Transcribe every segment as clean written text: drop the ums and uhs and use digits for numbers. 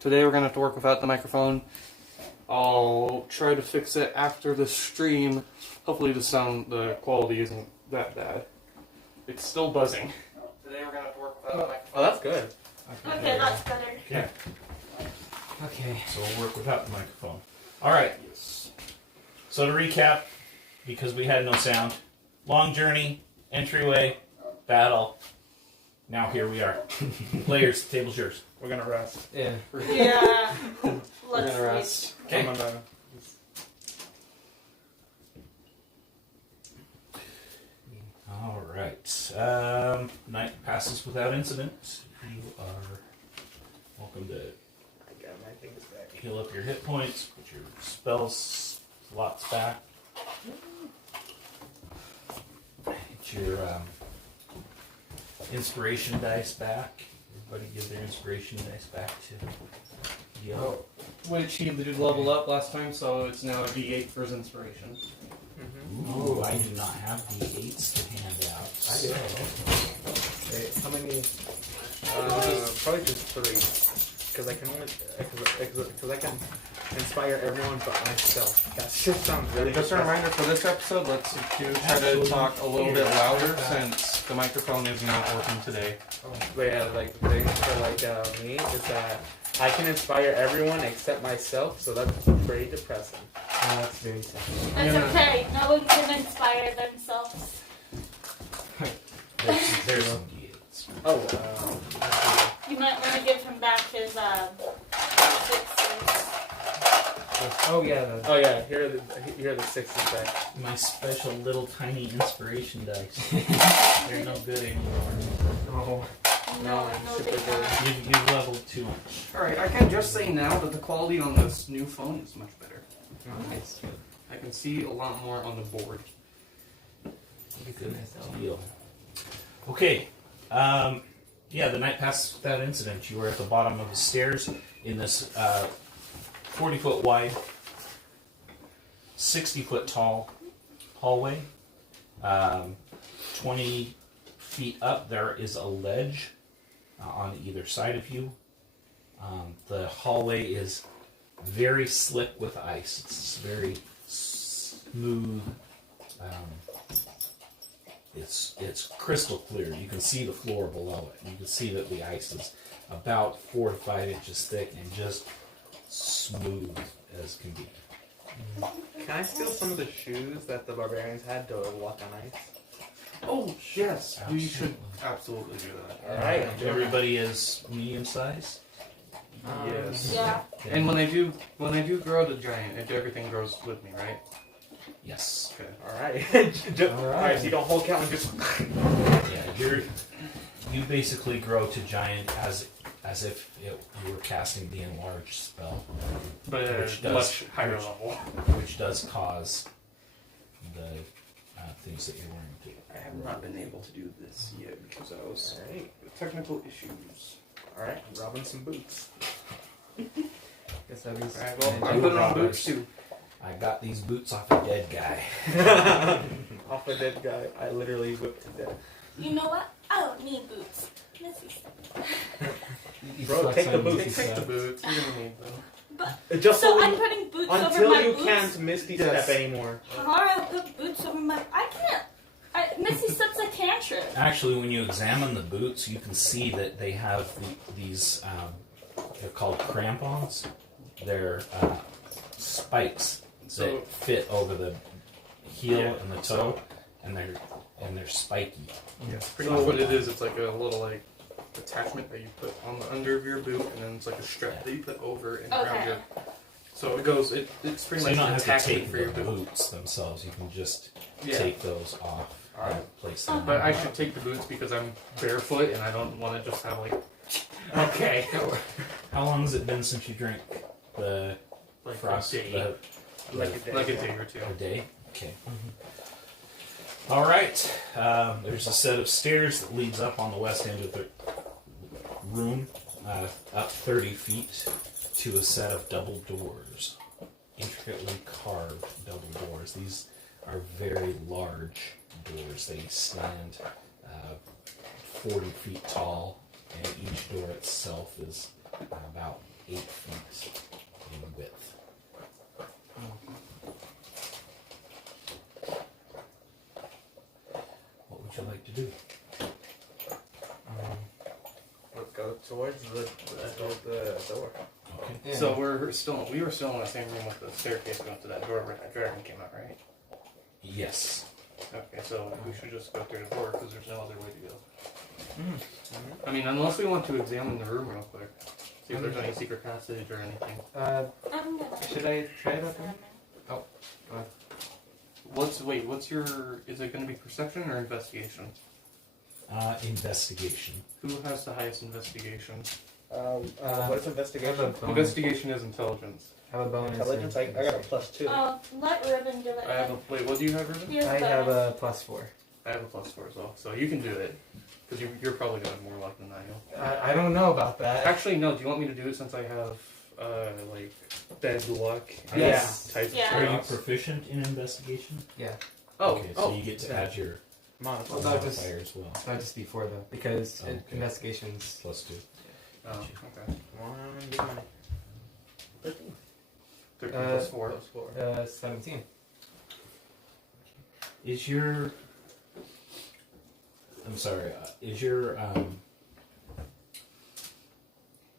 Today we're going to have to work without the microphone. I'll try to fix it after the stream. Hopefully the quality isn't that bad. It's still buzzing. Today we're going to have to work without the microphone. Oh, that's good. Okay, that's better. Yeah. Okay. So we'll work without the microphone. All right. Yes. So to recap, because we had no sound, long journey, entryway, battle. Now here we are. Players, table's yours. We're gonna rest. Yeah. Yeah. We're Let's going to rest. Okay. Amadar. All right. Night passes without incident. You are welcome to I got my things back. heal up your hit points, put your spell slots back. Get your inspiration dice back. Everybody give their inspiration dice back to Yo. Which he did level up last time, so it's now a D8 for his inspiration. Ooh, I do not have D8s to hand out. I do. Wait, how many? Probably just 3. Because I can only because I can inspire everyone but myself. That just sounds really. Just a reminder for this episode, let's try to talk a little bit louder since the microphone is not working today. But yeah, like the thing for me is that I can inspire everyone except myself, so that's pretty depressing. That's very sad. It's okay. No one can inspire themselves. There's some D8s. Oh, You might want to give him back his sixes. Oh yeah. oh yeah. Here are the 60s back. My special little tiny inspiration dice. They're no good anymore. Oh. No, No, super they good. can't. You've leveled too much. Alright, I can just say now that the quality on this new phone is much better. Nice. I can see a lot more on the board. Good deal. Okay. Yeah, the night passed without incident. You were at the bottom of the stairs in this 40-foot wide, 60-foot tall hallway. 20 feet up, there is a ledge on either side of you. The hallway is very slick with ice. It's very smooth. It's crystal clear. You can see the floor below it. You can see that the ice is about 4 to 5 inches thick and just smooth as can be. Can I steal some of the shoes that the barbarians had to walk on ice? Oh, yes, we should absolutely do that. Alright. Everybody is medium size. Yes. Yeah. And when I do grow to giant, everything grows with me, right? Yes. Okay. Alright. Alright, so you don't Hulk out and just. Yeah, you basically grow to giant as if you were casting the enlarged spell, But at Which a does- much higher which- level. which does cause the things that you're wearing to. I have not been able to do this yet because I was Alright. with technical issues. Alright, robbing some boots. Guess that is. Alright, well, And I'm you putting on robbers. boots too. I got these boots off a dead guy. Off a dead guy, I literally whipped to death. You know what? I don't need boots. Missy. Bro, take the boots. Take the boots. You're gonna need them. But Just so so I'm we- putting boots over until my you boots. can't Misty Yes. step anymore. Alright, I'll put boots over my. I can't. Missy steps a cantrip. Actually, when you examine the boots, you can see that they have these, they're called crampons. They're spikes So- that fit over the heel Yeah, and the toe, so- and they're spiky. Yes. Pretty much what it is, it's like a little attachment that you put on the under of your boot, and then it's like a strap that you put over and around Okay. your. So it goes. It's pretty So you much don't an have to attachment take for the your boot. boots themselves. You can just Yeah. take those off Alright. and place them. But I should take the boots because I'm barefoot and I don't want to just have Okay. How long has it been since you drank the like frost? a day, Like a day. or two. A day? Okay. All right. There's a set of stairs that leads up on the west end of the room, up 30 feet to a set of double doors, intricately carved double doors. These are very large doors. They stand 40 feet tall, and each door itself is about 8 feet in width. What would you like to do? Let's go towards the door. Okay. Yeah. So we were still in the same room with the staircase going to that door where that dragon came out, right? Yes. Okay, so we should just go through the door because there's no other way to go. Mm-hmm. I mean, unless we want to examine the room real quick, see if there's any secret passage or anything. I'm gonna. Should I try it out there? Oh, go ahead. What's your? Is it going to be perception or investigation? Investigation. Who has the highest investigation? What's investigation? I have a bonus. Investigation is intelligence. I have a bonus. Intelligence? I got a +2. Let Ribbon do it. I have a wait. What do you have, Ruben? He has I have bonus. a +4. I have a +4 as well, so you can do it because you're probably going to have more luck than I am. I don't know about that. Actually, no. Do you want me to do it since I have like dead luck? and Yes. Types Yeah. Are of you chaos? proficient in investigation? Yeah. Oh, Okay, so you get to add your Mod. Well, that was- modifier as well. Might just be 4 though, because Okay. investigations. +2. Oh, okay. 1 big money. 13. 13 Uh, plus 4. 17. Is your... I'm sorry. Is your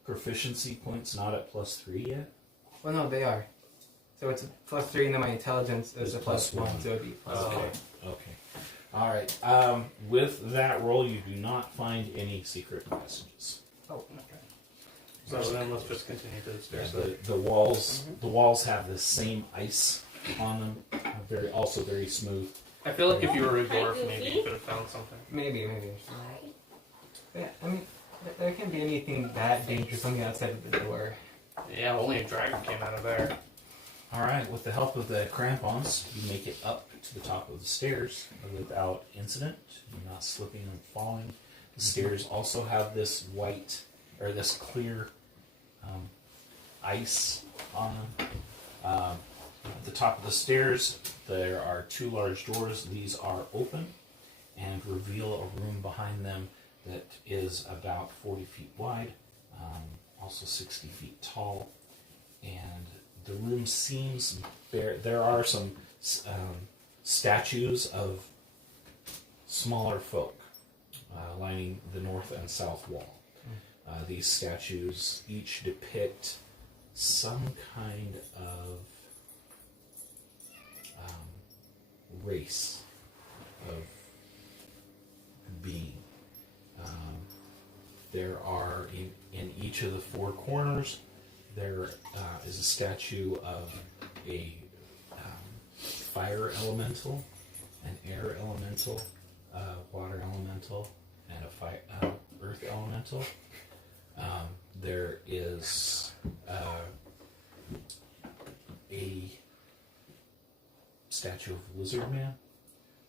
proficiency points not at +3 yet? Well, no, they are. So it's a +3, and then my intelligence is It's a +1, so it'd be +4. Okay. Okay. All right. With that roll, you do not find any secret messages. Oh, okay. So then let's just continue to the Yeah, stairs. the walls have the same ice on them. Also very smooth. I feel like if you were a Hi, dwarf, Goofy. maybe you could have found something. Maybe. Yeah, I mean, there can't be anything that dangerous on the outside of the door. Yeah, only a dragon came out of there. All right. With the help of the crampons, you make it up to the top of the stairs without incident. You're not slipping and falling. The stairs also have this white or this clear ice on them. At the top of the stairs, there are 2 large doors. These are open and reveal a room behind them that is about 40 feet wide, also 60 feet tall, and the room seems bare. There are some statues of smaller folk lining the north and south wall. These statues each depict some kind of race of being. There are in each of the 4 corners there is a statue of a fire elemental, an air elemental, water elemental, and a earth elemental. There is a statue of Lizard Man.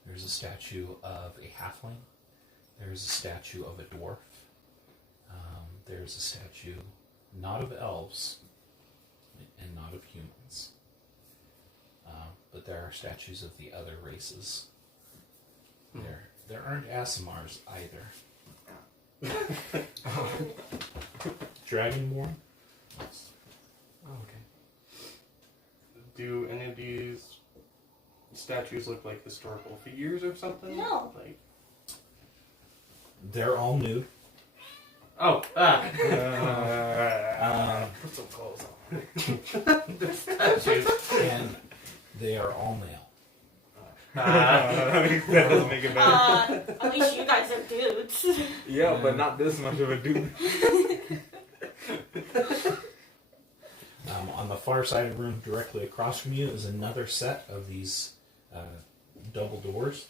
There's a statue of a halfling. There's a statue of a dwarf. There's a statue not of elves and not of humans. But there are statues of the other races. There aren't Asimars either. Dragonborn? Yes. Oh, okay. Do any of these statues look like historical figures or something? No. Like, They're all nude. oh, Put some clothes the statues. And they are all male. That doesn't make it better. At least you guys are dudes. Yeah, but not this much of a dude. On the far side of the room, directly across from you, is another set of these double doors.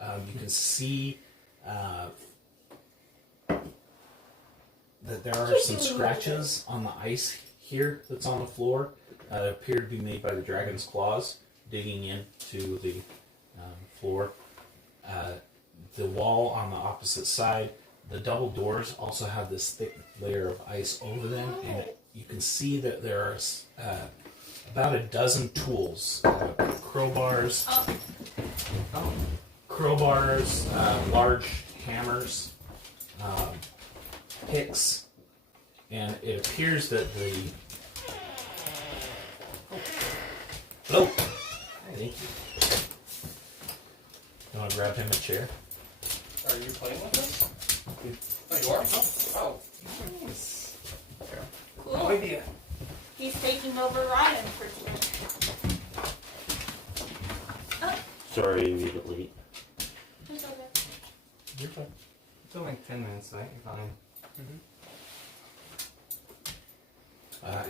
You can see that there are some scratches on the ice here that's on the floor that appear to be made by the dragon's claws digging into the floor. The wall on the opposite side, the double doors also have this thick layer of ice over them, and you can see that there are about a dozen tools, crowbars, large hammers, picks, and it appears that the... Hello! Hey, thank you. You want to grab him a chair? Are you playing with this? Oh, you are? Oh. Nice. Cool. No idea. He's taking over Ryan for today. Sorry, immediately. It's okay. You're fine. It's only like 10 minutes, right? You're fine.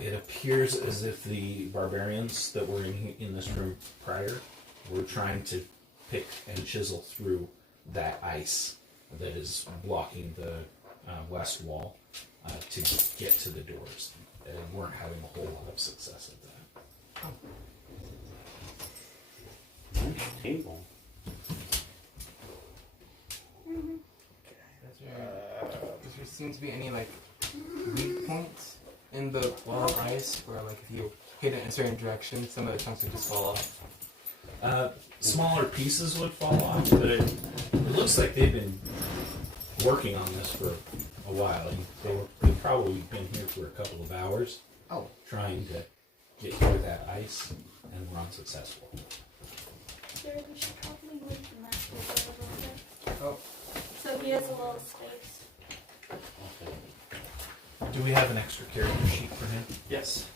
It appears as if the barbarians that were in this room prior were trying to pick and chisel through that ice that is blocking the west wall to get to the doors. They weren't having a whole lot of success at that. Nice table. Does there seem to be any like weak points in the wall of ice where like if you hit it in a certain direction, some of the chunks would just fall off? Smaller pieces would fall off, but it looks like they've been working on this for a while. They've probably been here for a couple of hours. Oh. Trying to get through that ice, and were unsuccessful. Jared, we should probably move the map over a little bit. Oh. So he has a little space. Okay. Do we have an extra character sheet for him? Yes.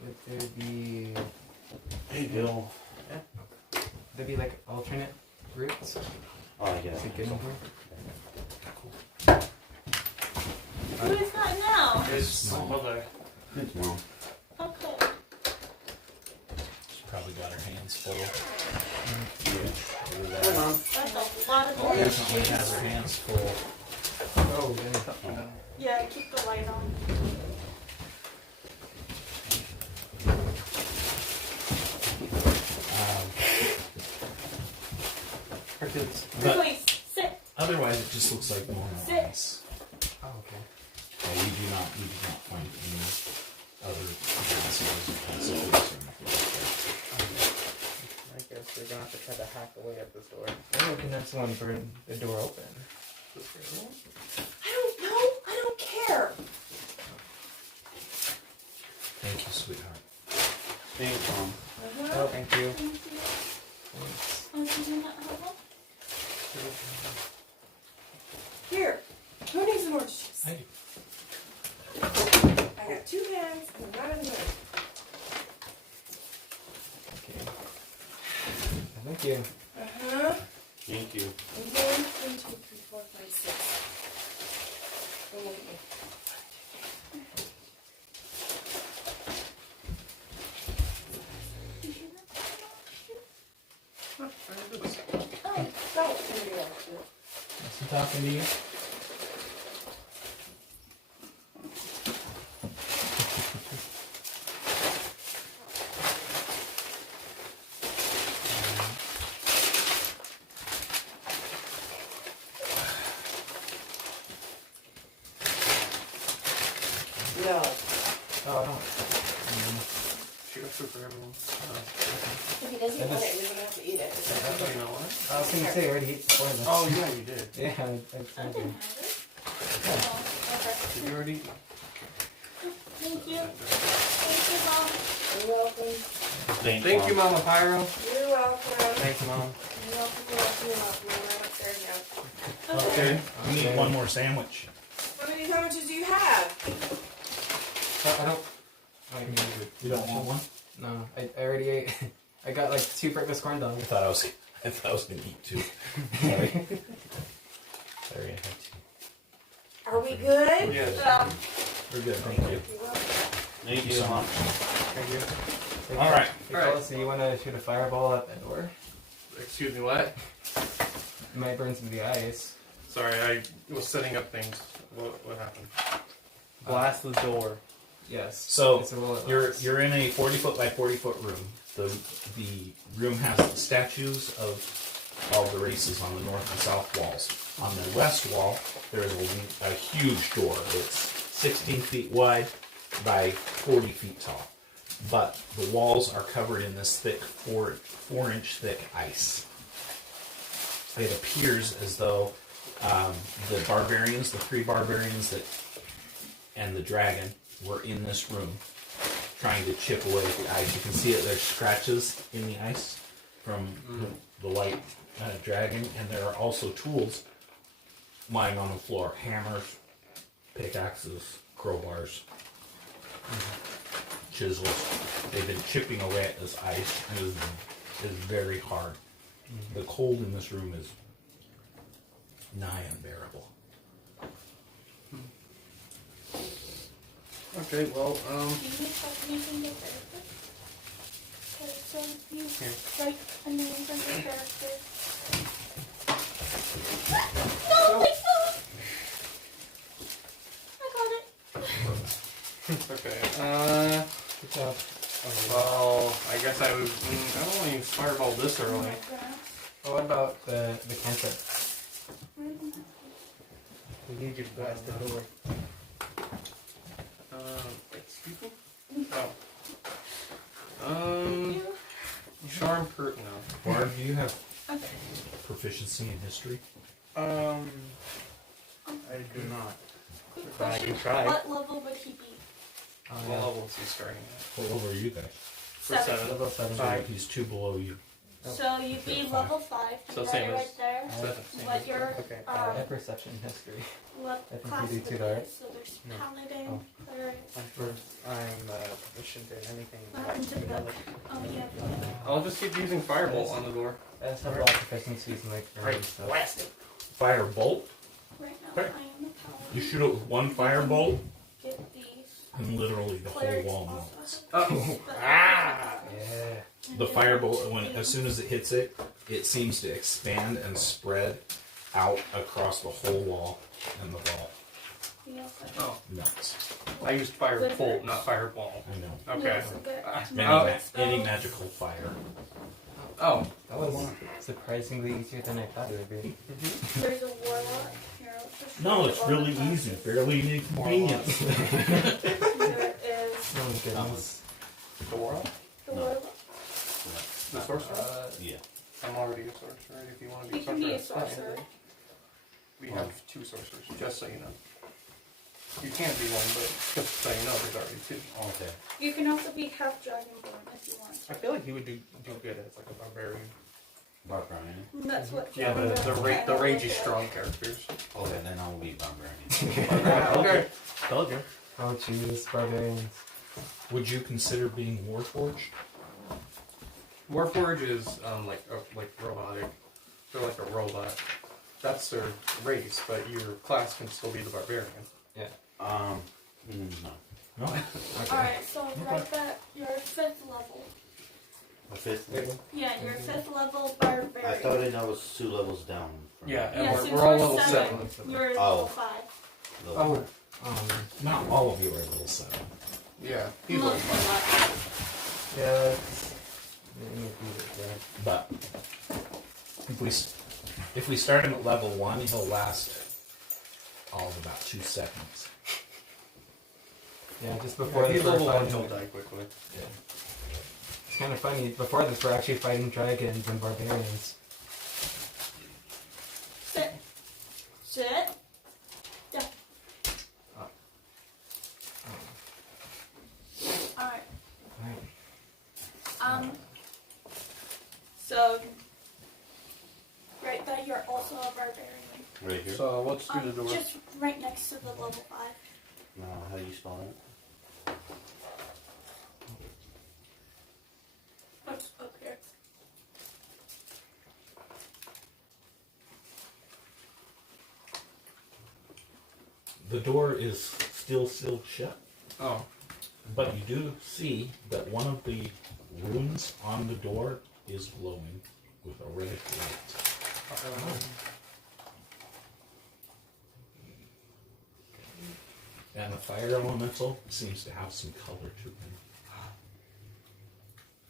Would there be... Hey, Bill. Would there be like alternate routes Oh, I guess. to get in here? Who is that now? It's Mom. Mother. It's Mom. Okay. She's probably got her hands full. That's a lot of work. Definitely has her hands full. Oh, then. Yeah, keep the light on. But Please, sit. otherwise, it just looks like normal Sit. ice. Oh, okay. We do not find any other passages or passages or anything I guess we're gonna have to try to hack away at this door. I don't think that's one for the door open. I don't know. I don't care. Thank you, sweetheart. Thanks, Mom. Oh, thank you. Thank you. Oh, do you not have one? Here, who needs some orange juice? I do. I got 2 hands and none of them. Okay. Thank you. Uh-huh. Thank you. And 1, 2, 3, 4, 5, 6. And look at me. Oh, Don't do that. Is he talking to you? No. Oh, I don't. She got food for everyone. If he doesn't want it, you're gonna have to eat it. You know what? I was gonna say, I already ate before this. Oh, yeah, you did. Yeah, I I thank didn't you. have it. Oh, okay. Did you already? Thank you. Thank you, Mom. You're welcome. Thank you, Mama Pyro. You're welcome. Thanks, Mom. You're welcome. You're welcome. You're welcome. I'm right upstairs now. Okay. We need one more sandwich. How many sandwiches do you have? I don't. I mean, You don't want one? no, I already ate. I got like 2 breakfast corn dogs. I thought I was gonna eat 2. Sorry. Sorry, I had 2. Are we good? Yes. Yeah. We're good, thank you. You're welcome. Thank you, so Mom. much. Thank you. Hey, All right. Hey, All right. Paula, so you want to shoot a fireball at that door? Excuse me, what? It might burn some of the ice. Sorry, I was setting up things. What happened? Blast the door. Yes. So It's a roll at you're last. you're in a 40-foot by 40-foot room. The room has statues of all the races on the north and south walls. On the west wall, there's a huge door. It's 16 feet wide by 40 feet tall. But the walls are covered in this thick, 4-inch thick ice. It appears as though the barbarians, the 3 barbarians and the dragon were in this room trying to chip away at the ice. You can see that there's scratches in the ice from the white dragon, and there are also tools lying on the floor. Hammers, pickaxes, crowbars, chisels. They've been chipping away at this ice, and it is very hard. The cold in this room is nigh unbearable. Okay, well, Do you have anything to therapist? Okay, so you write a name for your character. No, wait, no! I got it. okay. Good job. Well, I guess I would. I don't want to use fireball this early. Well, what about the cantrip? We need you to blast the door. Excuse me? Oh. Charm Kurt now. Barb, do you have Okay. proficiency in history? I do not. Quick But I question. can try. What level would he be? What level is he starting at? What level are you guys? For 7. Level 7. Five. He's 2 below you. So you'd be Five. level 5. So Write same it as- right there. 7. Same What as- your Okay. I have perception history. what I think class you would do too, be. right? So there's No. paladin, cleric. I'm proficient in anything. Into book. Oh yeah. I'll just keep using fireball on the door. I just have a lot of proficiencies in like random stuff. Blast it. Fire bolt. Right now Okay. I am a paladin. You shoot it with one fire bolt, Get these. and literally the whole Clerics wall also melts. have Oh. these, but- Yeah. The firebolt, as soon as it hits it, it seems to expand and spread out across the whole wall, and the wall Yeah, but- Oh. melts. I used firebolt, not fireball. I know. Okay. Yeah, so good. Any, Oh. any magical fire. Oh. That was surprisingly easier than I thought it would be. There's a warlock. Here, I'll just No, show it's you all really the easy. classes. Barely inconvenience. There is Oh my goodness. The warlock? the No. warlock. The sorcerer? Yeah. I'm already a sorcerer. If you want to be You can be a that's fine. sorcerer. We have 2 sorcerers, just so you know. You can't be one, but just so you know, there's already 2. Okay. You can also be half dragonborn if you want. I feel like he would do good as like a barbarian. Barbarian. That's what. Yeah, the dragonborn rangy is. strong characters. Okay, then I'll be barbarian. Okay. Told you. Oh jeez, barbarians. Would you consider being Warforged? Warforge is like robotic. They're like a robot. That's their race, but your class can still be the barbarian. No. No. Alright, so write that you're 5th level. A 5th level? Yeah, you're 5th level I barbarian. thought I was 2 levels down. From Yeah, and Yeah, we're, since we're all we're level 7. 7. You're Oh. level 5. level. Not all of you are level 7. Yeah, he's level 5. Yeah, it's, yeah. But if we start him at level 1, he'll last all of about 2 seconds. Yeah, just before If he's this we're level 1, fighting. he'll die quickly. It's kind of funny. Before this, we're actually fighting dragons and barbarians. Sit. Sit. Yeah. Alright. Alright. So, write that you're also a barbarian. Right here? So let's do the door. Just right next to the level 5. No, how do you spell that? What's up here? The door is still sealed shut, Oh. but you do see that one of the runes on the door is glowing with a reddish light. And the fire elemental seems to have some color to him.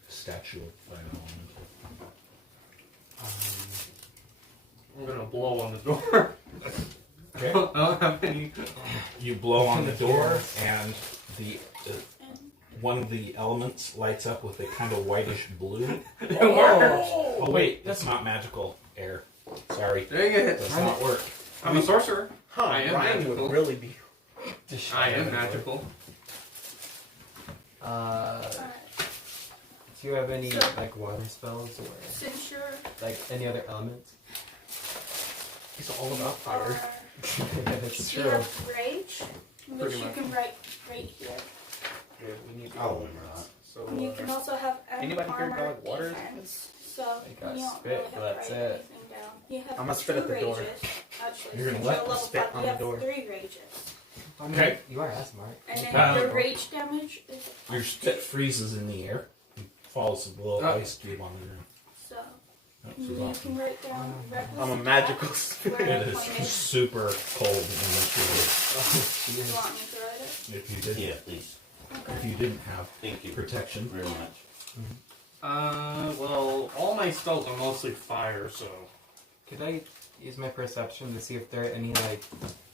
Statue of fire elemental. I'm gonna blow on the door. Okay. I don't have any. You blow on the door, and the one of the elements lights up with a kind of whitish blue. It worked. Oh wait, that's not magical air. Sorry, Dang it. does not work. I'm a sorcerer. Huh, I am Ryan magical. would really be. I am magical. Do you have any like water spells or Since you're like any other elements? He's all about fire. That's you true. have rage, which Pretty you much. can write right here. Yeah, we need. I'll remember that. So. And you can also have Anybody here armor, got water? defense. So I got you don't spit, really have to that's write it. anything down. You have I'm gonna spit at the door. rages. Actually, You're gonna since let you're the level spit 5, on you the have door. 3 rages. Okay. You are that smart. And then Um, your rage damage is Your spit freezes in the air. It falls below Oh. ice cube on the ground. so. That's You awesome. can write down reckless I'm a attack, magical where It the is point is. super cold in this Do you want me to write it? world. If you didn't, Yeah, please. if you didn't have Thank you protection, very much. Well, all my spells are mostly fire, so. Could I use my perception to see if there are any like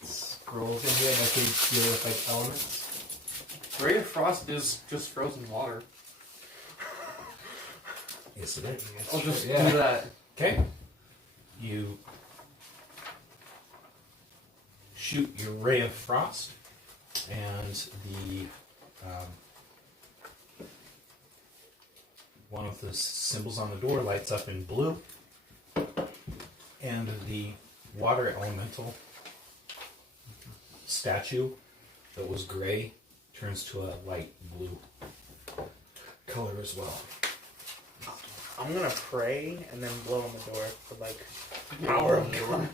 scrolls in here that could deal with like elements? Ray of Frost is just frozen water. yes, it is. I'll just Yeah. do that. Okay. You shoot your ray of frost, and the one of the symbols on the door lights up in blue, and the water elemental statue that was gray turns to a light blue color as well. I'm gonna pray and then blow on the door for like power of God.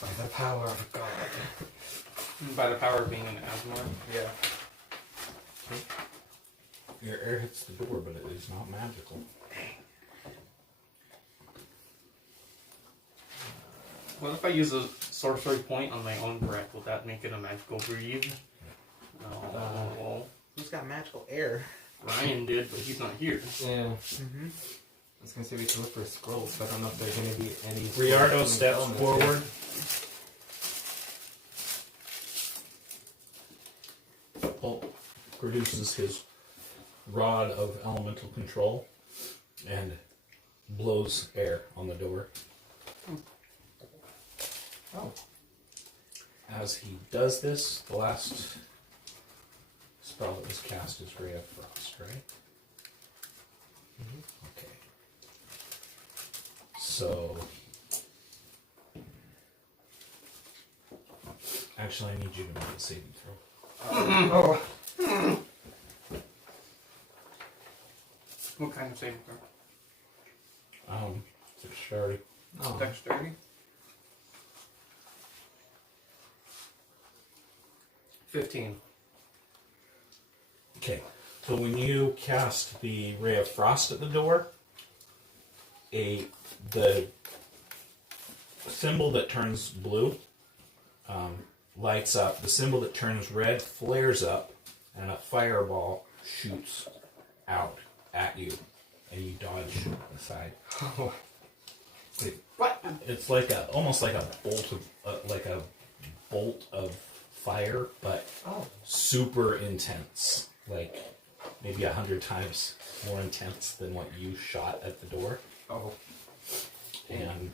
By the power of God. By the power of being an Amadar. Yeah. Your air hits the door, but it is not magical. What if I use a sorcery point on my own breath? Will that make it a magical breathe? No. Who's got magical air? Ryan did, but he's not here. Yeah. Mm-hmm. I was gonna say we can look for scrolls, but I don't know if there's gonna be any. Riardo scrolls steps elements forward. Bolt produces his rod of elemental control and blows air on the door. Oh. As he does this, the last spell that was cast is Ray of Frost, right? Okay. So, actually, I need you to make a saving throw. What kind of saving throw? Dexterity. Oh. Dexterity? 15. Okay, so when you cast the Ray of Frost at the door, the symbol that turns blue lights up. The symbol that turns red flares up, and a fireball shoots out at you, and you dodge aside. What? It's like almost like a bolt of fire, but super intense, like maybe 100 times more intense than what you shot at the door. Oh. And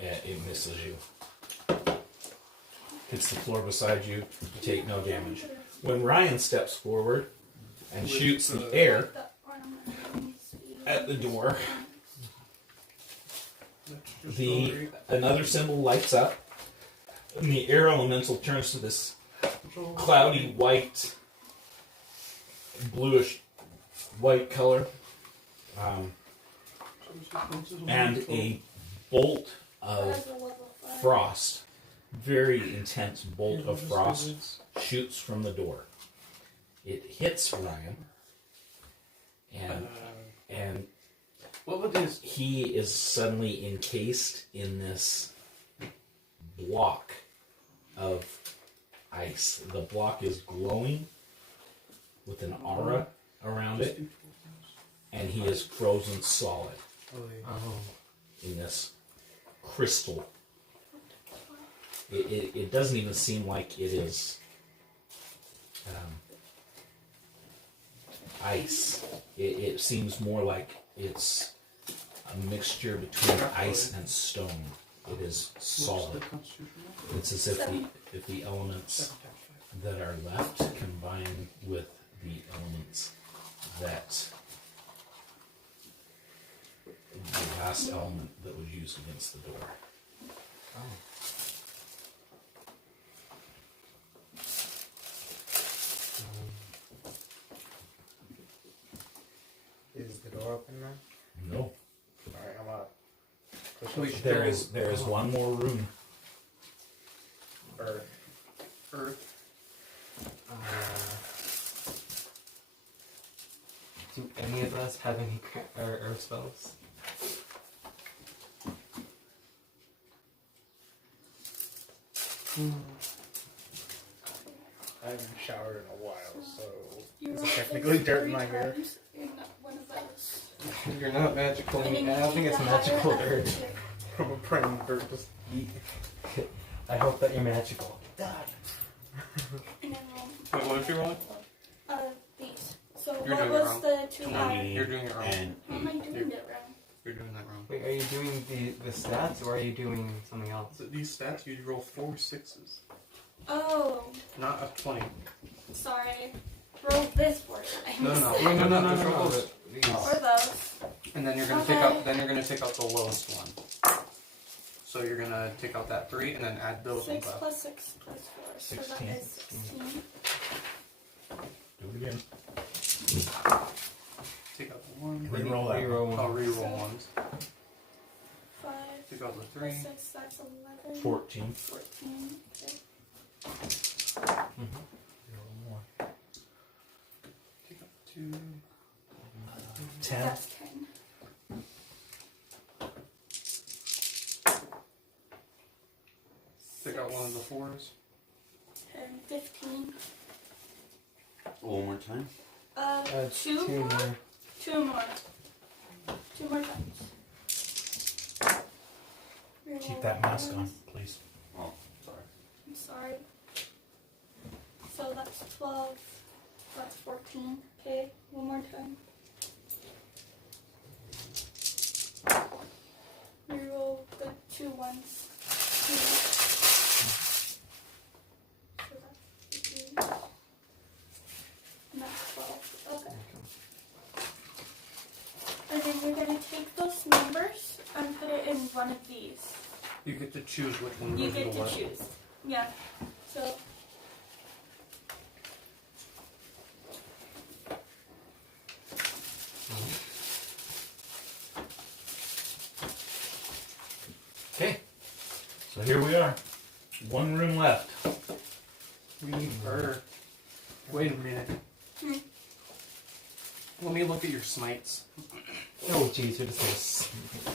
it misses you. Hits the floor beside you. You take no damage. When Ryan steps forward and shoots the air at the door, another symbol lights up, and the air elemental turns to this cloudy white, bluish white color, and a bolt of frost, very intense bolt of frost, shoots from the door. It hits Ryan, and What would this? he is suddenly encased in this block of ice. The block is glowing with an aura around it, and he is frozen solid Oh. in this crystal. It doesn't even seem like it is ice. It seems more like it's a mixture between ice and stone. It is solid. It's as if the elements that are left combine with the elements that the last element that was used against the door. Is the door open now? No. Alright, I'm out. There is one more room. Earth. Do any of us have any earth spells? I haven't showered in a while, so You're it's right, technically there's dirt in 3 my hair. times. You're not one of those. You're not magical. I don't think it's magical dirt. I'm a praying dirt just eat. I hope that you're magical. And then Wait, what is you rolling? these. So You're what doing it was wrong. the 2 20 You're doing it wrong. and How am I doing it wrong? You're doing that wrong. Wait, are you doing the stats or are you doing something else? So these stats, you roll 4 6s, Oh, not a 20. sorry. Roll this 4 times. No. Just roll those. Or those. And then you're gonna take out. Then you're gonna take out the lowest one. So you're gonna take out that 3 and then add those 6 ones up. plus 6 plus 4. So 16. that is 16. Do it again. Take out the 1. Reroll that. I'll reroll ones. 5 Take out the plus 3. 6, that's 11. 14. 14. Okay. Take out 2. 10. That's 10. Take out one of the 4s. 10, 15. one more time. 2 more? 2 more. 2 more times. Keep that mask on, please. Oh, sorry. I'm sorry. So that's 12. That's 14. Okay, one more time. Reroll the 2 ones. 2. So that's 15. And that's 12. Okay. And then you're going to take those numbers and put it in one of these. You get to choose which one You goes get into to what. choose. Yeah. So. Okay. So here we are. One room left. We need her. Wait a minute. Let me look at your smites. Oh jeez, you're just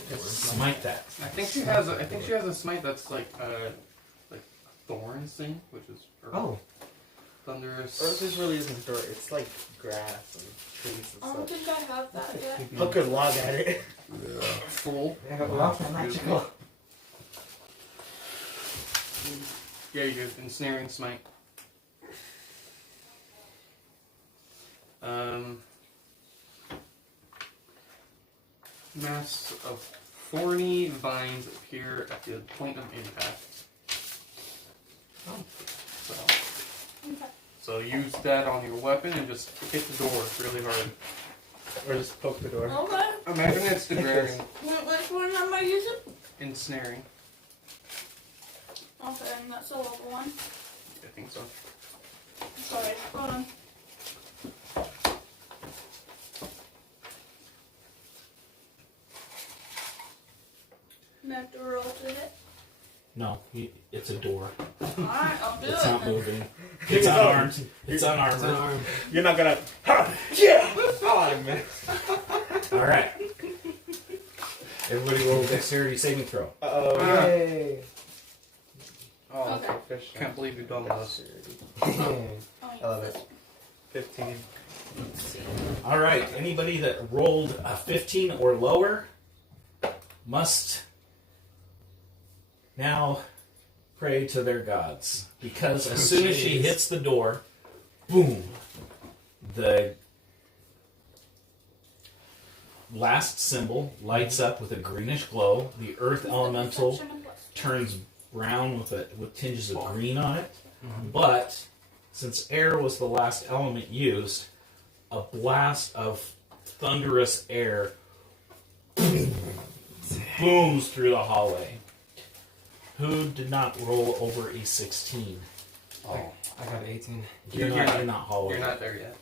gonna Smite that. I think she has. I think she has a smite that's like thorns thing, which is Oh. thunderous. Earth just really isn't dirt, it's like grass and trees I and don't stuff. think I have that yet. Hook a log at it. Full. Yeah, well, magical. Yeah, you do. Ensnaring smite. Mass of thorny vines appear at the point of impact. Oh. Okay. So use that on your weapon and just hit the door really hard. Or just poke the door. Okay. Imagine it's the dragon. Which one am I using? Ensnaring. Okay, and that's a level 1. I think so. Sorry, hold on. And I have to roll to hit. No, it's a door. Alright, I'll do It's it. not moving. It's unarmed. It's unarmed. You're not gonna. Ha! Yeah! Oh, I missed. All right. Everybody roll dexterity saving throw. Uh-oh, Ah. yay! Oh, Okay. that's efficient. Can't believe you've done this. Oh, yeah, I love this it. 15. All right. Anybody that rolled a 15 or lower must now pray to their gods. Because as soon as she hits the door, boom, the last symbol lights up with a greenish glow. The earth elemental turns brown with tinges of green on it. But since air was the last element used, a blast of thunderous air booms through the hallway. Who did not roll over a 16? Oh, I got 18. You're not in that hallway. You're not there yet.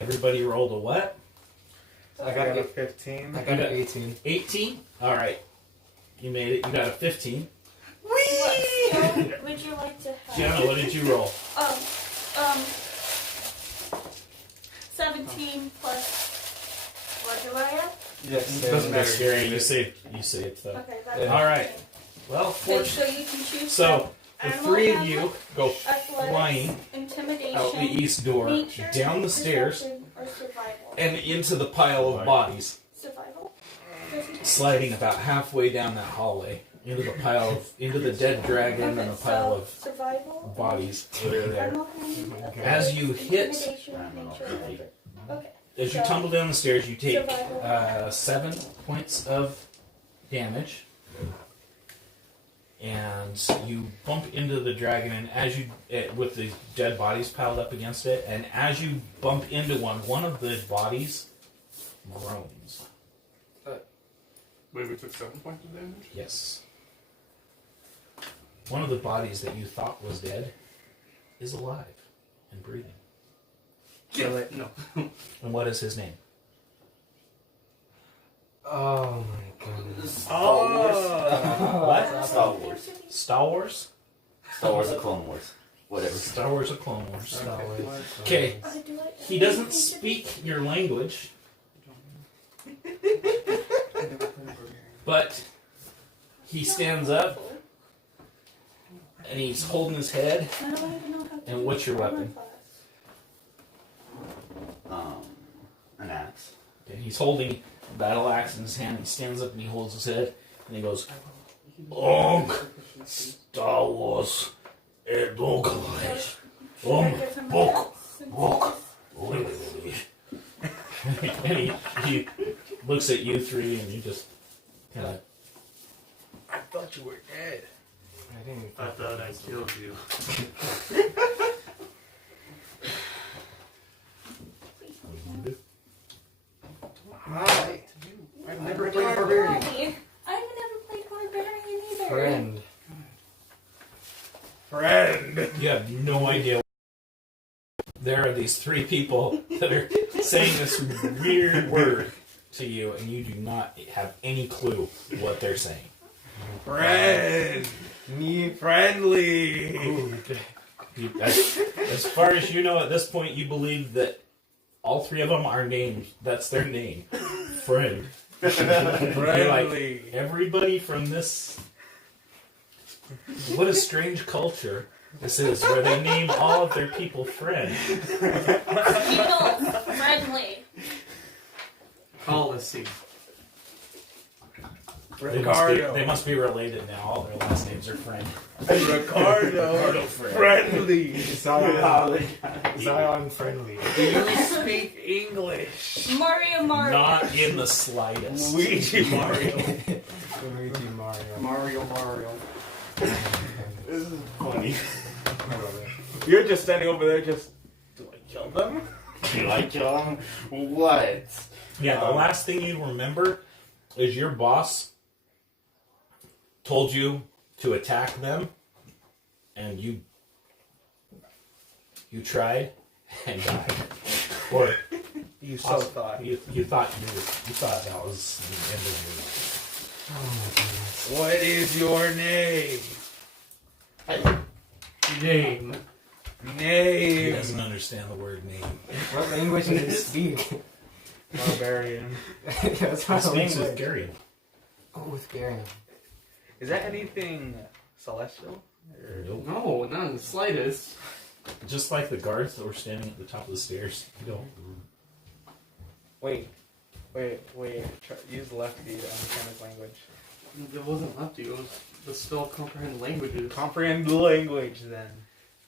Everybody rolled a what? I got a a 15. I got an 18. 18? Alright. You made it. You got a 15. What skill would you like to have? Gianna, what did you roll? 17 plus. What do I have? Yes, Doesn't That's matter. scary. You saved though. Okay, that's Yeah. Alright. Well, Okay, so you can choose so the animal three of handling, you go athletics, flying intimidation, out the east door, nature, down the stairs, perception, or survival. and into the pile of bodies, Survival? sliding about halfway down that hallway into the dead dragon and the pile of survival, bodies that are there. animal handling, As you hit- intimidation, nature, whatever. Okay. As you tumble down the stairs, you take Survival. 7 points of damage, and you bump into the dragon. And as you, with the dead bodies piled up against it, and as you bump into one of the bodies groans. Wait, we took 7 points of damage? Yes. One of the bodies that you thought was dead is alive and breathing. Kill it. No. And what is his name? Oh my goodness. What? Star Wars. Star Wars? Star Wars or Clone Wars. Whatever. Star Wars or Clone Wars? Star Wars. Okay. Do I- He doesn't speak your language, but he stands up and he's holding his head. I don't even know how to And what's your armor weapon? class. An axe. Okay, he's holding a battle axe in his hand. He stands up and he holds his head and he goes, Star Wars, dog. Should I give him my axe and And he looks at you three and you just kind of. I thought you were dead. I didn't. I thought I killed you. Hi. I've never You're played Barbarian. funny. I've never played Barbarian either. Friend. Friend. You have no idea. There are these three people that are saying this weird word to you, and you do not have any clue what they're saying. Friend. Me friendly. As far as you know, at this point, you believe that all three of them are named. That's their name, friend. You're like, Friendly. everybody from this. What a strange culture this is, where they name all of their people friend. People friendly. Policy. Ricardo. They must be related now. All their last names are friend. Ricardo. Friend. Friendly. Zion friendly. Do you speak English? Mario. Not in the slightest. Luigi Mario. Luigi Mario. Mario. This is funny. I love it. You're just standing over there just... Do I kill them? Do I kill him? What? Yeah, the last thing you remember is your boss told you to attack them, and you tried and died. Or You so thought. you thought that was the end of Oh my goodness. What is your name? Name. your. He Name. doesn't understand the word name. What language do you speak? Barbarian. That's He my speaks with language. Gary. Oh, with Garion. Is that anything celestial? Nope. No, not in the slightest. Just like the guards that were standing at the top of the stairs. You don't. Wait. Wait. Use lefty to understand his language. It wasn't lefty. It was the spell comprehend languages. Comprehend the language, then.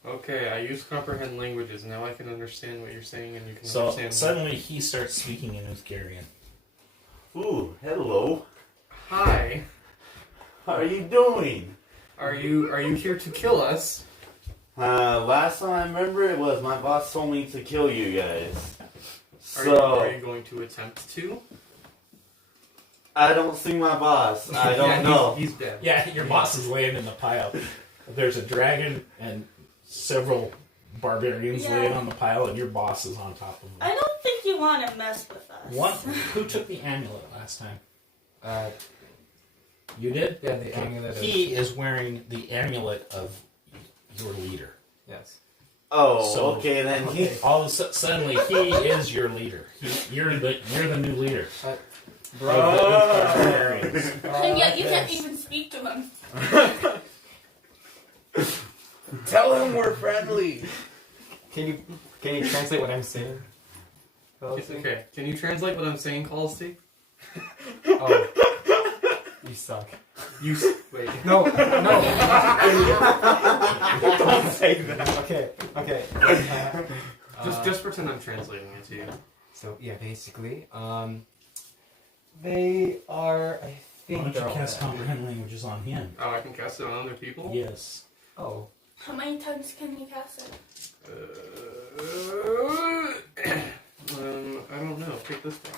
Okay, I use comprehend languages. Now I can understand what you're saying, and you can So understand. suddenly he starts speaking in Uthgarian. Ooh, hello. Hi. How are you doing? Are you here to kill us? Last time I remember it was my boss told me to kill you guys. Are you going to attempt to? I don't see my boss. I don't Yeah, know. He's dead. Yeah, your boss is laying in the pile. There's a dragon and several barbarians laying on the pile, and your boss is on top of them. I don't think you want to mess with us. Who took the amulet last time? You did? Yeah, the amulet. He is wearing the amulet of your leader. Yes. Oh, So- okay then. He, All of a suddenly, he is your leader. You're the new leader. Bro. Of the barbarians. And yet you can't even speak to him. Tell him we're friendly. Can you translate what I'm saying? Okay, can you translate what I'm saying, Calsty? Oh. You suck. Wait. No. Don't say that. Okay. Just pretend I'm translating it to you. So yeah, basically, they are. I Why think don't you they're all cast bad. comprehend languages on him? Oh, I can cast it on other people? Yes. Oh. How many times can you cast it? I don't know. Take this one.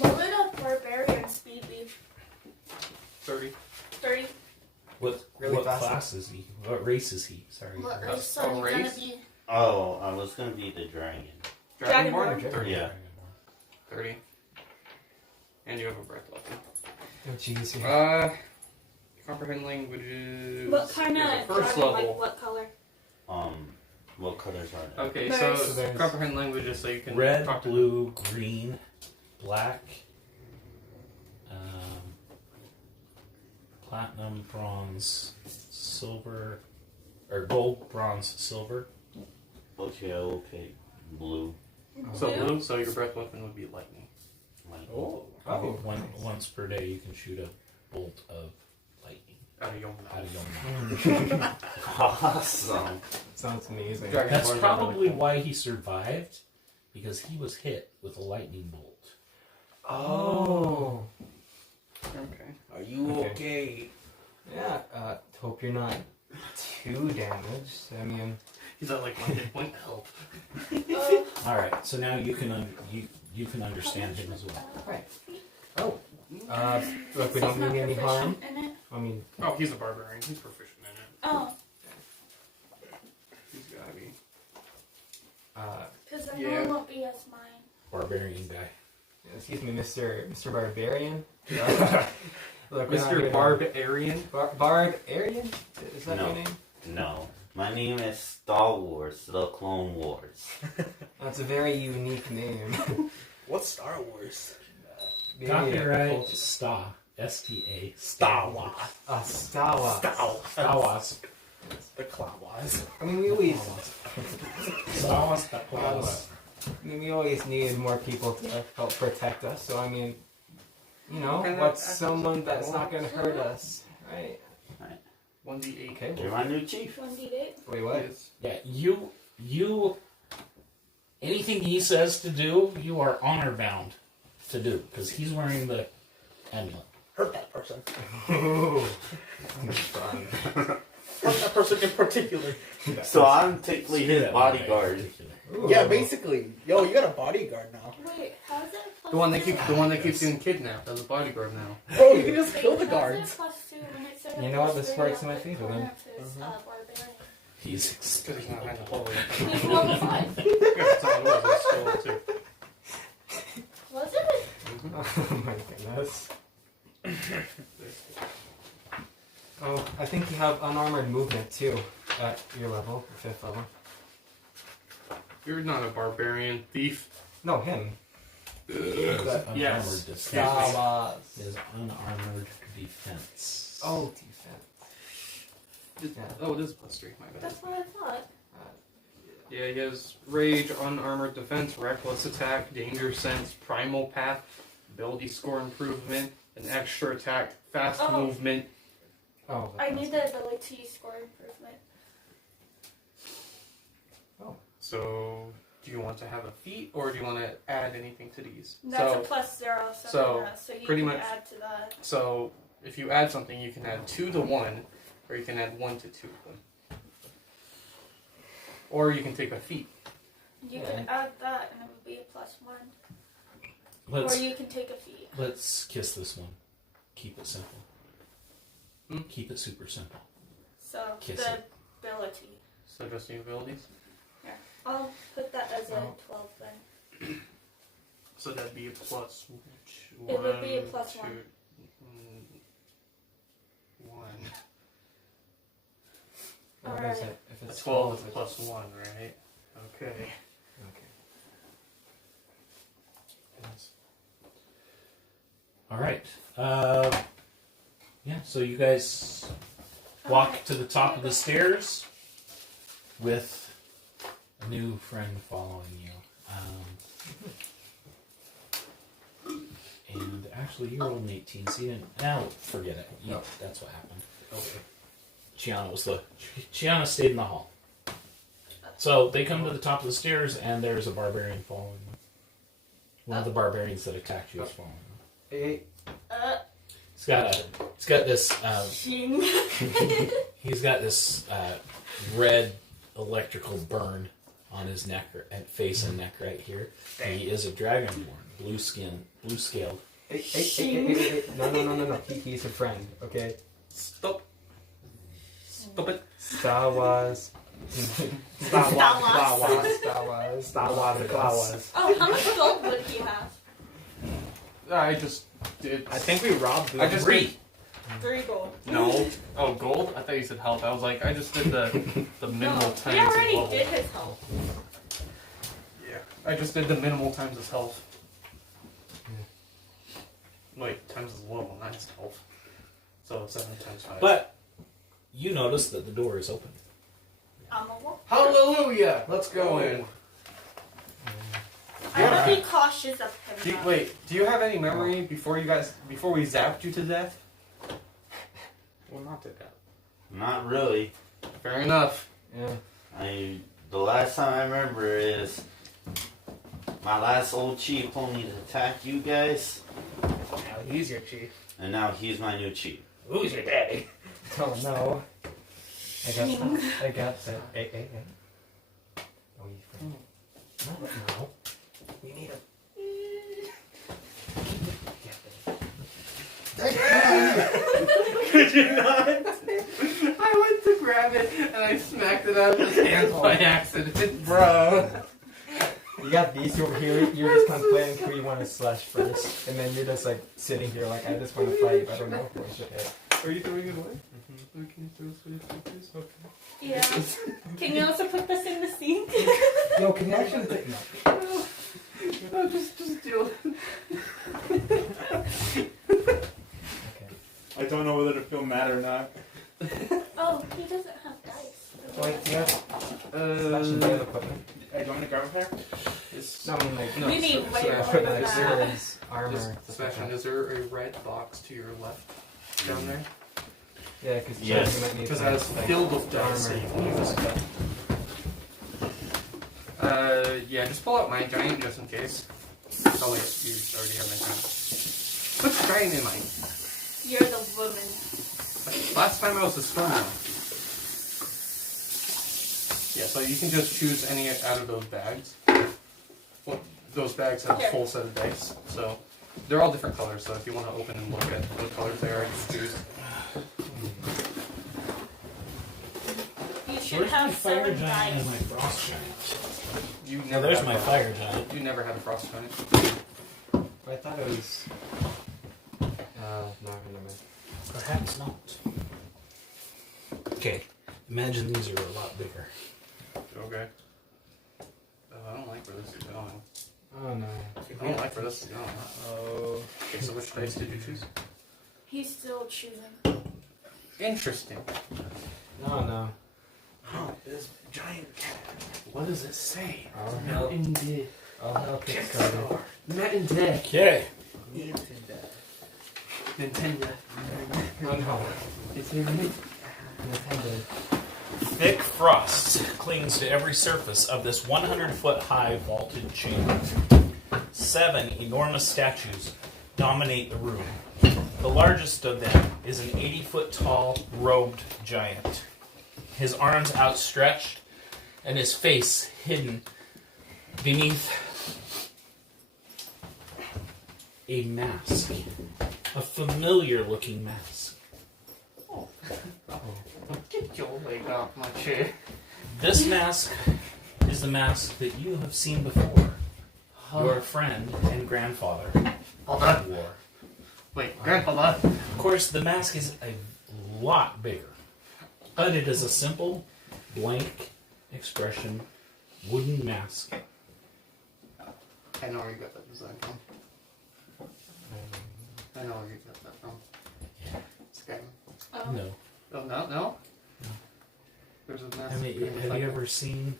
What would a barbarian speed be? 30. 30? What Really fast. class is he? What race is he? Sorry. What Uh, race son you gonna race? be? oh, I was gonna be the dragon. Dragonborn? Dragonborn. 30. Yeah. 30. And you have a breath weapon. Oh jeez. Comprehend languages. What kind is of a first dragon? level. Like what color? What colors are there? Okay, There's- so there's- comprehend languages so you can Red, talk to blue, green, black, platinum, bronze, silver, or gold, bronze, silver. Okay, I'll pick blue. So Blue? blue, so your breath weapon would be lightning. Like, Oh. Once per day, you can shoot a bolt of lightning Out of your out mouth. of your mouth. awesome. Sounds amazing. Dragon- That's Dragonborns are probably really cool. why he survived, because he was hit with a lightning bolt. Oh. Okay. Are you Okay. okay? Yeah. Hope you're not too damaged. I mean. He's at like 1 hit point. Help. All right, so now you can you can understand him as well. Right. Oh. Look, we don't He's not mean any harm. proficient in it. I mean. Oh, he's a barbarian. He's proficient in it. Oh, He's gotta be. because I know Yeah. it won't be as mine. Barbarian guy. Excuse me, Mr. Barbarian. Look, Mr. Barbarian. Barbarian? Is that No. your name? No. My name is Star Wars, the Clone Wars. That's a very unique name. What's Star Wars? Maybe Copyright Sta. S-T-A. Star Wars. Star Wars. Star Wars. The Cloud Wars. I mean, we always, Star Wars. Star Wars. we always needed more people to help protect us. So I mean, you know, Kinda what's act- someone that's not gonna hurt us, right? 1d8. Okay. You're my new chief. 1d8. Wait, what? Yes. Yeah, you. Anything he says to do, you are honor bound to do because he's wearing the amulet. Hurt that person. Ooh. Fun. Hurt that person in particular. So I'm technically his That one guy in bodyguard. particular. Ooh. Yeah, basically. Yo, you got a bodyguard now. Wait, how's it plus The one that 2? keeps getting kidnapped as a bodyguard now. Bro, you can just Wait, kill the how's it guards. plus 2 when it said You it know what, plus this 3 works in on my the favor, corner then. of his, barbarian? He's Because he's not high enough level. He's level 5. Yeah, that's all it was. It's still level 2. Was it? Oh my goodness. Oh, I think you have unarmored movement too at your level, 5th level. You're not a barbarian thief. No, him. unarmored Yes. defense. Star Wars. His unarmored defense. Oh, defense. Yeah. Oh, it is plus 3. My bad. That's what I thought. Yeah, he has Rage, Unarmored Defense, Reckless Attack, Danger Sense, Primal Path, Ability Score Improvement, an Extra Attack, Fast Oh. Movement. Oh. I need the ability score improvement. So, do you want to have a feat, or do you want to add anything to these? That's so, a +0, so you pretty can much- add to that. So, if you add something, you can add 2 to 1, or you can add 1 to 2 of them. Or you can take a feat. You can add that and it would be a +1. Let's Or you can take a feat. let's kiss this one. Keep it simple. Hmm? Keep it super simple. So Kiss the it. ability. So, just the abilities. I'll put that as a Oh. 12 then. So, that'd be a plus 1. It would be a plus 1. 1. What Alright. is it? If A it's 12 is it's- plus 1, right? Okay. Okay. All right. Yeah. So you guys walk to the top of the stairs with a new friend following you. And actually, you rolled an 18, so you didn't. Now forget it. No. That's what happened. Okay. Chiana stayed in the hall. So they come to the top of the stairs, and there's a barbarian following them. One of the barbarians that attacked you is following them. Hey, He's got this. Shing. He's got this red electrical burn on his neck and face and neck right here. He is a dragonborn, blue scaled. hey. No. He's a friend, okay? Stop. Stop it. Star Wars. Star Wars. Oh, how much gold would he have? I just did. I think we robbed them. I just did. 3 gold. No. Oh, gold? I thought you said health. I was like, I just did the minimal No, times he already of level. did his health. Yeah. I just did the minimal times his health. Wait, times his level, not his health. So 7 times 5. But you notice that the door is open. I'm a wolf. Hallelujah! Let's go in. I would be cautious of him. though. Do you have any memory before we zapped you to death? Well, not to that. Not really. Fair enough. Yeah. The last time I remember is my last old chief told me to attack you guys, Now he's your chief. and now he's my new chief. Who's your daddy? Oh no. I got that. Hey. Oh, you friend. No. We need a. Could you not? I went to grab it and I smacked it out of his hands by accident. Bro. You got these over here. You're just contemplating who you want to slash first, and then you're just like sitting here like I just want to fight. But I don't know who I should hit. Are you throwing it away? Mm-hmm. Can you throw this away, please? Okay. Yeah. Can you also put this in the sink? Yo, can you actually take no? No, just deal. Okay. I don't know whether to feel mad or not. Oh, he doesn't have dice. Wait, do you have slashing blade equipment? Hey, do you want to grab a pair? No, I mean like. No, We need so- way so- more Equipment than like that. swords, armor. Sebastian, is there a red box to your left down there? Yeah, because Yes. you might need Because some, that's like, filled with dice, so armor. you can use it. Yeah, just pull out my giant just in case. Oh wait, you already have my giant. Which giant am I? You're the woman. Last time I was the sperm. Yeah, so you can just choose any out of those bags. Well, those bags have a Here. full set of dice, so they're all different colors. So if you want to open and look at what colors they are, just choose. You should Where's my have fire 7 giant and dice. my frost giant? You Now never. there's had my frost- fire giant. You never had a frost giant. I thought it was. No, never mind. Perhaps not. Okay, imagine these are a lot bigger. Okay. I don't like where this is going. Oh no. I don't like where this is going. Oh. Okay, so which dice did you choose? He's still choosing. Interesting. No. This giant cat. What does it say? I'll help. Indeed. I'll help it cover. Matt and Dick. Okay. Nintendo. Oh no. Is he right? Nintendo. Thick frost clings to every surface of this 100-foot-high vaulted chamber. 7 enormous statues dominate the room. The largest of them is an 80-foot-tall, robed giant. His arms outstretched and his face hidden beneath a mask. A familiar-looking mask. Get your leg off my chair. This mask is the mask that you have seen before. Your friend and grandfather Hold on. wore. Wait, Grandpa. Of course, the mask is a lot bigger, but it is a simple, blank expression, wooden mask. I know where you got that design from. I know where you got that from. Sky. Oh. No. Oh, no? There's a mask. I mean, have you ever seen,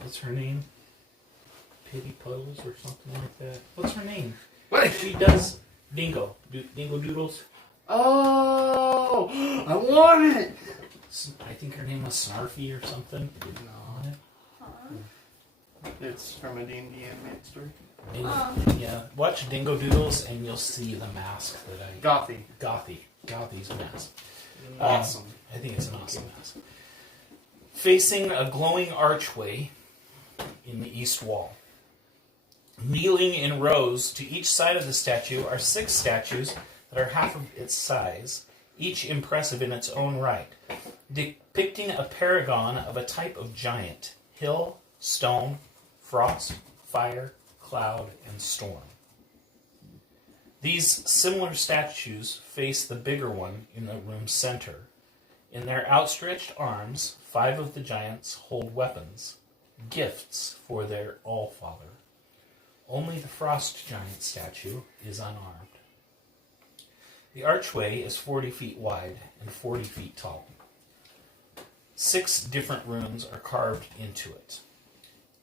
what's her name? Pity Puddles or something like that? What's her name? What? She does Dingo. Dingo Doodles. Oh! I want it! I think her name was Snarfy or something. No. It's from a D&D animated story. Maybe, yeah, watch Dingo Doodles and you'll see the mask that I... Gothy. Gothy's mask. Awesome. I think it's an awesome mask. Facing a glowing archway in the east wall. Kneeling in rows to each side of the statue are 6 statues that are half of its size, each impressive in its own right, depicting a paragon of a type of giant: hill, stone, frost, fire, cloud, and storm. These similar statues face the bigger one in the room's center. In their outstretched arms, 5 of the giants hold weapons, gifts for their All-Father. Only the frost giant statue is unarmed. The archway is 40 feet wide and 40 feet tall. 6 different runes are carved into it,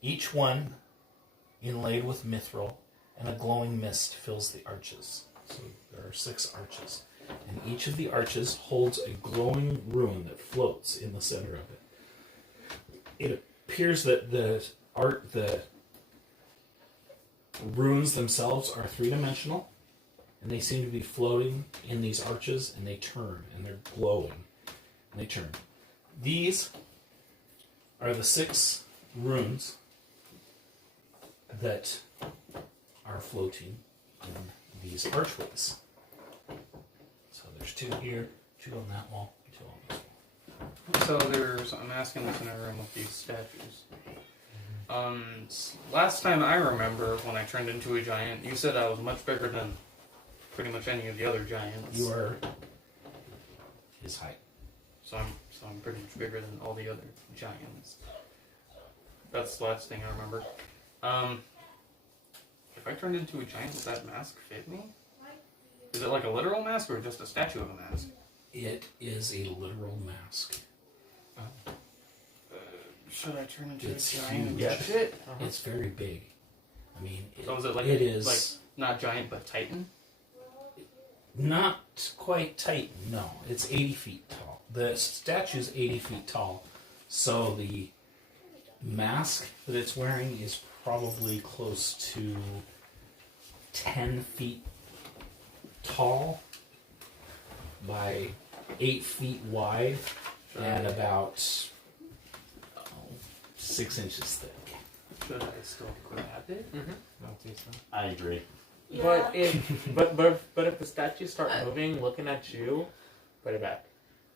each one inlaid with mithril, and a glowing mist fills the arches. So there are 6 arches, and each of the arches holds a glowing rune that floats in the center of it. It appears that the runes themselves are 3-dimensional, and they seem to be floating in these arches, and they turn, and they're glowing, and they turn. These are the 6 runes that are floating in these archways. So there's 2 here, 2 on that wall, 2 on this wall. So I'm asking this in a room with these statues. Last time I remember, when I turned into a giant, you said I was much bigger than pretty much any of the other giants. You are his height. So I'm pretty much bigger than all the other giants. That's the last thing I remember. If I turned into a giant, does that mask fit me? Is it like a literal mask or just a statue of a mask? It is a literal mask. Should I turn into It's a giant? huge. Yes. It? It's very big. I mean, So is it like it is like not giant but titan? not quite tight. No, it's 80 feet tall. The statue is 80 feet tall, so the mask that it's wearing is probably close to 10 feet tall by 8 feet wide and about 6 inches thick. Should I still grab it? I agree. But if if the statues start moving, looking at you, put it back.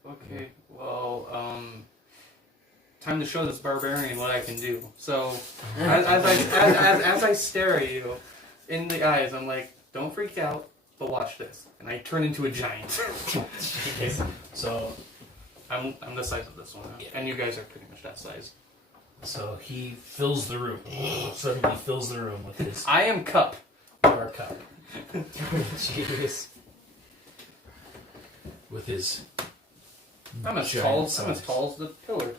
Okay, well, time to show this barbarian what I can do. So, as I stare at you in the eyes, I'm like, don't freak out, but watch this. And I turn into a giant. Okay, so I'm the size of this one, Yeah. and you guys are pretty much that size. he fills the room. Suddenly fills the room with his I am Cup. bar cup. Jeez. With his I'm as giant tall. I'm size. as tall as the pillar.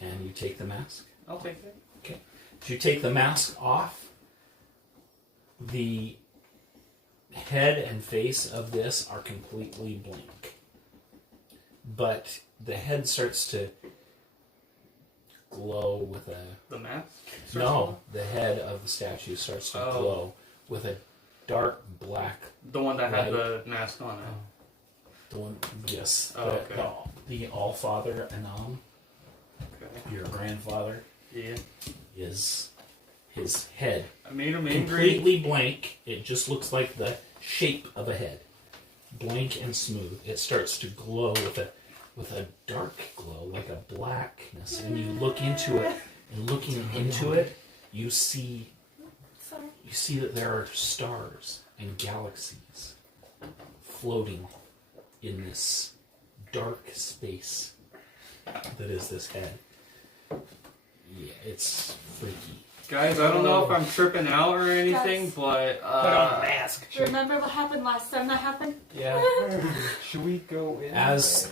And you take the mask. I'll take it. As you take the mask off, the head and face of this are completely blank. But the head starts to glow with a... The mask? No, the head of the statue starts to glow with a dark black... The one that had light. the mask on it. The one, yes. Oh, okay. The Allfather Anam, Okay. your grandfather, Yeah. is his head. I made him angry. Completely blank. It just looks like the shape of a head. Blank and smooth. It starts to glow with a dark glow, like a blackness. And you look into it, and looking into it, you see that there are stars and galaxies floating in this dark space that is this head. Yeah, it's freaky. Guys, I don't know if I'm tripping out or anything, but Put on the mask. Remember what happened last time that happened? Yeah. Should we go in? As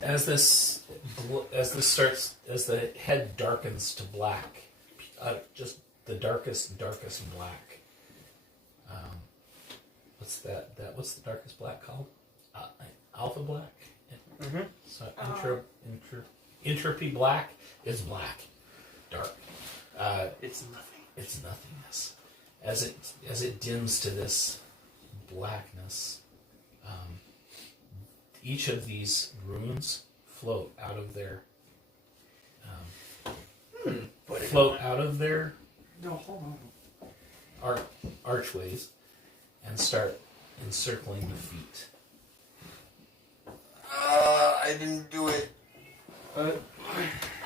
the head darkens to black, just the darkest black. What's that? What's the darkest black called? Alpha black. Mm-hmm. So entropy black is black, dark. it's nothing. It's nothingness. As it dims to this blackness, each of these runes float out of their No, hold on. archways and start encircling the feet. I didn't do it.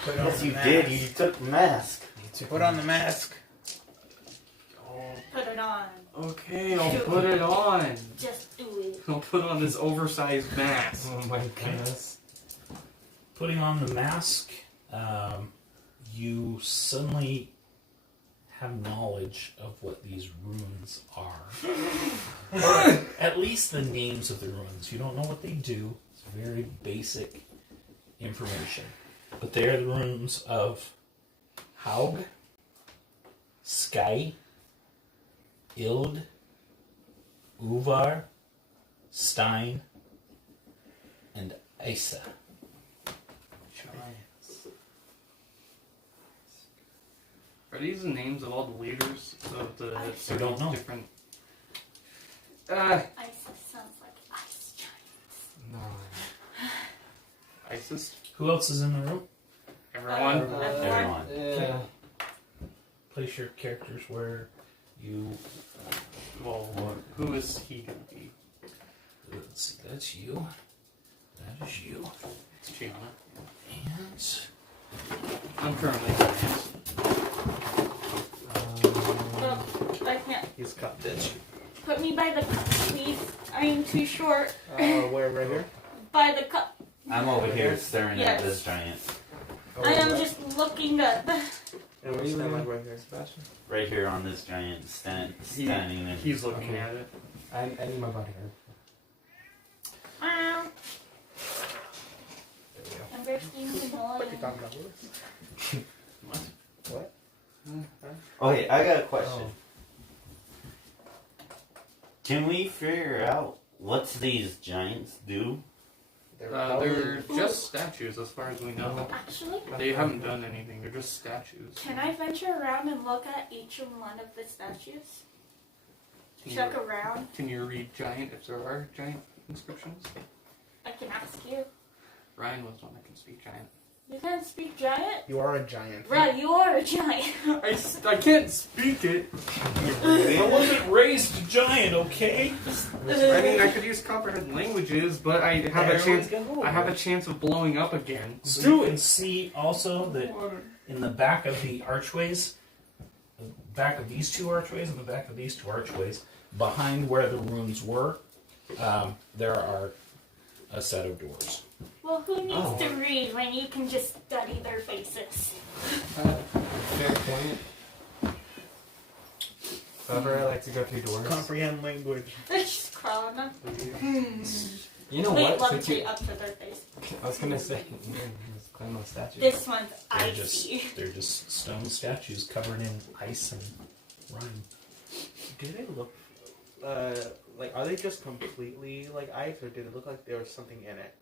Yes, you did. You took the mask. Put on the mask. Put it on. Okay, I'll put it on. Just do it. I'll put on this oversized mask. Oh my goodness. Putting on the mask, you suddenly have knowledge of what these runes are. Or at least the names of the runes. You don't know what they do. It's very basic information. But they are the runes of Haug, Sky, Ild, Uvar, Stein, and Isa. Are these the names of all the leaders of the I don't know. different? ISIS sounds like ice giants. No. ISIS? Who else is in the room? Everyone? Everyone. Yeah. Place your characters where you... Well, who is he gonna be? Let's see, that's you. That is you. It's Gianna. And... I'm currently Giant. Well, I can't. He's cut this. Put me by the cup, please. I am too short. Where? Right here? By the cup. I'm over here staring Yes. at this giant. I am just looking up. And we're stand like right here. Sebastian? Right here on this giant standing there. He's looking Okay. at it. I need my bodyguard. I'm bursting the What you noise. talking about, Lewis? What? What? Okay, I got a question. Oh. Can we figure out what these giants do? They're just statues as far as we know. Actually, They haven't done anything. They're just statues. can I venture around and look at each and one of the statues? Can Check you, around. can you read giant if there are giant inscriptions? I can ask you. Ryan was one that can speak giant. You can't speak giant? You are a giant. Right, you are a giant. I can't speak it. I wasn't raised a giant, okay? I mean, I could use comprehend languages, but I have a chance. I have a chance of blowing up again. So you can see also that in the back of the archways, the back of these two archways and the back of these two archways, behind where the runes were, there are a set of doors. Well, who needs to read when you can just study their faces? Fair point. However, I like to go through doors. Comprehend language. They're just crawling up. You know Wait, what? level Since 3 you, up to third base. I was gonna say, just climb those statues. This one's They're just icy. they're just stone statues covered in ice and rime. Do they look like, are they just completely like ice, or did it look like there was something in it?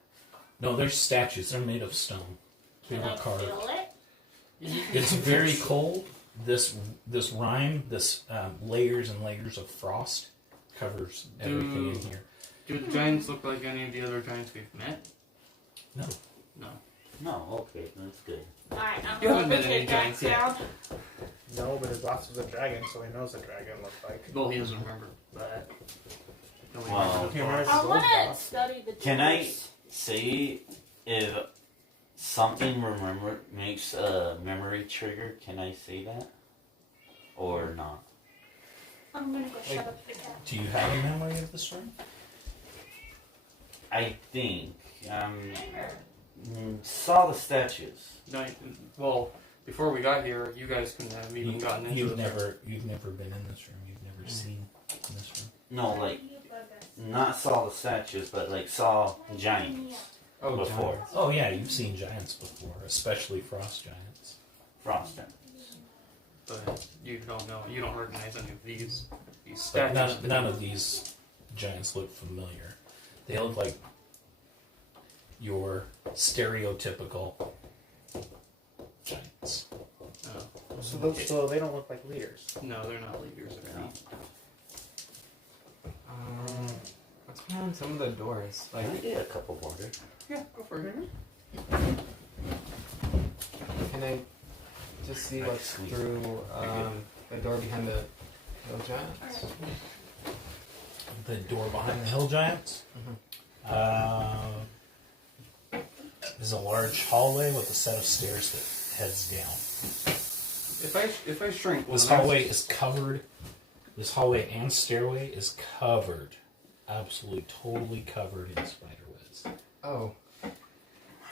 No, they're statues. They're made of stone. They Can were I carved. feel it? It's very cold. This rime, this layers and layers of frost covers everything in here. Do the giants look like any of the other giants we've met? No. No. No, okay, that's good. Alright, I'm You haven't going met to any take that giants yet. down. No, but his boss was a dragon, so he knows what a dragon looks like. Well, he doesn't remember that. He only Wow. remembers the He remembers- boss. I want to study the Can I doors. say if something makes a memory trigger? Can I say that or not? I'm going to go shut up the cat. Do you have a memory of this room? I think saw the statues. Well, before we got here, you guys couldn't have even gotten into You've the never been in this room. You've never seen this room. No, like not saw the statues, but like saw giants Oh, before. giants. Oh yeah, you've seen giants before, especially frost giants. Frost giants. But you don't know. You don't recognize any of these But statues. none of these giants look familiar. They look like your stereotypical giants. Oh. So they don't look like leaders. No, they're not leaders. No. What's behind some of the doors? Like, Can I get a cup of water? Yeah, go for it. can I just see Like what's squeeze. through the door behind the hill giants? The door behind the hill giants. Is a large hallway with a set of stairs that heads down. If I shrink, This hallway is covered. This hallway and stairway is covered, absolutely, totally covered in spider webs. Oh,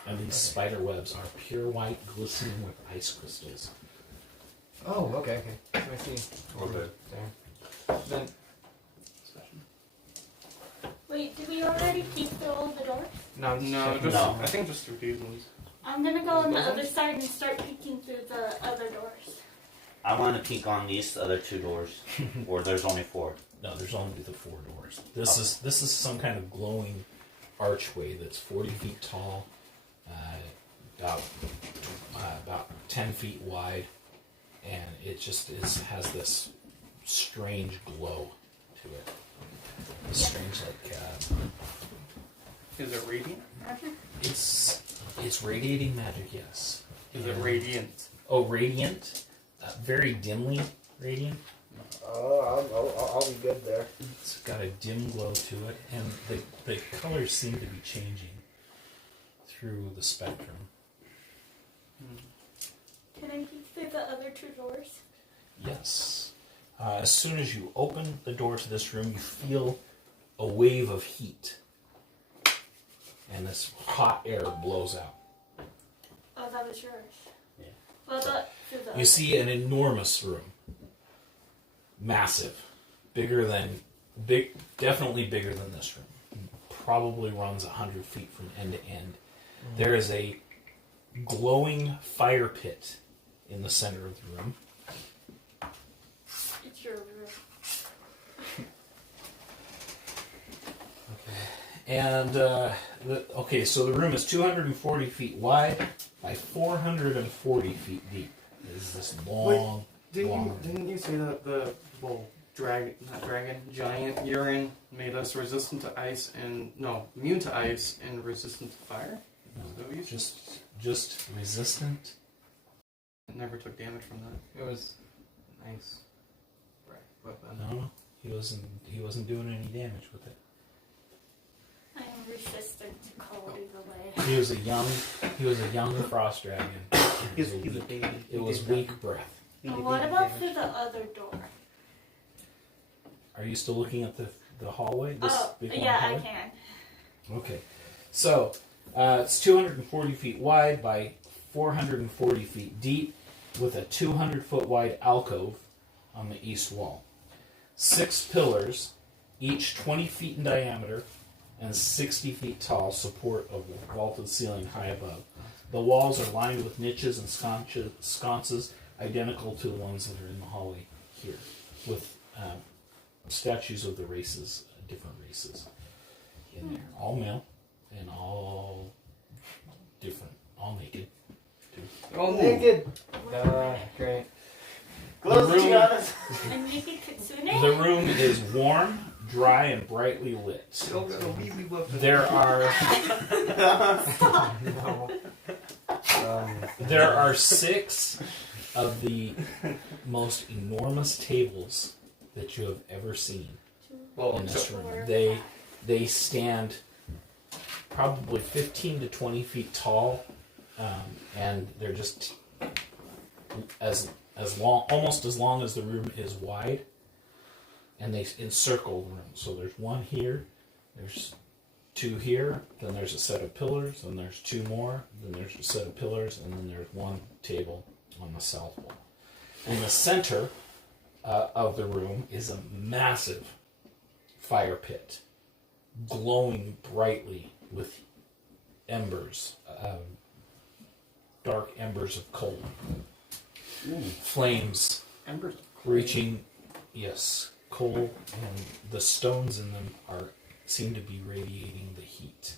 And these spider webs are pure white, glistening with ice crystals. oh, okay. So I see. Okay. There. Then, Wait, did we already peek through all the doors? no, I'm just No, checking. just No. I think just through these ones. I'm going to go on the other side and start peeking through the other doors. I want to peek on these other two doors, or there's only 4. No, there's only the 4 doors. This is some kind of glowing archway that's 40 feet tall, about 10 feet wide, and it just has this strange glow to it. Strange, like Is it radiant? it's radiating magic. Yes. Is it And- radiant? Oh, radiant. Very dimly radiant. Oh, I'll be good there. It's got a dim glow to it, and the colors seem to be changing through the spectrum. Can I peek through the other 2 doors? Yes. As soon as you open the door to this room, you feel a wave of heat, and this hot air blows out. Oh, that was yours. Yeah. Well, through the You see an enormous room, massive, definitely bigger than this room. Probably runs 100 feet from end to end. There is a glowing fire pit in the center of the room. It's your room. And, so the room is 240 feet wide by 440 feet deep. Is this long, long... Didn't you say that the giant urine made us resistant to ice and immune to ice and resistant to fire? Is that what you said? Just resistant? I never took damage from that. It was nice. Right. Weapon. No, he wasn't doing any damage with it. I am resistant to cold either way. He was a young frost dragon. He's a baby. It was weak breath. And what about through the other door? Are you still looking at the hallway? This big long yeah, hallway? I can. Okay. So, it's 240 feet wide by 440 feet deep with a 200-foot wide alcove on the east wall. 6 pillars, each 20 feet in diameter, and 60 feet tall support of vaulted ceiling high above. The walls are lined with niches and sconces identical to the ones that are in the hallway here, with statues of the races, different races in there. All male and all different, all naked. Oh, naked. Great. Glows The room- Giannis. And make it Kitsune. The room is warm, dry, and brightly lit. There are there are 6 of the most enormous tables that you have ever seen in this room. They stand probably 15 to 20 feet tall, and they're just as long, almost as long as the room is wide, and they encircle the room. So there's one here, there's 2 here, then there's a set of pillars, then there's 2 more, then there's a set of pillars, and then there's one table on the south wall. In the center of the room is a massive fire pit, glowing brightly with embers, dark embers of coal. Flames Embers. reaching, yes, coal, and the stones in them seem to be radiating the heat.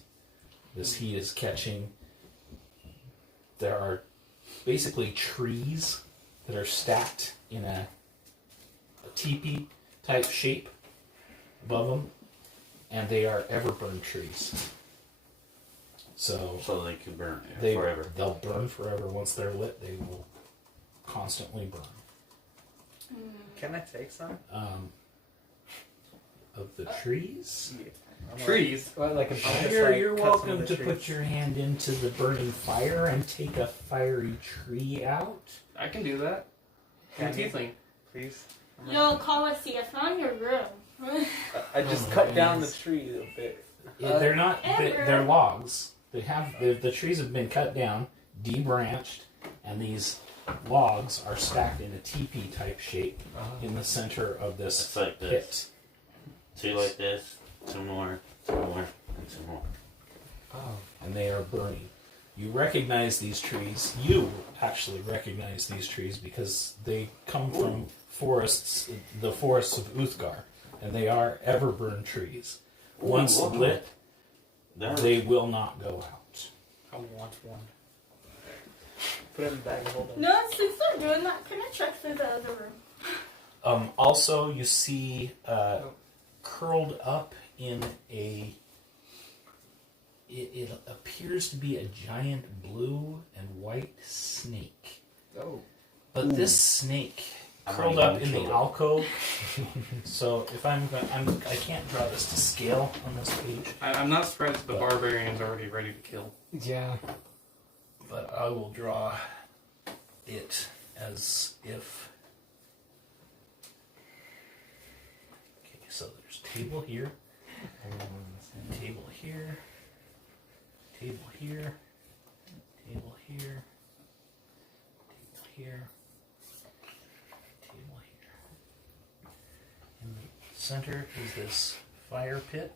This heat is catching. There are basically trees that are stacked in a teepee type shape above them, and they are everburn trees. So So they could burn they forever. they'll burn forever. Once they're lit, they will constantly burn. Can I take some? Of the trees. Trees. Well, like a bonus, You're like, cut some welcome of the to trees. put your hand into the burning fire and take a fiery tree out. I can do that. Can you? Tiefling. Please. Yo, Kawasi, I found your room. I just cut down the tree a bit. They're not. Amber. They're logs. They have the trees have been cut down, debranched, and these logs are stacked in a teepee type shape in the center of this It's like pit. this. 2 like this, 2 more, 2 more, and 2 more. And they are burning. You recognize these trees. You actually recognize these trees because they come from forests, the forests of Uthgar, and they are everburn trees. Once Ooh, lit, There. they will not go out. I want one. Put it in the bag and hold it. No, since they're doing that, can I check through the other room? Also, you see curled up in a. It appears to be a giant blue and white snake. Oh. But this snake I'm curled not up even in the sure. alcove. So if I can't draw this to scale on this page, I'm not surprised the barbarian's already ready to kill. Yeah. but I will draw it as if. Okay, so there's table here, table here, table here, table here, table here, table here. In the center is this fire pit.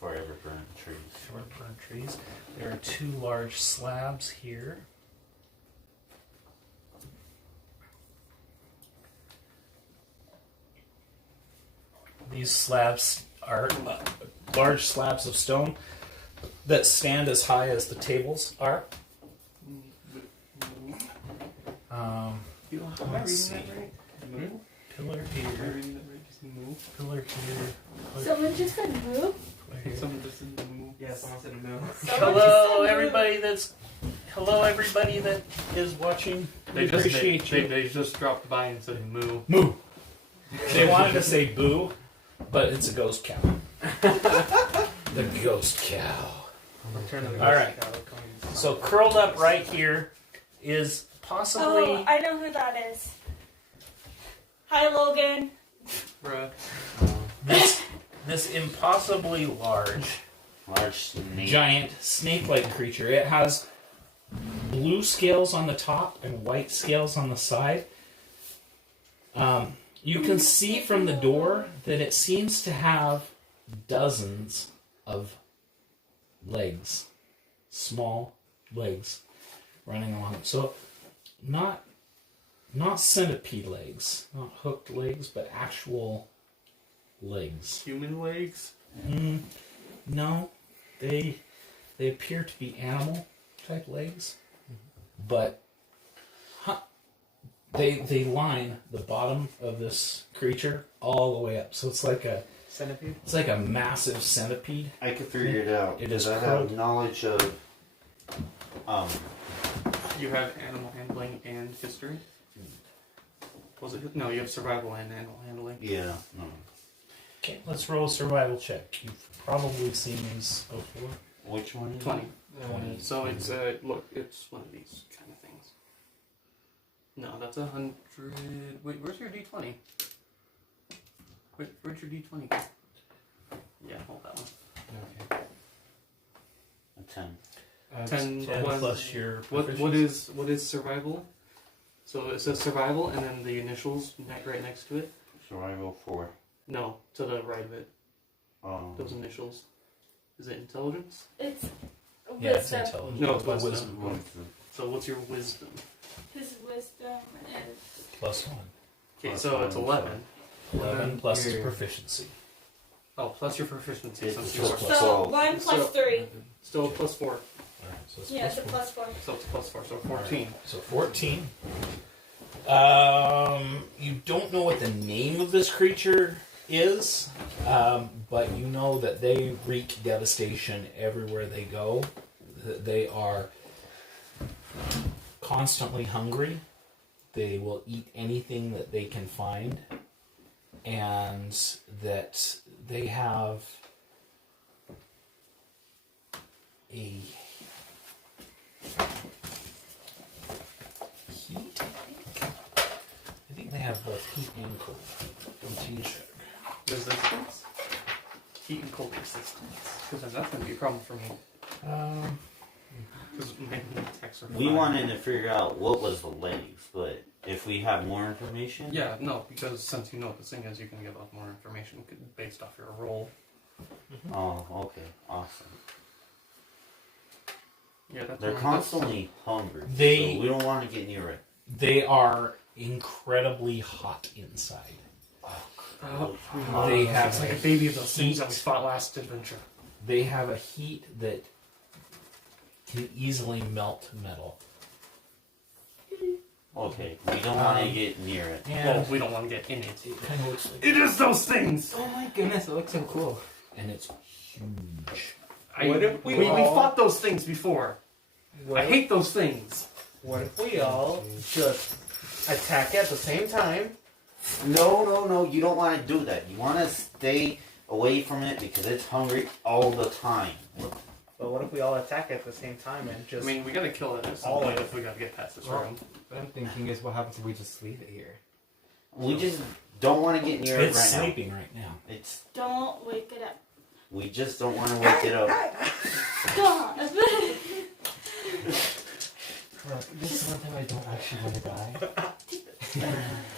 Forever burn trees. Short burn trees. There are two large slabs here. These slabs are large slabs of stone that stand as high as the tables are. You don't Let's am I reading see. that right? Move? Pillar Am I here, reading that right? Just move? pillar here. Someone just said move. pillar here. Someone just said move. Yeah, someone said no. Hello, everybody that is watching. They We just, appreciate you. they just dropped by and said moo. Moo. They wanted to say boo, but it's a ghost cow. The ghost cow. All right. So curled up right here is possibly Oh, I know who that is. Hi, Logan. Bruh. this impossibly large, Large snake. giant snake-like creature. It has blue scales on the top and white scales on the side. You can see from the door that it seems to have dozens of legs, small legs, running along. So, not centipede legs, not hooked legs, but actual legs. Human legs? No, they appear to be animal type legs, but they line the bottom of this creature all the way up. So it's like a Centipede? It's like a massive centipede. I could figure it out. It is because I curled. have knowledge of. You have animal handling and history? Was it? No, you have survival and animal handling. Yeah, no. Okay, let's roll a survival check. You've probably seen these before. Which one? 20. 20. So it's, look, it's one of these kind of things. No, that's 100. Wait, where's your d20? Wait, where'd your d20 go? Yeah, hold that one. Okay. A 10. 10 10 plus, plus your what proficiency. is survival? So it says survival and then the initials right next to it. Survival 4. No, to the right of it. Um, Those initials. Is it intelligence? It's Yeah, it's wisdom. intelligence. No, it's But wisdom. So what's your wisdom? His wisdom is Plus 1. Okay, Plus so one, it's 11. 11 plus his Your- proficiency. Oh, plus your proficiency. It's So just it's plus yours. so 12. 1 plus So- 3. Still a plus 4. Alright, so it's Yeah, it's a plus plus 4. So it's a plus 4, so 14. So 14. You don't know what the name of this creature is, but you know that they wreak devastation everywhere they go. That they are constantly hungry. They will eat anything that they can find, and that they have a heat. I think they have both heat and cold. Let me check. Resistance? Heat and cold resistance. Because that's going to be a problem for me. Because my attacks are We fine. wanted to figure out what was the legs, but if we have more information. Yeah, no, because since you know what this thing is, you can give us more information based off your roll. Oh, okay. Awesome. Yeah, that's They're that's- constantly hungry. They- So we don't want to get near it. They are incredibly hot inside. Oh, They have it's like a baby of those things that we fought last adventure. They have a heat that can easily melt metal. Okay, we don't want to get near it. Well, And we don't want to get in it. it kind of looks like, It is those things! Oh my goodness, it looks so cool. and it's huge. What if we we all- fought those things before. I hate those things. What if we all just attack at the same time? No. You don't want to do that. You want to stay away from it because it's hungry all the time. But what if we all attack at the same time and I just... mean, we gotta kill it at some All point of it. if we gotta get past this Well, room. What I'm thinking is, what happens if we just leave it here? We just don't want to get near it It's right sleeping right now. now. It's Don't wake it up. we just don't want to wake it up. Stop! This is one time I don't actually want to die.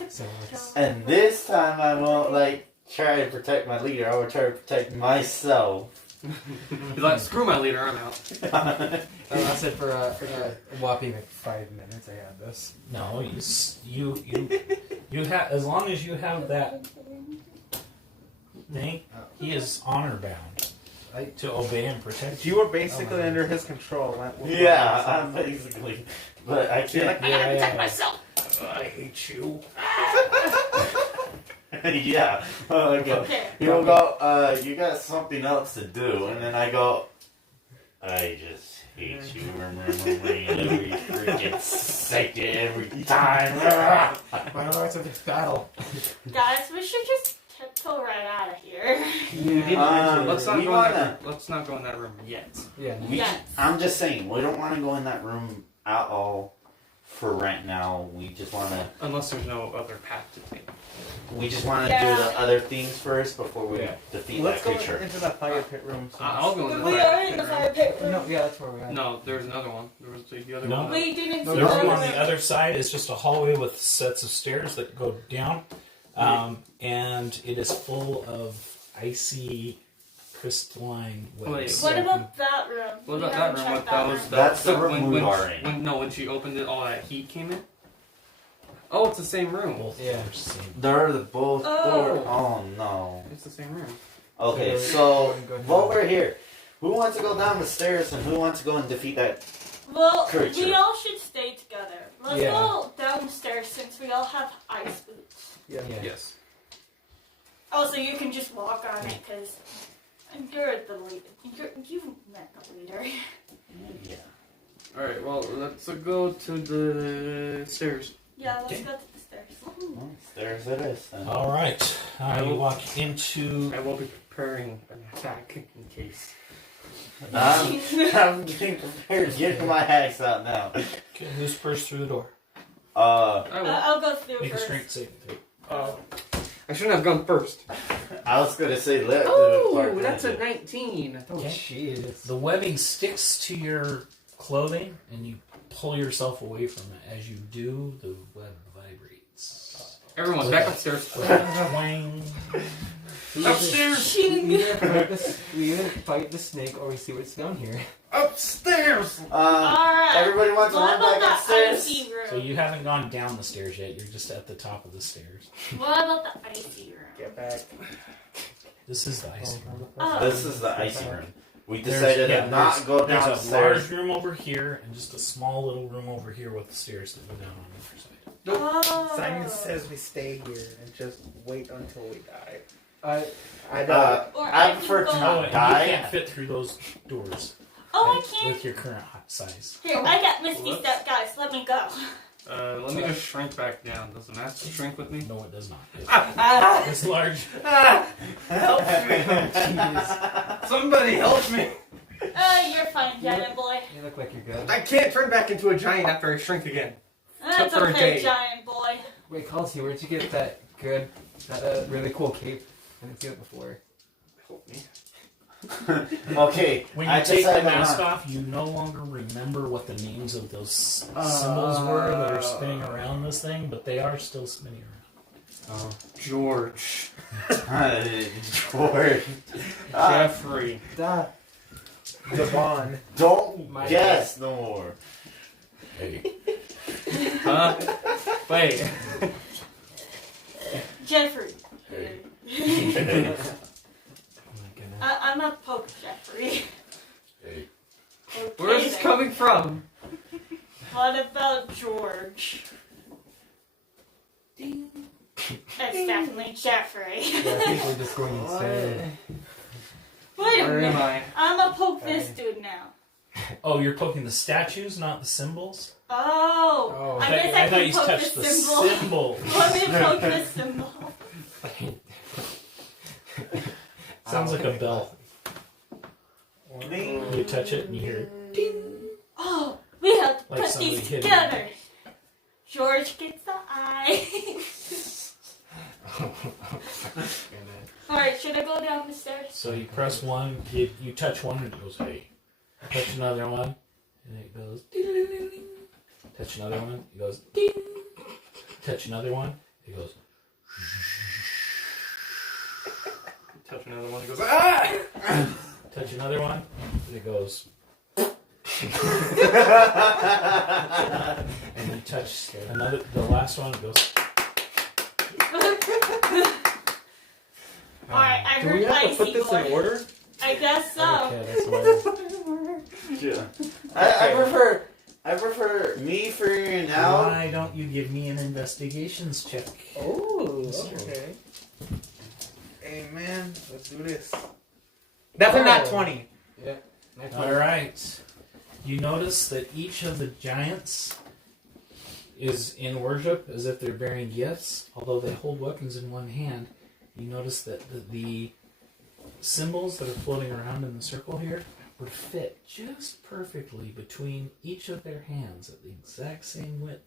So it's... And this time I won't try to protect my leader. I will try to protect myself. He's like, screw my leader, I'm out. That lasted for a whopping 5 minutes. I had this. No, you have, as long as you have that thing, he is honor bound to obey and protect you. You were basically under his control. Yeah, I'm basically, but I You're can't. like, I gotta protect myself. I hate you. Yeah. Okay. Okay. He'll go, you got something else to do. And then I go, I just hate you. Remembering every freaking second, every time. Why do I have this battle? Guys, we should just tiptoe right out of here. Let's not we go wanna, let's not go in that room yet. Yeah. Yes. I'm just saying, we don't want to go in that room at all for right now. We just want to, Unless there's no other path to take. we just want to Yeah. do the other things first before we Yeah. defeat Let's that go creature. into the fire pit room. I'll go in the We fire are in pit the room. fire pit room. No, yeah, that's where we are. No, there's another one. There was the other No. one. We didn't No, see The the room other on the one. other side is just a hallway with sets of stairs that go down. And it is full of icy, crystalline webs. What about that room? What We about haven't that room? checked What that was? That's the room we are in. When she opened it, all that heat came in. Oh, it's the same room. Both Yeah. doors seem- They're the both. Oh. Oh no. It's the same room. Okay, So, so go ahead. while we're here, who wants to go down the stairs and who wants to go and defeat that? Well, Creature. we all should stay together. Let's Yeah. go downstairs since we all have ice boots. Yeah. Yeah. Yes. Also, you can just walk on it because you're the leader. You've met the leader. Yeah. All right. Well, let's go to the stairs. Yeah, let's Okay. go to the stairs. Well, stairs it is then. All right. You walk into. I will be preparing an attack in case. I'm getting prepared. Getting my axe out now. Okay, who's first through the door? I will. I'll go through Make a first. strength saving throw. I shouldn't have gone first. I was gonna say let. Oh, that's a 19. Oh, Okay. jeez. The webbing sticks to your clothing, and you pull yourself away from it. As you do, the web vibrates. Everyone, back upstairs. Wang. Upstairs. We either fight the snake or we see what's down here. Upstairs. Alright. Everybody wants to What run about back the upstairs. icy room? So you haven't gone down the stairs yet. You're just at the top of the stairs. What about the icy room? Get back. This is the ice room. Oh. This is the icy room. We There's- decided yeah, to not go There's a downstairs. large room over here and just a small little room over here with the stairs that go down on the other side. Oh. Simon says we stay here and just wait until we die. I don't. Or I can prefer to go- Oh, not and die. you can't fit through those doors Oh, I can't. with your current size. Here, I got Misty Whoops. Step, guys. Let me go. Let me just shrink back down. Does the master shrink with me? No, it does not. Ah! It's large. Help me! Somebody help me! You're fine, giant boy. You look like you're good. I can't turn back into a giant after I shrink again. That's for a okay, day. giant boy. Wait, Kelsey, where'd you get that really cool cape? I didn't see it before. Help me. Okay, When I you take the decided mask not- off, you no longer remember what the names of those symbols were that are spinning around this thing, but they are still spinning around. George. George. Jeffrey. Devon. Don't My guess no more. Hey. Huh? Wait. Jeffrey. Hey. Oh my goodness. I'm not Pope Jeffrey. Hey. Okay, Where is this then. coming from? What about George? That's definitely Jeffrey. Yeah, I think we're just going insane. Wait a Where am minute. I? I'm gonna poke this dude now. Oh, you're poking the statues, not the symbols? Oh, Oh. I guess I thought can you poke touched the the symbol. symbol. Let me poke the symbol. Sounds like a bell. Ding. You touch it and you hear it. Oh, we have to Like put somebody these hit it. together. George gets the eye. Alright, should I go down the stairs? So you press one, you touch one and it goes, hey. Touch another one, and it goes, ding. Touch another one, it goes, ding. Touch another one, it goes, Touch another one. It goes. Ah! touch another one, and it goes, and you touch another, the last one, it goes, Alright, I Do heard we have to icy put this boy. in order? I guess so. okay, that's hilarious. Yeah. I prefer me figuring it out. Why don't you give me an investigations check? Oh, okay. Hey man, let's do this. Definitely not 20. Yeah. Next All right. You notice that each of the giants is in worship as if they're bearing gifts, although they hold weapons in one hand. You notice that the symbols that are floating around in the circle here would fit just perfectly between each of their hands at the exact same width.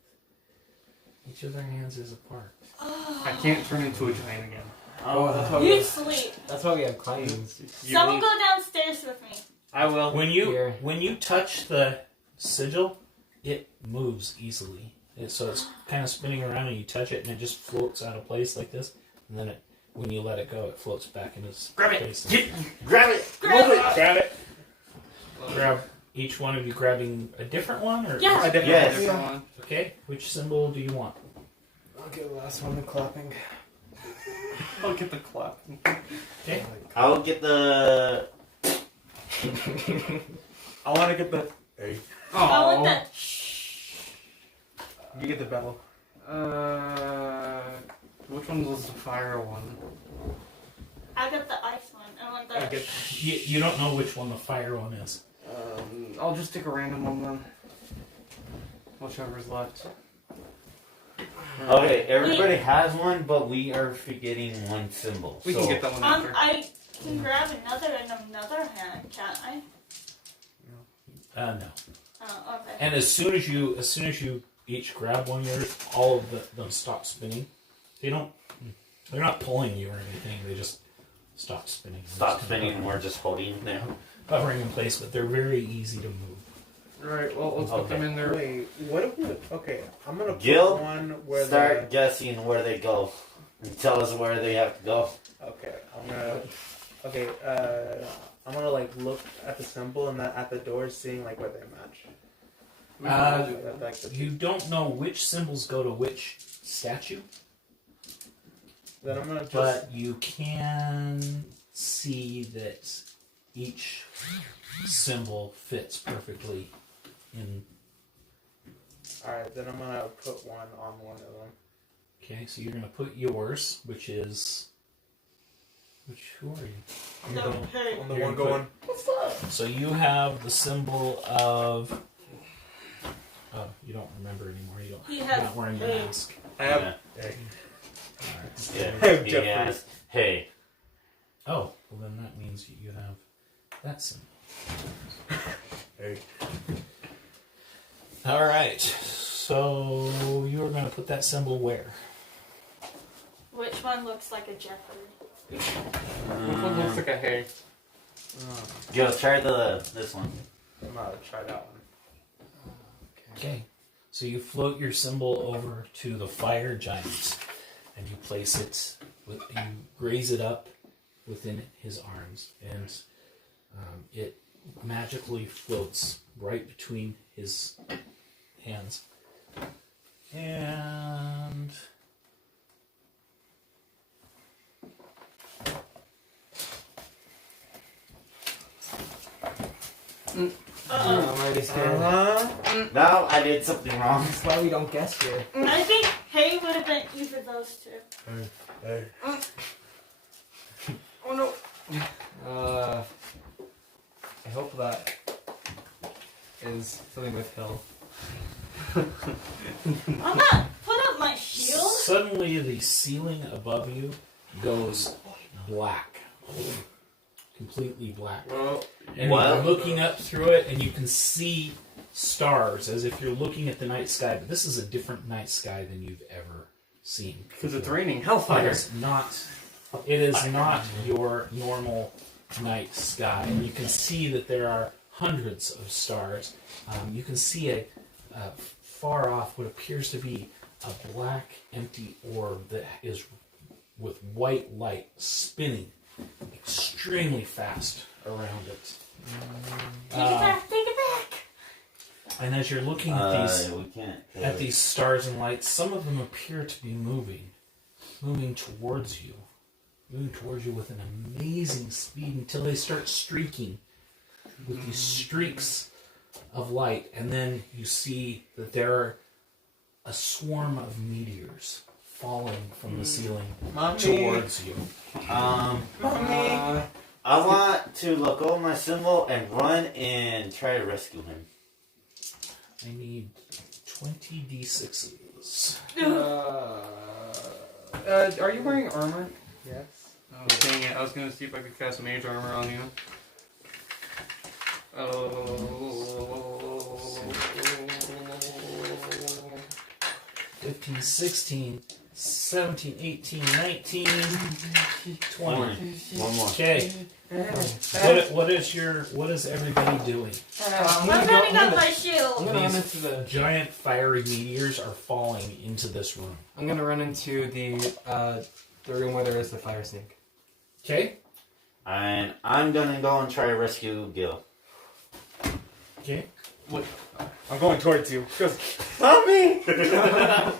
Each of their hands is apart. I can't turn into a giant again. Oh, that's why we You have, sleep. that's why we have climbings. Someone go downstairs with me. I will. When Here. you touch the sigil, it moves easily. So it's kind of spinning around and you touch it and it just floats out of place like this. and then when you let it go, it floats back in its Grab it! place. Grab it! Grab it. Grab it. Grab each one of you grabbing a different one, or Yeah. I definitely Yes. do. okay? Which symbol do you want? I'll get the last one, the clapping. I'll get the clap. Okay. I'll get the. I want to get the. I want that. You get the bell. Which one was the fire one? I got the ice one. I want I that. get. You don't know which one the fire one is. I'll just take a random one then. Whichever's left. Okay, everybody has one, but we are forgetting one symbol. We so, can get that one after. I can grab another in another hand, can't I? No. Oh, okay. And as soon as you each grab one of yours, all of them stop spinning. They're not pulling you or anything. They just stop spinning. Stop spinning, and we're just holding them. Hovering in place, but they're very easy to move. Alright, well, let's put them in there. Wait, what if we? Okay, I'm gonna put Gil, one where Start guessing where they go. And tell us where they have to go. Okay, I'm gonna like look at the symbol and then at the doors, seeing like where they match. Like the- You don't know which symbols go to which statue, Then I'm gonna just. but you can see that each symbol fits perfectly in. All right, then I'm gonna put one on one of them. Okay, so you're gonna put yours, which is. Who are you? No, hey. On the You're one gonna going. So you have the symbol of. Oh, you don't remember anymore. He You're has not wearing the hey. mask. I have. Yeah. Alright. Yeah, he Jeffrey. asked, hey, Oh, well then that means you have that symbol. Hey. Alright, so you're going to put that symbol where? Which one looks like a Jeffrey? Which one looks like a hay? Yo, try this one. I'm gonna try that one. Okay, so you float your symbol over to the fire giant, and you place it, you raise it up within his arms, and it magically floats right between his hands. And I'm already scared. Now I did something wrong. That's why we don't guess here. I think hay would have been either those two. Hey. Oh no. I hope that is something with Hill. I'm not put up my shield. suddenly the ceiling above you goes black. Completely black. Well, And Wow. you're looking up through it, and you can see stars as if you're looking at the night sky. But this is a different night sky than you've ever seen. because it's raining It hellfire. is not. It is not your normal night sky. And you can see that there are hundreds of stars. You can see a far off what appears to be a black, empty orb that is with white light spinning extremely fast around it. Take it back, take it back. And as you're looking at We can't. these stars and lights, some of them appear to be moving towards you with an amazing speed until they start streaking with these streaks of light, and then you see that there are a swarm of meteors falling from the ceiling towards you. I want to look over my symbol and run and try to rescue him. I need 20 d6s. Are you wearing armor? Yes. Oh, dang it. I was going to see if I could cast mage armor on you. 15, 16, 17, 18, 19, 20. One more. Okay. What is everybody doing? I'm running on my I'm shield. gonna run These into the. giant fiery meteors are falling into this room. I'm gonna run into the the room where there is the fire snake. Okay. And I'm gonna go and try to rescue Gil. Okay. I'm going towards you. She goes, Not me!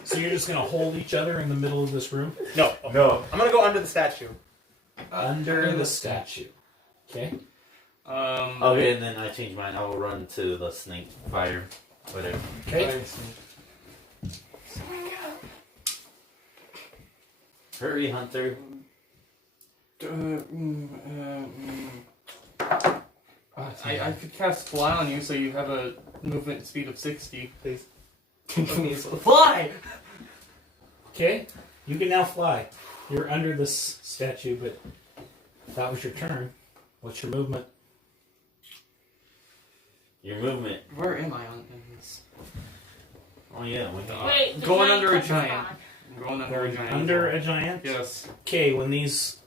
So you're just gonna hold each other in the middle of this room? no. No. I'm gonna go under the statue. Under the statue. Okay. Okay, and then I change mine. I will run to the snake fire. Whatever. Okay. Fire snake. Hurry, Hunter. I could cast fly on you so you have a movement speed of 60. Please. Fly! Okay. You can now fly. You're under this statue, but that was your turn. What's your movement? Your movement. Where am I on in this? Oh, yeah. We can... Wait, the Going giant under a touches giant. on. I'm going under a giant. Under a giant? Yes. Okay, when these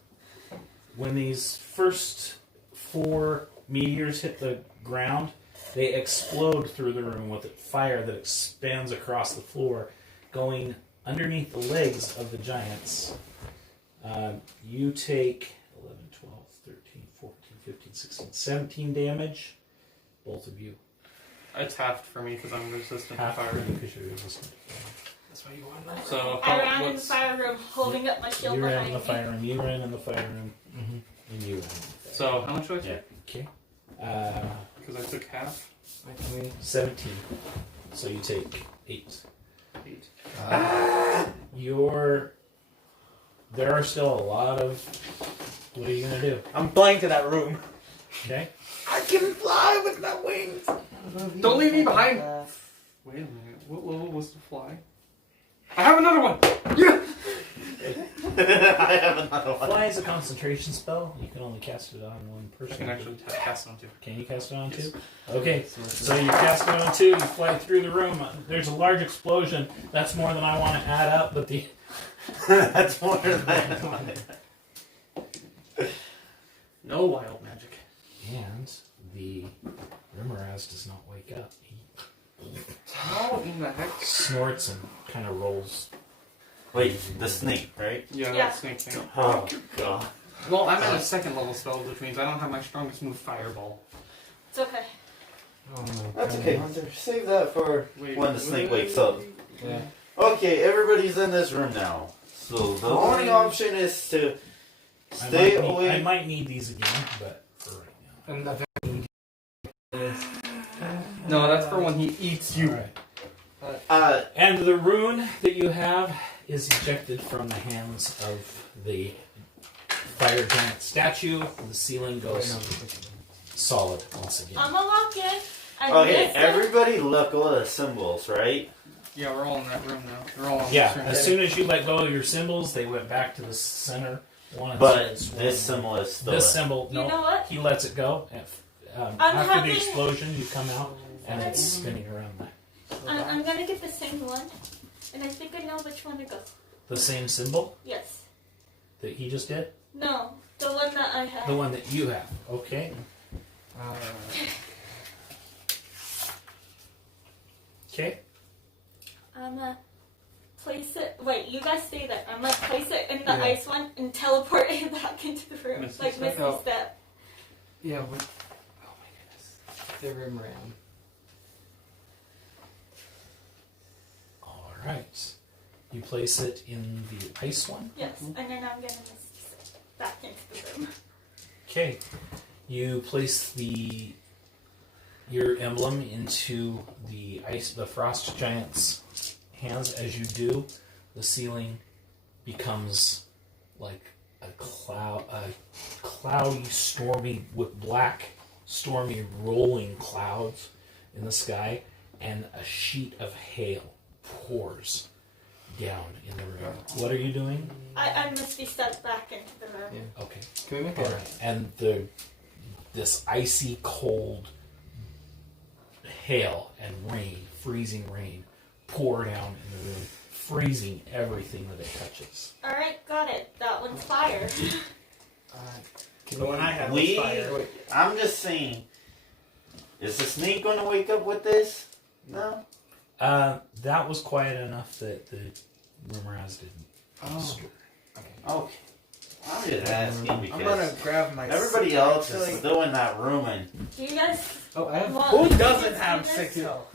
first 4 meteors hit the ground, they explode through the room with a fire that expands across the floor, going underneath the legs of the giants. You take 11, 12, 13, 14, 15, 16, 17 damage. Both of you. It's halved for me because I'm resistant to Half fire. because you're resistant to fire. That's why you want that. So I ran in the what's fire room holding up my shield You ran behind in the me. fire room. You ran in the fire room. And you ran. so how much do I take? Yeah. Okay. Because I took half. 17. So you take 8. 8. There are still a lot of. What are you gonna do? I'm flying to that room. Okay. I can fly with my wings. Don't leave me behind. Wait a minute. What level was the fly? I have another one. Yeah. I have another one. Fly is a concentration spell. You can only cast it on one I person. can actually cast it on two. Can you cast it on Yes. 2? Okay. So you cast it on 2. You fly through the room. There's a large explosion. That's more than I want to add up, but the. That's more than No wild magic. And the Rimmeraz does not wake up. He How in the heck? snorts and kind of rolls. Wait, the snake, right? Yeah, Yeah. that snake thing. Oh, God. Well, I'm at a second level spell, which means I don't have my strongest move, Fireball. It's okay. Oh my That's okay, Hunter. Save that for Wait, when the snake wakes up. Yeah. Okay, everybody's in this room now. So the only option is to I stay might need- away. I might need these again, but for right now. And the No, that's for when he eats you. Alright. And the rune that you have is ejected from the hands of the fire giant statue. The ceiling goes solid once again. I'm gonna walk in. And Okay, listen. everybody look all the symbols, right? Yeah, we're all in that room now. We're all in Yeah, this room. as soon as you let go of your symbols, they went back to the center one. But So this symbol is still this there. symbol, You no, know what? he lets it go. I'm After having- the explosion, you come out and it's spinning around that. I'm gonna get the same one, and I think I know which one to go. The same symbol Yes. that he just did? No, the one that I have. The one that you have. Okay. Okay. I'm gonna place it. Wait, you guys stay there. I'm gonna place it in the Yeah. ice one and teleport it back into the room, Misty like step? Misty Oh. Step. Yeah, what? Oh my goodness. The room ram. All right. You place it in the ice one. Yes, and then I'm gonna Misty Step back into the room. Okay. You place your emblem into the frost giant's hands. As you do, the ceiling becomes like a cloudy, stormy, with black, stormy, rolling clouds in the sky, and a sheet of hail pours down in the room. What are you doing? I Misty Step back into the room. Yeah. Okay. Can we make All it? right. And this icy cold hail and rain, freezing rain, pour down in the room, freezing everything that it touches. All right, got it. That one's fire. The one I have We- was fire. I'm just saying, is the snake going to wake up with this? No? That was quiet enough that the rumor has didn't. Oh. Okay. I'm just asking I'm because gonna grab my. everybody else is still in that room and Do you guys Oh, I have. want Who me to doesn't just have do 6 this? health?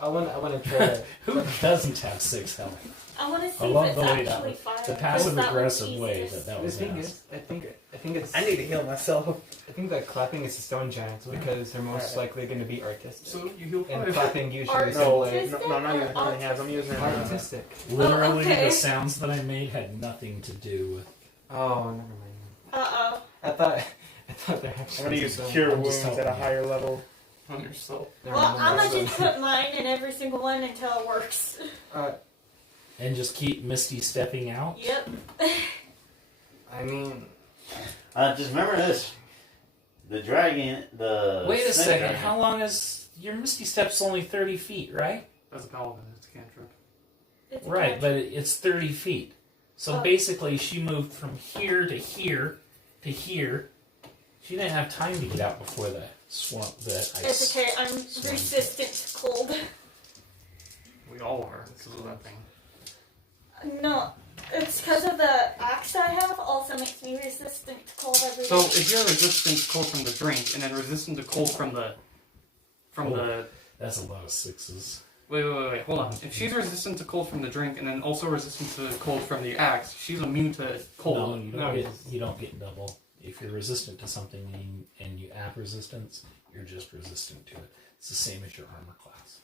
I want to try. Who doesn't have 6 health? I want to see I love if the it's way that actually was. fire. The 'cause passive that one's aggressive way easiest. that The was thing asked. is, I think it's. I need to heal myself. I think that clapping is the stone giants because they're most likely going to be artistic. So you heal And 5. clapping usually Art- is No, like no, not using healing hands. I'm using. artistic. Literally, okay. the sounds that I made had nothing to do with. Oh, never mind. Uh-oh. I thought there actually. I'm gonna was use a cure I'm just wounds at a helping you. higher level. On yourself. Never Well, mind, I'm that's gonna just put mine in every single one until it works. And just keep Misty stepping out. Yep. I mean, just remember this: the dragon, the Wait a snake second. dragon- How long is your Misty Step's only 30 feet, right? That's a paladin. It's a cantrip. It's a Right, catch. but it's 30 feet. So Oh. basically, she moved from here to here to here. She didn't have time to get out before the swamp. The ice. It's okay. I'm resistant to cold. We all are because of that thing. No, it's because of the axe I have. Also makes me resistant to cold every So day. if you're resistant to cold from the drink, and then resistant to cold from the That's a lot of 6s. wait, hold on. If she's resistant to cold from the drink, and then also resistant to cold from the axe, she's immune to cold. No, you don't No, get. it's- You don't get double. If you're resistant to something and you add resistance, you're just resistant to it. It's the same as your armor class.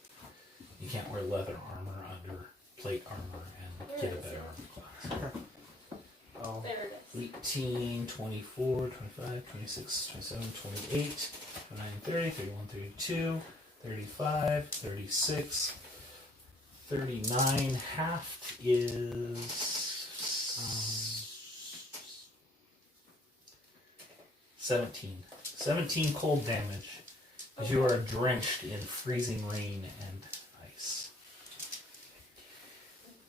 You can't wear leather armor under plate armor and get a better armor class. Oh. There it is. 18, 24, 25, 26, 27, 28, 29, 30, 31, 32, 35, 36, 39. Half is 17. 17 cold damage as you are drenched in freezing rain and ice.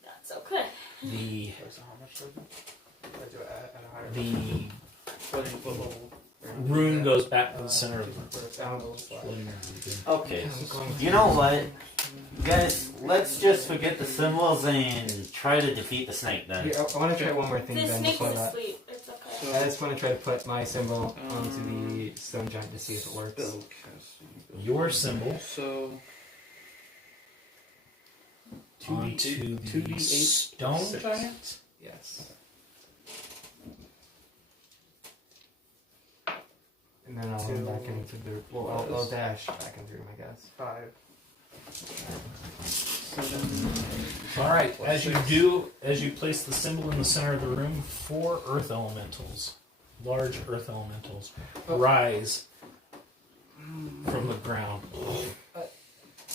That's okay. The So how much was it? I do it at a higher the Floating foot level. rune goes back to the center of the level. Okay. You know what, guys? Let's just forget the symbols and try to defeat the snake then. Here, I want to try one more thing. The Then snake before is that. asleep. It's okay. I just want to try to put my symbol onto the stone giant to see if it works. your symbol So onto the 2d8 stone 6. giant. Yes. And then I'll run back into the. Well, I'll dash back into him, I guess. 5. 7. All right. As you place the symbol in the center of the room, 4 earth elementals, large earth elementals, rise from the ground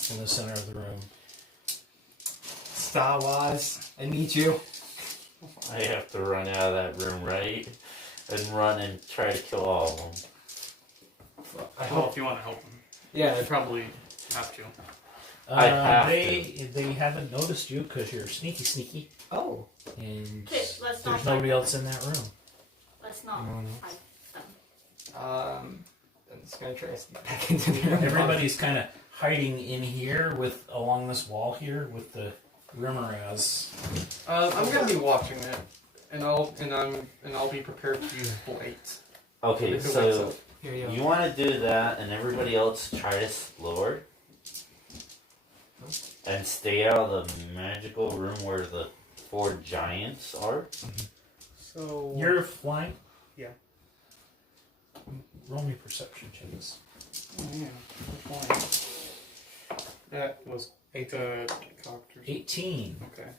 in the center of the room. Star Wars, I need you. I have to run out of that room, right? And run and try to kill all of them. I Well, hope. if you want to help them, Yeah, you probably have to. I have they haven't noticed you because you're sneaky, Oh. and Okay, let's not there's nobody else in that room. Let's not No, no. fight them. I'm just gonna try to sneak back into the room. Everybody's kind of hiding in here with along this wall here with the Rimmeraz. I'm gonna be watching it, and I'll be prepared to use blade. Okay, If it wakes so up. Here you go. you want to do that, and everybody else try to lower and stay out of the magical room where the 4 giants are. So You're flying. Yeah. Roll me perception checks. Oh, yeah. Fine. That was 8 characters. 18. Okay.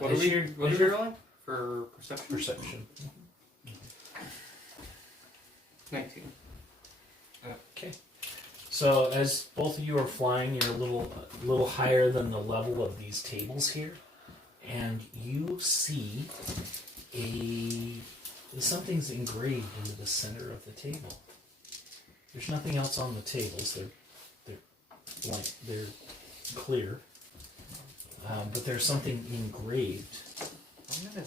What is your What are we rolling for perception? perception? 19. Okay. So as both of you are flying, you're a little higher than the level of these tables here, and you see something's engraved into the center of the table. There's nothing else on the tables. They're blank. They're clear. But there's something engraved I'm gonna.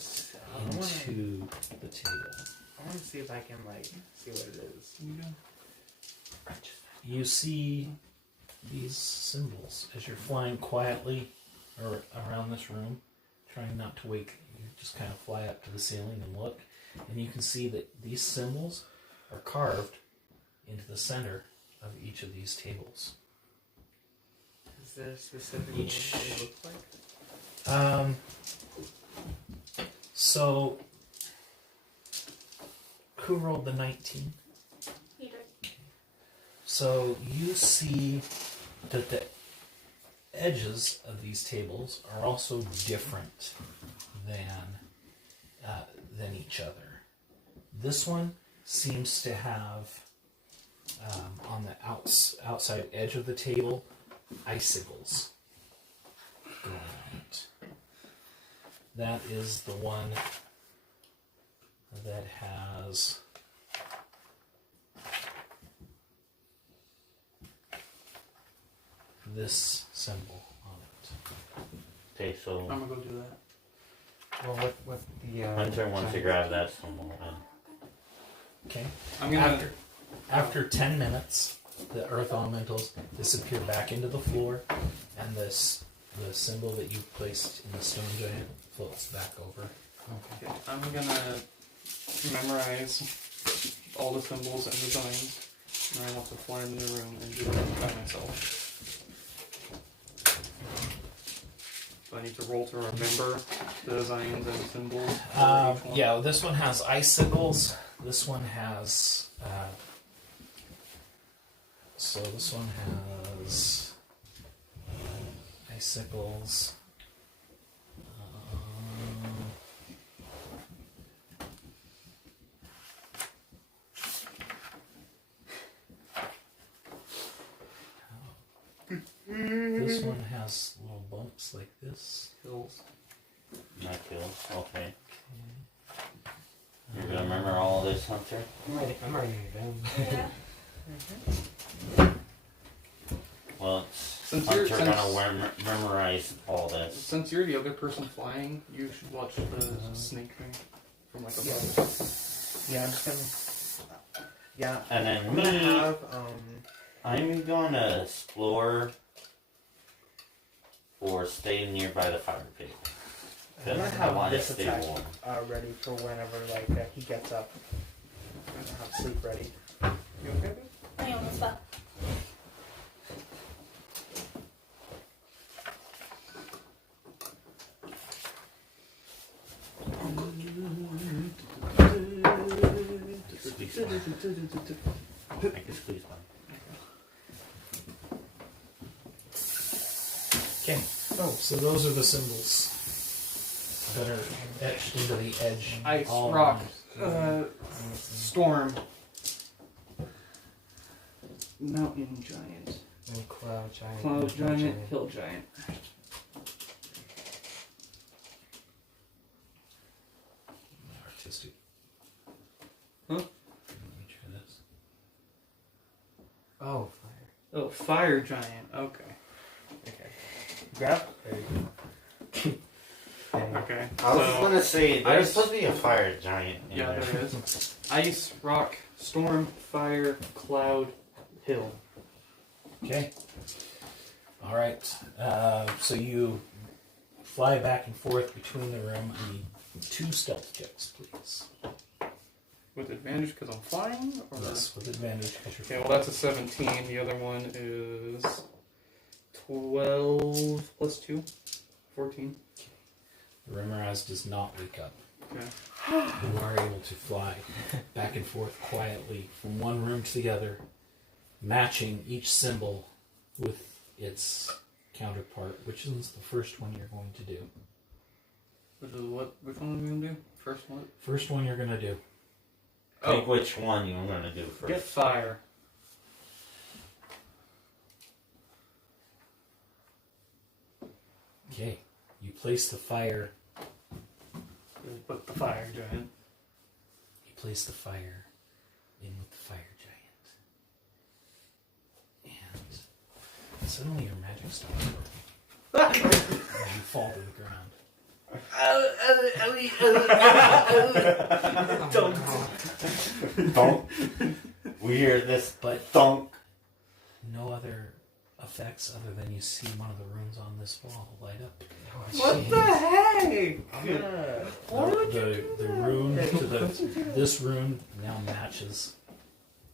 into the table. I want to see if I can see what it is. You see these symbols as you're flying quietly around this room, trying not to wake you just kind of fly up to the ceiling and look, and you can see that these symbols are carved into the center of each of these tables. Is there a specific Each- one they look like? So who rolled the 19? You did. So you see that the edges of these tables are also different than each other. This one seems to have on the outside edge of the table icicles going on it. That is the one that has this symbol on it. Okay, so I'm gonna go do that. Well, what the Hunter wants to grab that symbol. Okay. I'm gonna. After 10 minutes, the earth elementals disappear back into the floor, and the symbol that you placed in the stone giant floats back over. Okay, I'm gonna memorize all the symbols and designs, and I want to fly in the room and do it by myself. So I need to roll to remember the designs and symbols for each one. Yeah, this one has icicles. This one has. So this one has icicles. This one has little bumps like this. Hills. Not kills. Okay. You're gonna remember all this, Hunter? I'm already down. Yeah. Well, Since Hunter gonna memorize all this. Since you're the other person flying, you should watch the snake thing from like above. Yeah, I'm just gonna. Yeah, And then I'm gonna me, have I'm gonna explore or stay nearby the fire pit. I'm 'Cause gonna I have want to this stay attack warm. ready for whenever he gets up. I'm gonna have sleep ready. You okay? I almost fell. Squeeze one. I can squeeze one. Okay. Oh, so those are the symbols that are etched into the edge. Ice, all rock, around. storm, mountain giant, And cloud giant. cloud giant, hill giant. Artistic. Huh? Let me try this. Oh, fire. Oh, fire giant. Okay. Okay. Grab. There you go. Okay. I was So, gonna say there's ice- supposed to be a fire giant. In yeah, there. there is. Ice, rock, storm, fire, cloud, hill. Okay. All right. So you fly back and forth between the room. I need 2 stealth checks, please. With advantage because I'm flying? Or... Yes, with advantage. 'Cause you're Okay, well that's a 17. The other one is 12 plus 2. 14. Remoraz does not wake up. Okay. You are able to fly back and forth quietly from one room to the other, matching each symbol with its counterpart, which is the first one you're going to do. Which is what? Which one are we gonna do? First one? First one you're going to do. Pick which one you're gonna do first. Get fire. Okay. You place the fire. Put the fire giant. You place the fire in with the fire giant. And suddenly your magic stops working. And you fall to the ground. Don't. We hear this But thunk. no other effects other than you see one of the rooms on this wall light up. What the heck? I'm gonna. The rune to this rune now matches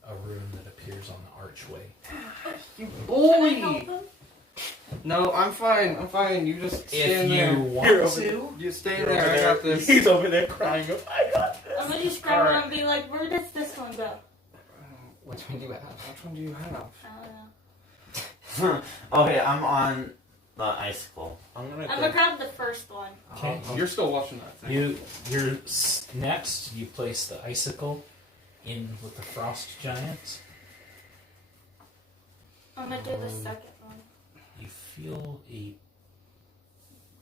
a rune that appears on the archway. You Can I help bully! him? No, I'm fine. I'm fine. You just If stand you there. want to, You stay You're there. over I got there. this. He's over there crying. I got this. I'm gonna just grab Alright. one and be like, where does this one go? Which one do you have? Which one do you have? I don't know. Okay, I'm on the icicle. I'm gonna. I'm gonna grab the first one. okay. You're still watching that thing. Next, you place the icicle in with the frost giant. I'm gonna do the second one. You feel a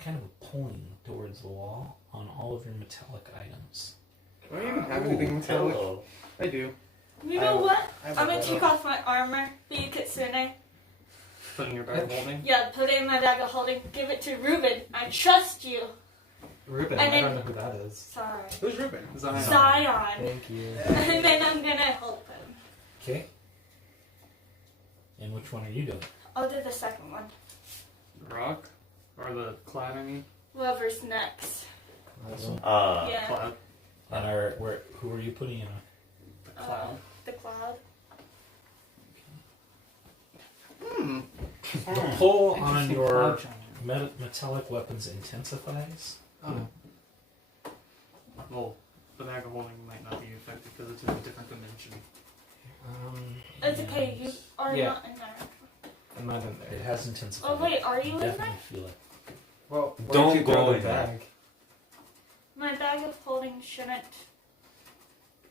kind of a pulling towards the wall on all of your metallic items. Do I even have anything metallic? Hello. I do. You know what? I have I'm a gonna bed. take off my armor, the Kitsune. Put in your bag of holding. Yeah, put it in my bag of holding. Give it to Ruben. I trust you. Ruben, And I then- don't know who that is. Sorry. Who's Ruben? Zion. Zion. Thank you. And then I'm gonna help him. Okay. And which one are you doing? I'll do the second one. The rock? Or the cloud, I mean? Whoever's next. Yeah. Cloud. And who are you putting in? The cloud. The cloud. Hmm. The pull on Interesting your cloud giant. metallic weapons intensifies. Oh no. Well, the bag of holding might not be affected because it's in a different dimension. It's okay, you are Yeah. not in there. I'm not in It there. has intensified. Oh wait, are you in Definitely there? feel it. Well, why Don't you go throw the in there. bag? My bag of holding shouldn't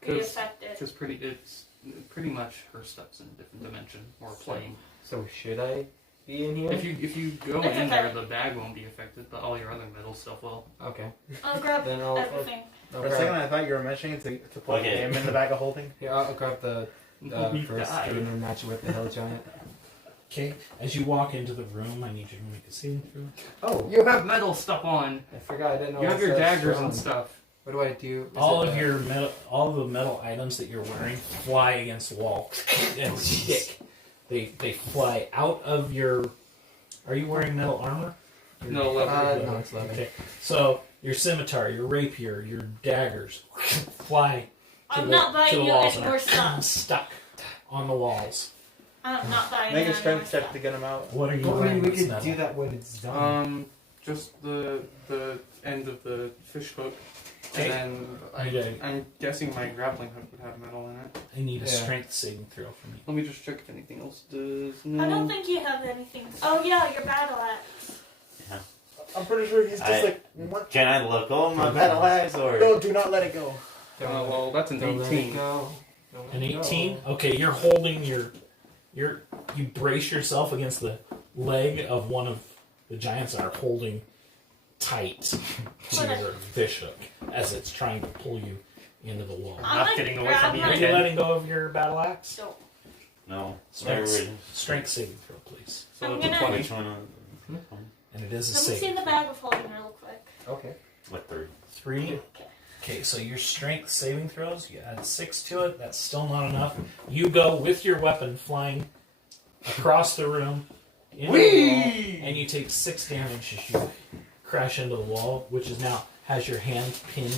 be 'Cause- affected. Because it's pretty much her stuff's in a different dimension or plane. So should I be in here? If you go It's in there, okay. the bag won't be affected, but all your other metal stuff will. Okay. I'll grab Then I'll everything. For a second, I thought you were mentioning to put Okay. him in the bag of holding. Yeah, I'll grab the You first died. rune and match it with the hill giant. Okay. As you walk into the room, I need you to make a saving throw. Oh, You have metal stuff on. I forgot. I didn't know. You have it your said daggers strong. and stuff. What do I do? Is All it, of your metal, all of the metal items that you're wearing fly against the wall and stick. They fly out of your. Are you wearing metal armor? No, leather. No, it's leather. Okay. So your scimitar, your rapier, your daggers fly to I'm the, not to buying the you walls any and more are stuff. stuck on the walls. I'm not buying you Make a any more strength check stuff. to get him out. What are you Well, wearing we that's could metal? do that when it's done. Just the end of the fish hook, Okay. and then Okay. I'm guessing my grappling hook would have metal in it. I need a Yeah. strength saving throw from you. Let me just check if anything else does. I don't think you have anything. Oh yeah, your battle axe. I'm pretty sure he's just I- like, what? Can I look on my battle axe or? No, do not let it go. Well, that's an Don't let it 18. go. Don't let An it go. 18? Okay, you're holding you brace yourself against the leg of one of the giants that are holding tight to your fish hook as it's trying to pull you into the wall. I'm not gonna getting away grab from you Are my- you letting go of your battle axe? Don't. No. Strength, strength saving throw, please. So I'm it's a gonna- 20. Which one? And it is a Let me see saving. the bag of holding real quick. Okay. What 3? 3. Okay, so your strength saving throws, you add 6 to it. That's still not enough. You go with your weapon flying across the room into the wall, and you take 6 damage as you crash into the wall, which is now has your hand pinned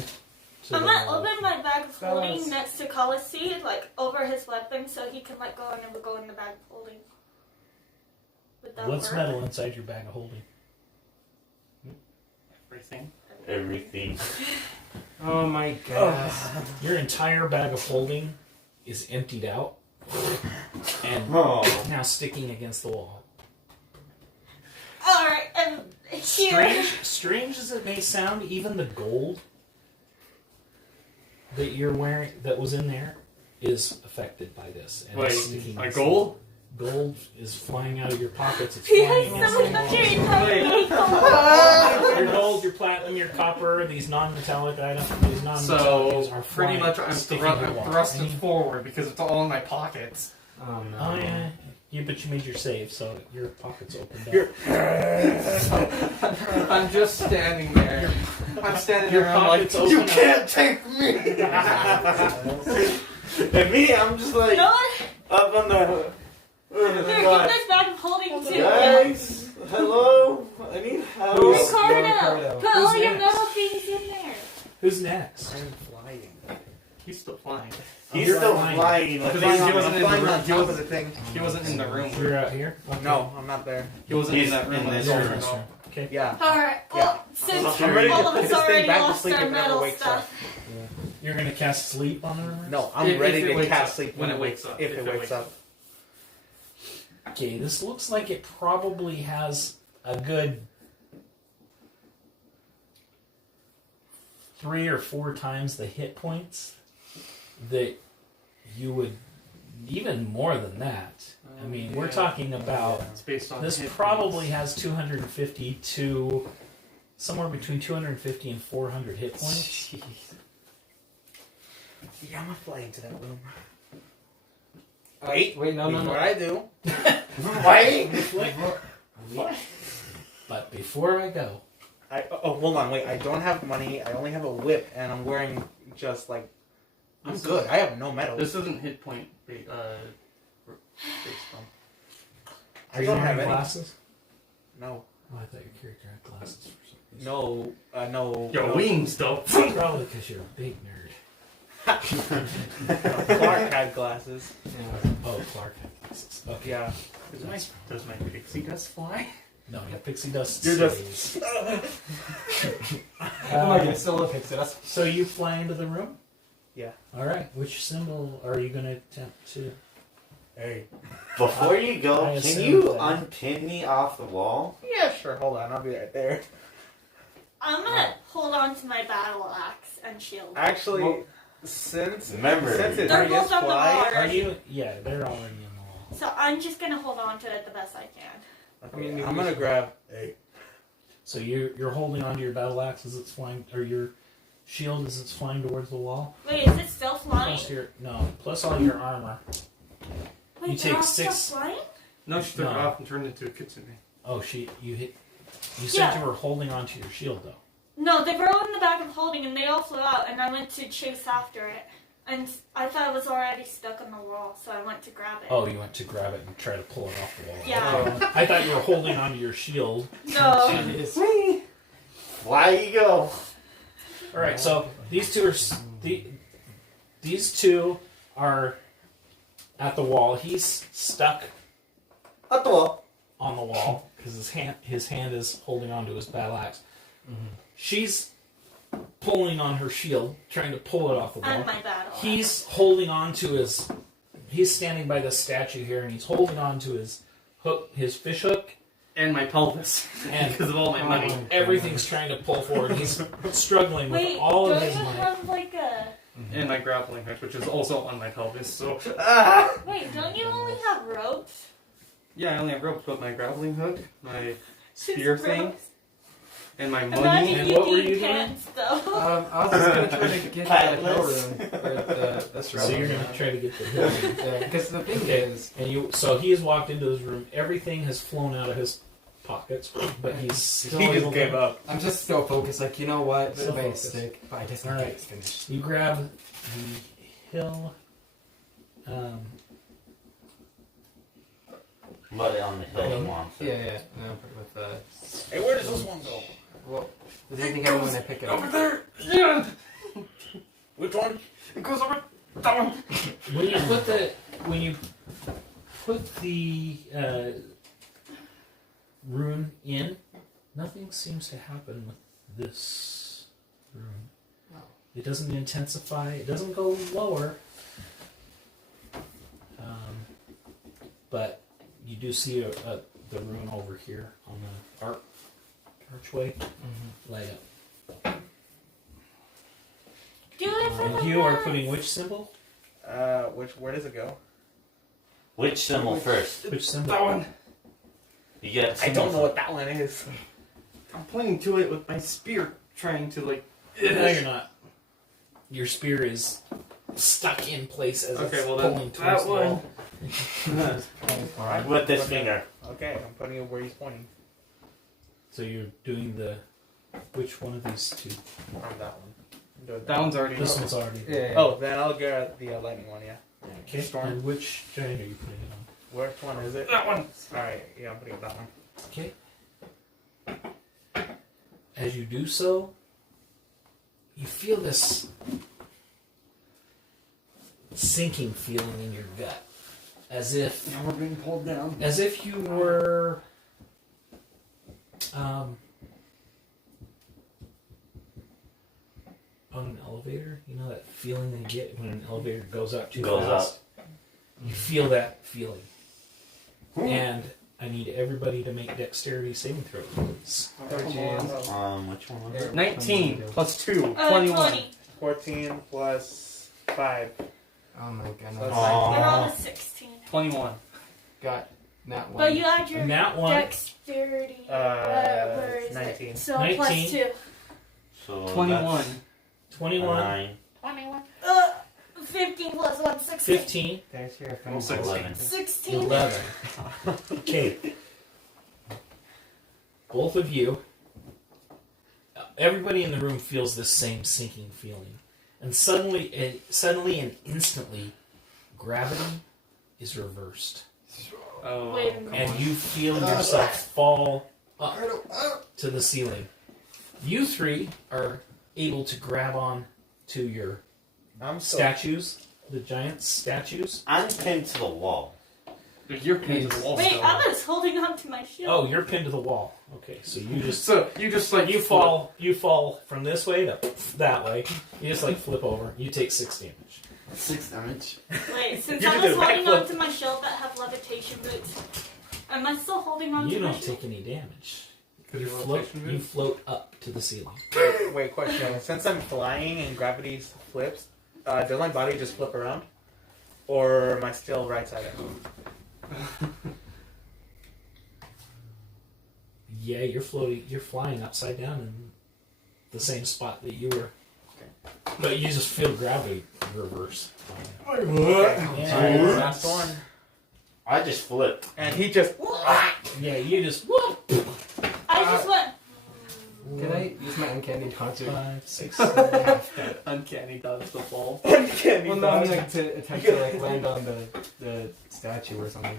to I'm the gonna wall. open my bag of holding Fellas. next to Colossi, like over his weapon, so he can let go and never go in the bag of holding. Would that What's work? metal inside your bag of holding? Everything. Everything. Oh my gosh. Your entire bag of holding is emptied out and Oh. now sticking against the wall. Alright, and here. Strange as it may sound, even the gold that you're wearing, that was in there, is affected by this. And it's Wait, sticking my against gold? the wall. Gold is flying out of your pockets. It's He flying has against so the much wall. money. Your gold, your platinum, your copper, these non-metallic items, these non-metallic things So are pretty flying, much I'm sticking to the wall. thrusted forward because it's all in my pockets. Oh no. Oh yeah. But you made your save, so your pockets opened up. I'm just standing there. I'm standing Your there. I'm like, pockets open you up. can't take me. And me, I'm just like You know what? up on the Oh Here, my get God. this bag of holding too. Guys, hello. I need help. Ricardo, put all Who's your next? metal things in there. Who's next? I'm flying. He's still flying. He's You're still flying. flying. Because Like, he wasn't in the flying room. on He top of wasn't. the thing. He wasn't in the room. You're out here? Okay. No, I'm not there. He wasn't He's in that room. in when this the You're door in went this off. room. Okay. Yeah. Alright, well, since I'm ready to all of put us this thing already back to lost sleep our if it never metal wakes stuff. You're gonna cast sleep on the room? No, I'm If ready it to wakes cast up. sleep When it wakes up. If it wakes up. Okay, this looks like it probably has a good 3 or 4 times the hit points that you would, even more than that. I mean, we're Yeah. talking about It's based on this hit probably points. has 250 to somewhere between 250 and 400 hit points. Jeez. Yeah, I'm gonna fly into that room. Wait, no, before I do. Wait. But before I go, Hold on, wait. I don't have money. I only have a whip, and I'm wearing just like. I'm This good. is- I have no medals. This isn't hit point based on. are I you don't have wearing any. glasses? No, Oh, I thought your character had glasses for some reason. no, no. Your no. wings, though. Probably because you're a big nerd. Clark had glasses. Oh, Clark had glasses. Okay. Yeah. Does my pixie dust fly? No, your pixie dust You're just- stays. still a pixie. That's So you fly into the room? Yeah. Alright, which symbol are you going to attempt to... Hey. Before you I go, can assume you that- unpin me off the wall? Yeah, sure. Hold on. I'll be right there. I'm gonna hold on to my battle axe and shield. Actually, Well, since remember, it They're already is both on the fly, wall Are already. you... Yeah, they're already in the wall. So I'm just gonna hold on to it the best I can. okay, I'm gonna grab. Hey. So you're holding onto your battle axe as it's flying... Or your shield as it's flying towards the wall. Wait, is it still flying? Plus all your armor. Wait, you they're take all 6 still flying? No, she took it No. off and turned it into a kitsune. Oh, you said Yeah. you were holding onto your shield, though. No, they were all in the back of holding and they all flew out and I went to chase after it. And I thought it was already stuck on the wall, so I went to grab it. Oh, you went to grab it and try to pull it off the wall. Yeah. I thought you were holding onto your shield. No. Fly you go. All right, so these two are at the wall. He's stuck At the wall. on the wall because his hand is holding onto his battle axe. She's pulling on her shield, trying to pull it off the wall. And my battle axe. He's holding on to his. He's standing by this statue here, and he's holding on to his hook, his fish hook, And my pelvis. and Because of all my money. everything's trying to pull forward. He's struggling with Wait, all of don't his you might. have like a... And my grappling hook, which is also on my pelvis. So, Wait, don't you only have ropes? yeah, I only have ropes, but my grappling hook, my spear Just thing, ropes? and my Imagine money. And you what were need you doing? pants, though. I was just gonna try to get that hill Patless. room. That's right. So you're gonna try to get the hill. Yeah, because the thing Okay. is, And so he has walked into his room. Everything has flown out of his pockets, but he's still He able just to- gave up. I'm just still focused. Like, you know what? Still It may focused. stick, but I just All need to right. get this finished. You grab the hill. But on the hill he wants it. Yeah. No, with Hey, where does this one go? well, does anything happen when I pick it up? Over there! Yeah! Which one? It goes over that one! When you put the rune in, nothing seems to happen with this rune. It doesn't intensify. It doesn't go lower. But you do see the rune over here on the archway light up. Do it for And the you are best. putting which symbol? Where does it go? Which symbol first? Which symbol? That one! You get I symbol don't know what that one is. I'm pointing to it with my spear, trying to, like. No, you're not. Your spear is stuck in place as Okay, it's well, pulling that towards the one. wall. Alright. with this finger. Okay, I'm putting it where he's pointing. So you're doing which one of these two? On that one. Do it That one's already. This one's already. Yeah. Oh, then I'll get the lightning one, yeah. Okay. And which giant are you putting it on? Which one is it? That one. Alright, yeah, I'm putting that one. Okay. As you do so, you feel this sinking feeling in your gut, as if Now we're being pulled down. you were on an elevator. You know that feeling that you get when an elevator goes up too fast? You feel that feeling. And I need everybody to make dexterity saving throws. 13. Which one was it? 19 plus 2. 21. 20. 14 plus 5. Oh my goodness. So it's They're all Aw. a 16. 21. Got Not one. But you add your And that one, dexterity. Where is 19. it? So 19. plus 2. So 21. 21, 9, 21. 15 plus 1, 16. 15, There's your Well, 16. 11. 16. 11. Okay. Both of you, everybody in the room feels this same sinking feeling. And suddenly and instantly, gravity is reversed. Oh. Wait a minute. And you feel yourself fall up to the ceiling. You three are able to grab on to your I'm so statues, the giant statues. I'm pinned to the wall. You're pinned to the wall. Wait, still. I was holding on to my shield. Oh, you're pinned to the wall. Okay, so you just So you just like you fall from this way to that way. You just like flip over. You take 6 damage. 6 damage. Wait, since You I just was did a holding backflip. on to my shield that have levitation boots, am I still holding on You to my don't shield? take any damage. Because You your float. rotation You move? float up to the ceiling. Wait, question. Since I'm flying and gravity flips, does my body just flip around? Or am I still right-sided? Yeah, you're floating. You're flying upside down in the same spot that you were. But you just feel gravity reverse. Alright, last one. I just flipped. And he just... Yeah, you just whoop. I just went. Can I use my uncanny dodge? 5, 6, Uncanny dodge the ball. Well, no, I mean like to attempt to like land on the statue or something.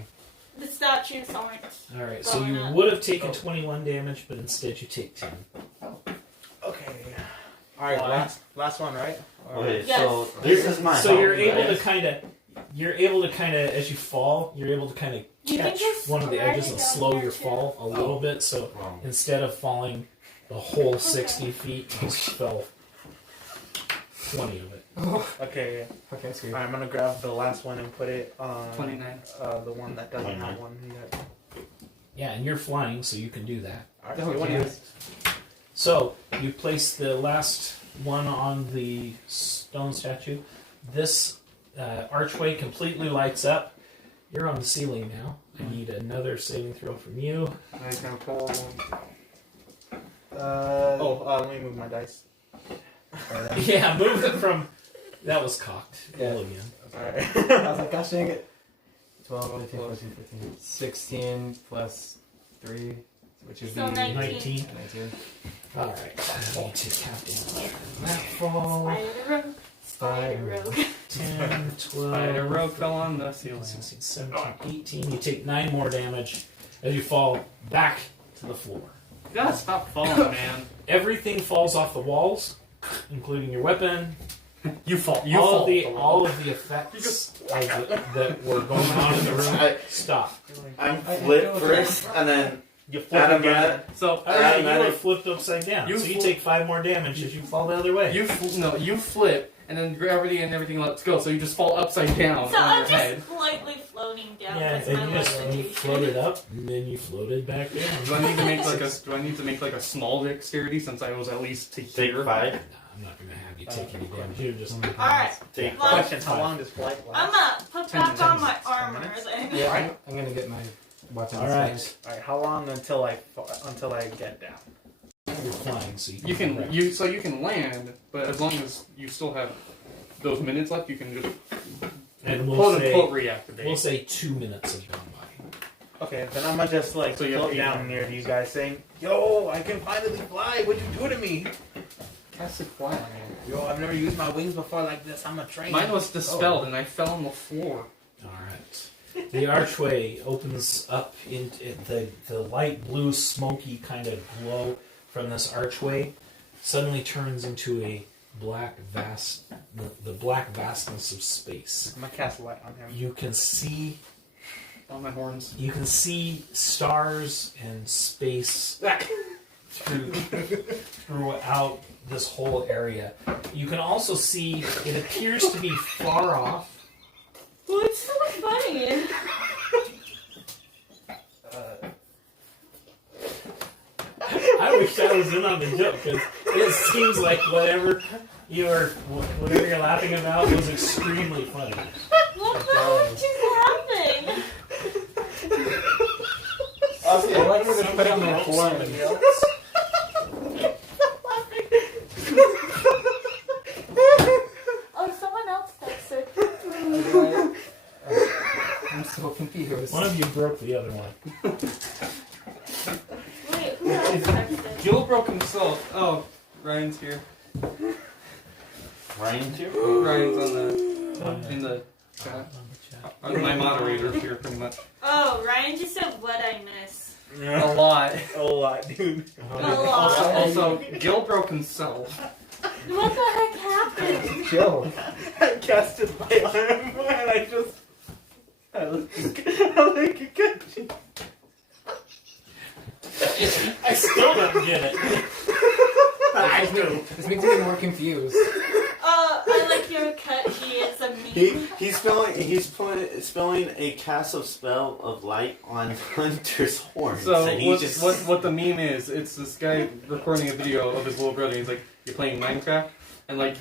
The statues aren't. All right, so you would have taken 21 damage, but instead you take 10. Okay. Alright, last one, right? Or- Okay, Yes. so this is my So home, you're able right? to kind of, as you fall, you're able to kind of You can catch just one of the write edges it and down slow here, your too. fall a little bit. So Wrong. instead of falling the whole 60 feet, you just fell 20 of it. Okay, Okay, screw. I'm gonna grab the last one and put it on 29. the one that doesn't have one yet. Yeah, and you're flying, so you can do that. Alright, Oh, so what yeah. is- So you place the last one on the stone statue. This archway completely lights up. You're on the ceiling now. I need another saving throw from you. I can pull. let me move my dice. Yeah, move it from. That was cocked. Roll again. Alright. I was like, gosh dang it. 12, 13, 14, 15. 16 plus 3, which would So be 19. 19. 19. Alright. You take half damage from that fall. Spider rogue. Spider rogue. 10, 12. Spider rogue fell on the ceiling. 16, 17, 18. You take 9 more damage as you fall back to the floor. You gotta stop falling, man. Everything falls off the walls, including your weapon. You fall. All of the effects that were going on in the room stop. I'm flipped first, and then You flip again. automatic. So Alright, you were flipped upside down, You so you fl- take 5 more damage as you fall the other way. you flip, and then gravity and everything lets go. So you just fall upside down So on I'm your just head. lightly floating down. Yeah, with and my you levitation. floated up, and then you floated back down. Do I need to make like a small dexterity since I was at least to Take here? 5. No, I'm not going to have you take any damage. You're just. Alright. Take Well, 5. Question, how long does flight I'm last? gonna put 10 back on my minutes. armor 10 minutes? then. Yeah, I'm gonna get my weapon. Alright. Alright, how long until I get down? You're flying, so You can land, but as long as you still have those minutes left, you can just And quote unquote reactivate. we'll say 2 minutes have gone by. Okay, then I'm gonna just like So you have float 8 down more. near you guys saying, "Yo, I can finally fly! What'd you do to me? Cast it fly. Yo, I've never used my wings before like this. I'm a trainer." Mine was dispelled and I fell on the floor. Alright. The archway opens up into the light blue, smoky kind of glow from this archway. Suddenly turns into a black the black vastness of space. I'm gonna cast light on him. You can see On my horns. You can see stars and space throughout this whole area. You can also see it appears to be far off. What's so funny? I wish I was in on the joke because it seems like whatever you're laughing about was extremely funny. What the hell is happening? I like when they put it on their horns. Oh, someone else texted. I'm so confused. One of you broke the other one. Wait, who else texted? Gil broke himself. Oh, Ryan's here. Ryan too? Ryan's in the chat. On the chat. My moderator here, pretty much. Oh, Ryan just said what I miss. A lot. A lot, dude. A lot. Also, Gil broke himself. What the heck happened? Chill. I casted light on him and I just. I like a good. I still don't get it. I do. This makes me more confused. I like your cut. He is a meme. He's spelling a cast of spell of light on Hunter's horns. So and what the meme is? It's this guy recording a video of his little brother. He's like, "You're playing Minecraft," and like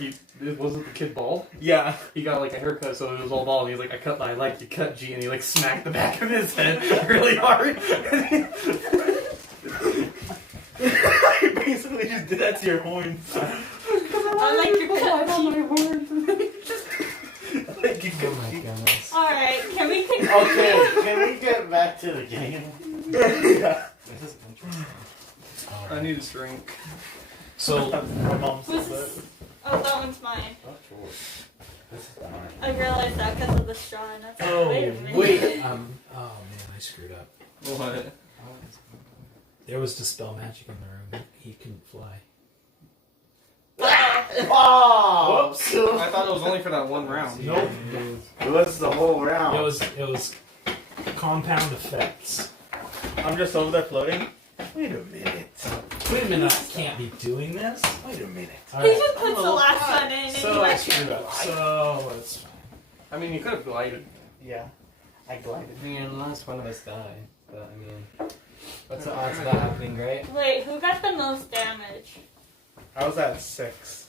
wasn't the kid bald? Yeah. He got like a haircut, so it was all bald. And he's like, "I cut my like you cut G," and he like smacked the back of his head really hard. I basically just did that to your horns. I like your cut. Oh my goodness. Alright, can we pick Okay, can we get back to the game? Yeah. This is interesting. I need a drink. So My mom says Who's that. this? Oh, that one's mine. That's yours. This is mine. I realized that because of the straw, and that's like, oh wait a minute. wait, oh man, I screwed up. What? There was dispel magic in the room. He couldn't fly. Oh! Whoops! I thought it was only for that one round. Nope. It was the whole round. It was compound effects. I'm just over there floating. Wait a minute. Wait a minute, I can't be doing this. Wait a minute. He Alright, just puts the last one in so I anyway. screwed up. So it's fine. I mean, you could have glided. Yeah. I glided. I mean, unless one of us die. But I mean, what's the odds of that happening, right? Wait, who got the most damage? I was at 6.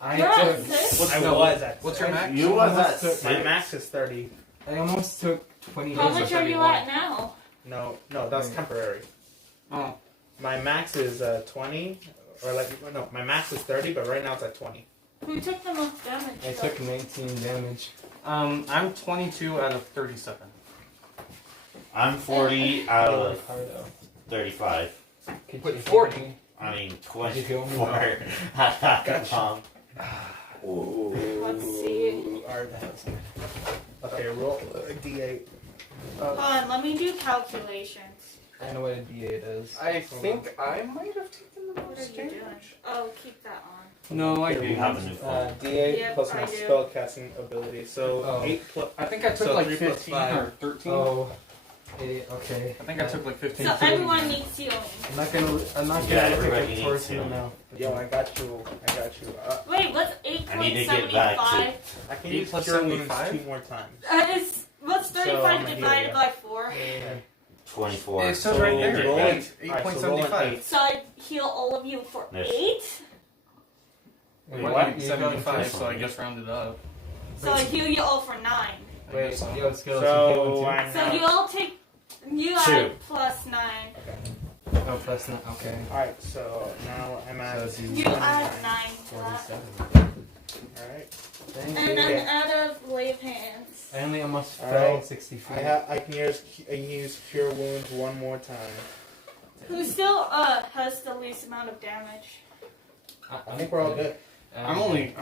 I You're at took. 6? I was at What's 6. your max? You was at took- 6. My max is 30. I almost took 20 How days much of are you 31. at now? No, that's temporary. Oh. My max is 20, or like no, my max is 30, but right now it's at 20. Who took the most damage? I though? took 19 damage. I'm 22 out of 37. I'm 40 out of Ricardo. 35. Could Wait, you 40? heal me? I mean, Could you heal me? 24. Gotcha. Let's see. Okay, roll a d8. Hold on, let me do calculations. I know what a D8 is. I think I might have taken the What are most you doing? damage. Oh, keep that on. No, I You didn't. have a new phone. D8 Yep, plus I my do. spellcasting ability. So Oh. 8 plus. I think I took So like 3 plus 15 5. or 13. Oh, okay. I think I took like 15. So everyone needs healing. I'm not gonna Yeah, look everybody at needs towards to. you now. Yo, I got you. Wait, what's I need to get back 8.75? I can 8 use plus cure wounds 75? 2 more times. What's So, 35 I'm gonna divided heal by 4? 24. It says So right there. roll Like it. Alright, so roll an 8.75. 8. So I heal all of you for Yes. 8? Wait, What? what? 75, so I guess rounded up. So I heal you all for 9. I Wait, guess so. yo, skills. So you healing I'm So you all take. You add plus 9. too? Oh, plus 9. Okay. Alright, so now I'm at. So You add 9 to that. 47. Alright. Thank And you. then add a wave hands. I only almost All fell right. 60 feet. I can use cure wounds one more time. Who still has the least amount of damage? I think we're all good. I'm only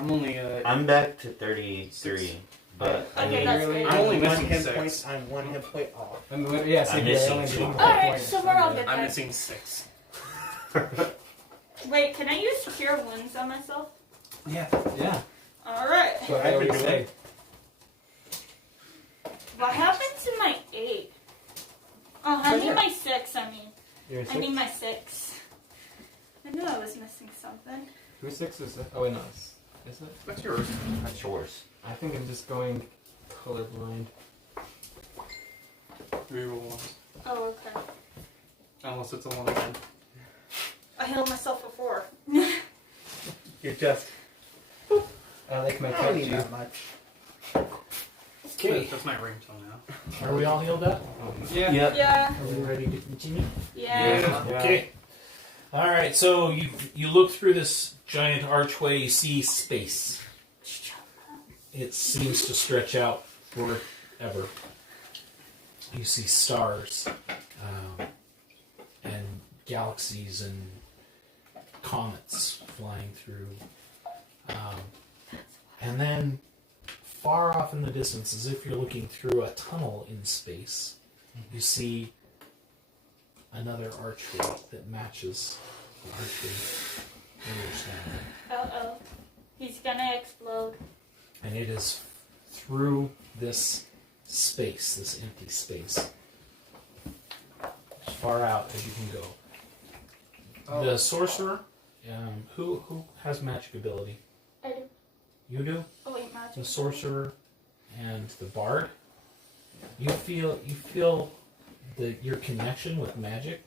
I'm back to 33. But Okay, that's literally- great. I'm only one missing hit 6. point. I'm 1 hit point off. I'm literally, yeah, so I'm you're missing only two. one Alright, point. so we're all good I'm then. missing 6. Wait, can I use cure wounds on myself? Yeah. Yeah, Alright. that's what I always say. What happened to my 8? Oh, I need my 6, I mean. You're I need 6? my 6. I knew I was missing something. Who's 6 is it? Oh, wait, no. Is it? That's yours. that's yours. I think I'm just going colorblind. Reroll 1. Oh, okay. Unless it's a 1 again. I healed myself before. You're just. I like my I don't need tattoo. that much. Okay. That's my ringtone now. Are we all healed up? Yeah. Yep. Yeah. Are we ready to continue? Yeah. Okay. All right. So you look through this giant archway. You see space. It seems to stretch out forever. You see stars, and galaxies and comets flying through, and then far off in the distance, as if you're looking through a tunnel in space, you see another archway that matches the archway where you're standing. Uh-oh. He's gonna explode. And it is through this space, this empty space, as far out as you can go. Oh. The sorcerer, who has magic ability? I do. You do. Oh, wait, magic. The sorcerer and the bard. You feel your connection with magic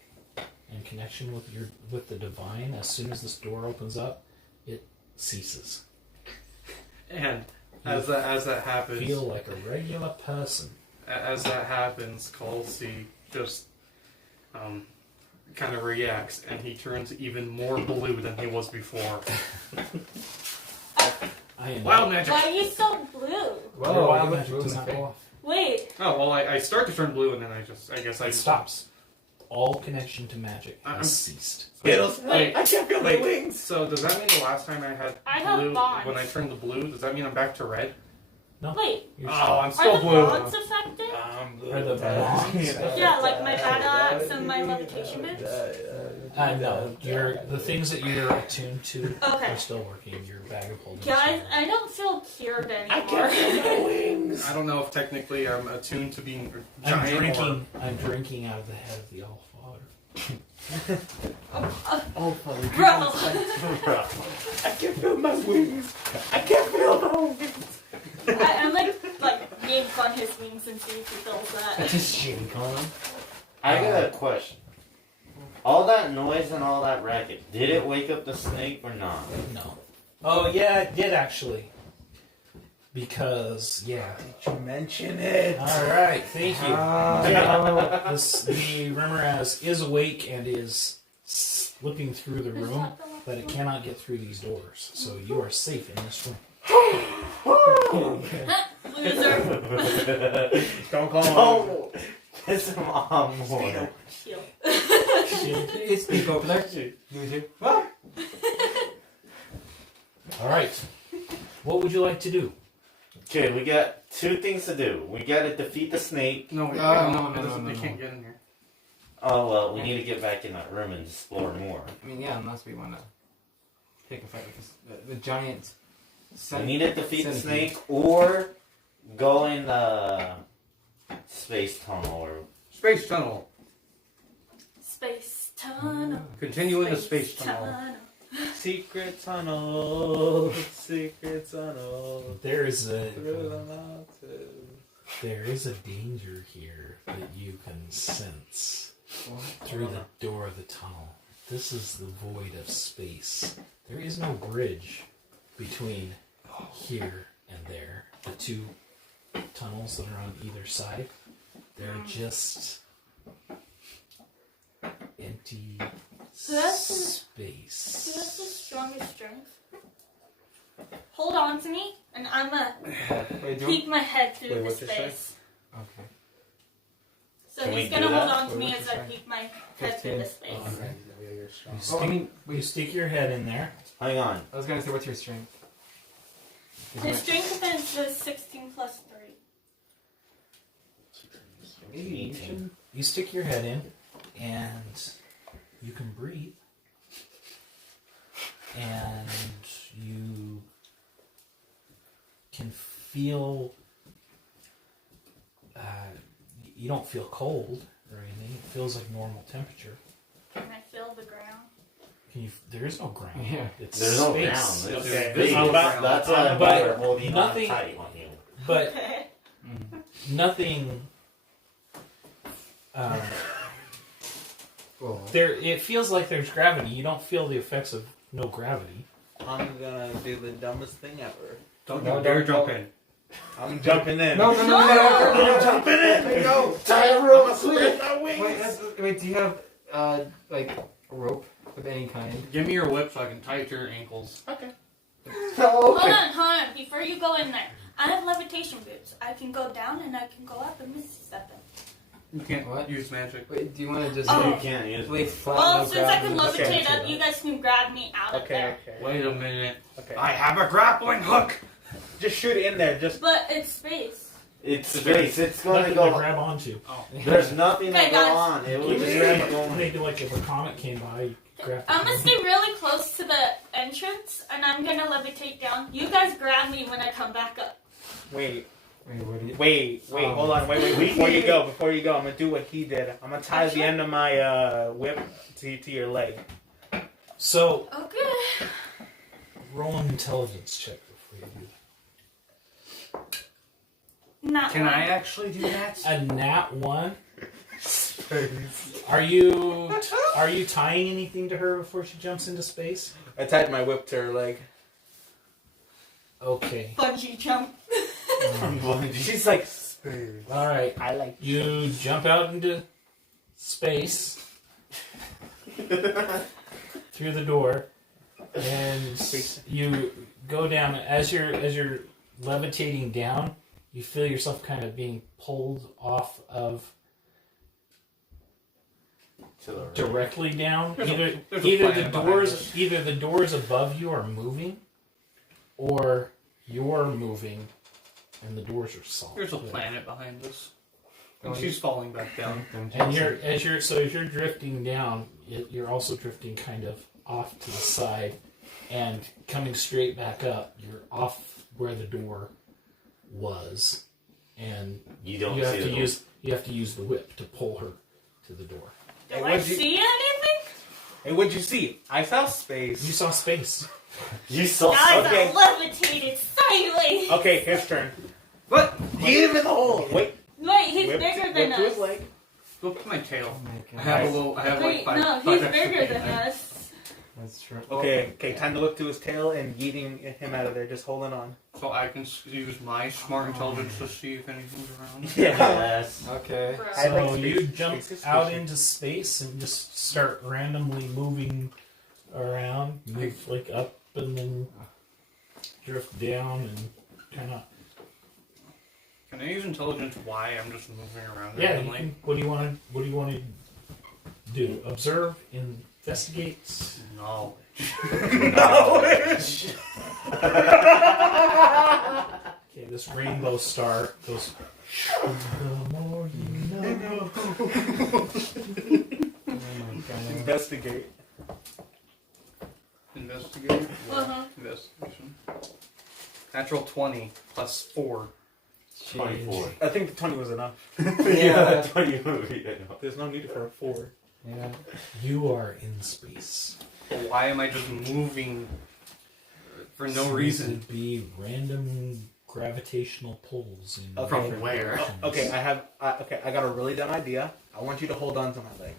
and connection with the divine. As soon as this door opens up, it ceases. And as that happens, Feel like a regular person. as that happens, Calcy just kind of reacts, and he turns even more blue than he was before. I am. Wild magic. Why are you so blue? Your Whoa, wild I magic was does not go off. Wait. Oh well, I start to turn blue, and then I guess I It stops. All connection to magic I'm- has ceased. Skittles. Wait. I can't feel my Wait. wings. So does that mean the last time I had I have blue, bonds. when I turned the blue, does that mean I'm back to red? No. Wait. You're Oh, I'm Are still the blue. bonds affected? Are the bonds? Yeah, like my battle axe and my levitation boots. No. The things that you're attuned to Okay. are still working. Your bag of holding. Guys, I don't feel cured I can't feel anymore. my wings. I don't know if technically I'm attuned to being I'm giant or... drinking out of the head of the All Father. Oh, Father. Bro. I can't feel my wings. I can't feel my wings. I'm like yank on his wings and see if he feels that. Just shake on him. I got a question. All that noise and all that racket, did it wake up the snake or not? No. Oh yeah, it did actually. Because yeah. Did you mention it? All right. Thank you. The Remoraz is awake and is slipping through the room, but it cannot get through these doors. So you are safe in this room. Loser. Don't call him. Oh, piss him off more. Shield. It's big over there. Loser. What? All right. What would you like to do? Okay, we got 2 things to do. We gotta defeat the snake. No, No, they can't get in here. Oh, well, we need to get back in that room and explore more. I mean, yeah, unless we want to take a fight with the giant. We need to defeat the centipede. snake or go in the space tunnel or... Space tunnel. Space tunnel. Continue in the space tunnel. Secret tunnel, secret tunnel. There is Through the mountains. There is a danger here that you can sense through the door of the tunnel. This is the void of space. There is no bridge between here and there. The 2 tunnels that are on either side, they're just empty So that's the space. the strongest strength. Hold on to me, and I'm gonna Wait, do peek my head through Wait, the what's your space. Okay. So Can we he's do gonna hold that? on to me Wait, as what's I your peek my head through the space. Okay. You Oh, I stick, mean, you stick your head in there. Hang on. I was gonna say, what's your strength? Is His it- strength is just 16 plus plus 3. Maybe you should. You stick your head in, and you can breathe, and you can feel. You don't feel cold or anything. It feels like normal temperature. Can I feel the ground? There is no ground. Yeah. It's There's no space. ground. It's Okay. big. That's why But we're holding nothing- on tight on you. But Okay. nothing. Well, There. It feels like there's gravity. You don't feel the effects of no gravity. I'm gonna do the dumbest thing ever. Don't No, you dare don't- jump in. I'm jumping in. No. I'm jumping in. Go. Tie a rope. Spread my wings. Wait, do you have like a rope of any kind? Give me your whip so I can tie it to your ankles. Hold on. Before you go in there, I have levitation boots. I can go down and I can go up and misty step in. You can't What? use magic. Wait, do you want to just Oh. You can't use lay flat? Well, no since I can gravity? levitate Okay. up, you guys can grab me out of there. Okay. Wait a minute. Okay. I have a grappling hook. Just shoot it in there. Just. But it's space. It's space. It's going Nothing to to go. grab onto. There's nothing to Okay, go guys. on. It will You just just grab keep it. going. Maybe like if a comet came by, you grab. I'm gonna stay really close to the entrance and I'm gonna levitate down. You guys grab me when I come back up. Wait. Wait, what do you? Wait. Hold on. Wait. Before you go, I'm gonna do what he did. I'm gonna tie the end of my whip to your leg. So Okay. roll an intelligence check before you do Not Can one. I actually do that? that. A nat 1. Are you tying anything to her before she jumps into space? I tied my whip to her leg. Okay. Bungee jump. She's like. All right. I like. You jump out into space through the door, and you go down. As you're levitating down, you feel yourself kind of being pulled off of To the right. directly down. There's a Either planet the behind doors us. either the doors above you are moving, or you're moving, and the doors are solid. There's a planet behind us. And Don't she's falling back down. And as you're drifting down, you're also drifting kind of off to the side, and coming straight back up. You're off where the door was, and You don't you have see to the use the whip to pull her to the door. Do Hey, I what'd you- see anything? Hey, what'd you see? I saw space. You saw space. You saw. Guys, Okay. I levitated sideways. Okay, his turn. What? Get him in the hole. Wait. Wait, he's Whip bigger whip than to his us. leg. Go up to my tail. Oh my I God. have a little. I have like Wait, five. no, five he's extra bigger feet than there. us. That's true. Okay, time to whip to his tail and yeeting him out of there. Just holding on. So I can use my smart intelligence to see if anything's around. Yes. Okay. Bro. I like So space. you jump Space is out fishy. into space and just start randomly moving around. Move like up and then drift down and kind of. Can I use intelligence? Why I'm just moving around? Yeah. You randomly? can, what do you want to do? Observe, investigate. No. Knowledge. Okay, this rainbow star goes. The more you know. Oh my God. Investigate. Investigate. Uh-huh. Investigation. Natural 20 plus 4. 24. I think the 20 was enough. Yeah, 20 movie. I know. There's no need for a 4. Yeah. You are in space. Why am I just moving for no Seems reason? to be random gravitational pulls. In Okay. From where? directions. Okay, I got a really dumb idea. I want you to hold on to my leg.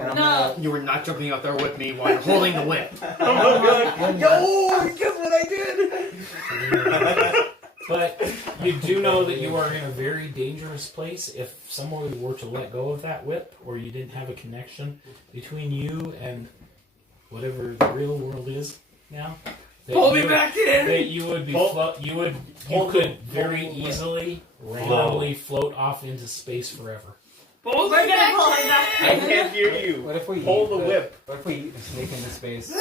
And I'm No. You were not jumping out there with me while you're holding the whip. Yo, guess what I did? But you do know that you are in a very dangerous place if someone were to let go of that whip, or you didn't have a connection between you and whatever the real world is now. that Pull me you- back in! That you would be you could very easily randomly float off into space forever. Pull We're me gonna back pull him back I in. can't hear you. What if we Hold the eat whip. What if we sneak into space?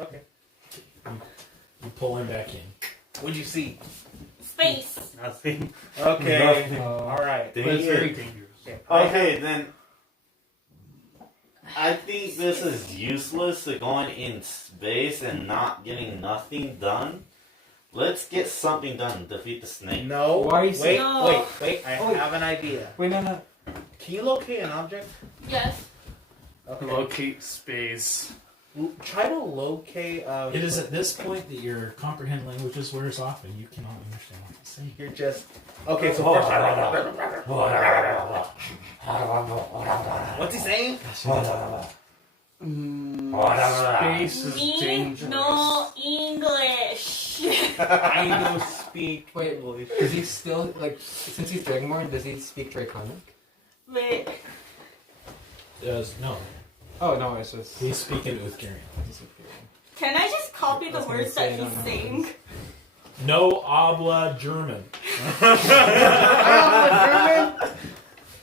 Okay. You pull him back in. What'd you see? Space. Nothing. Okay. All right. But it's very dangerous. Okay, then. I think this is useless to going in space and not getting nothing done. Let's get something done. Defeat the snake. No. Why are you wait, saying- No. wait. I have an idea. Wait, no. Can you locate an object? Yes. Okay. Locate space. Try to locate. It is at this point that your comprehend languages wears off and you cannot understand what you're saying. You're just okay. So first, what's he saying? Space is Me dangerous. no English. I don't speak Wait, English. Does he still, like, since he's Dragonborn, does he speak Draconic? Wait. No, Oh, no, it's just... he's speaking with Gary. Can I just copy I the was gonna words say, that I don't he's know. saying? No habla German.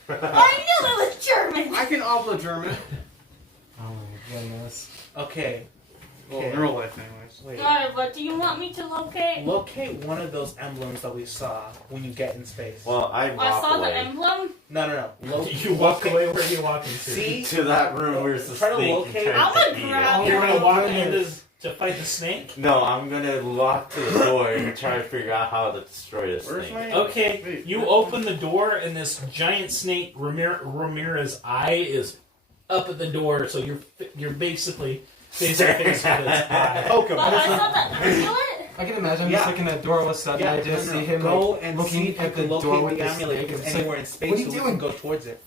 I knew it was German. I can obla German. Oh my goodness. Okay. Well, in real life, anyways. Wait. God, what do you want me to locate? Locate one of those emblems that we saw when you get in space. Well, I I walk saw away the emblem. No. You walk away. Where are you walking to? See? to that room where the Try to snake locate- and I'm try gonna to eat grab it. You're gonna walk goodness. in to fight the snake? No, I'm gonna lock to the door and try to figure out how to destroy the Where's snake. my- Okay, you open the door and this giant snake, Ramirez's eye is up at the door, so you're basically face to face with its eye. Poke him. But I saw the amulet. I can imagine Yeah. just looking at the door all of a sudden. I just see him go like, and looking see if you at the can door locate with the the amulet. snake. If It's it's like, anywhere in space, what are you so we doing? can go towards it.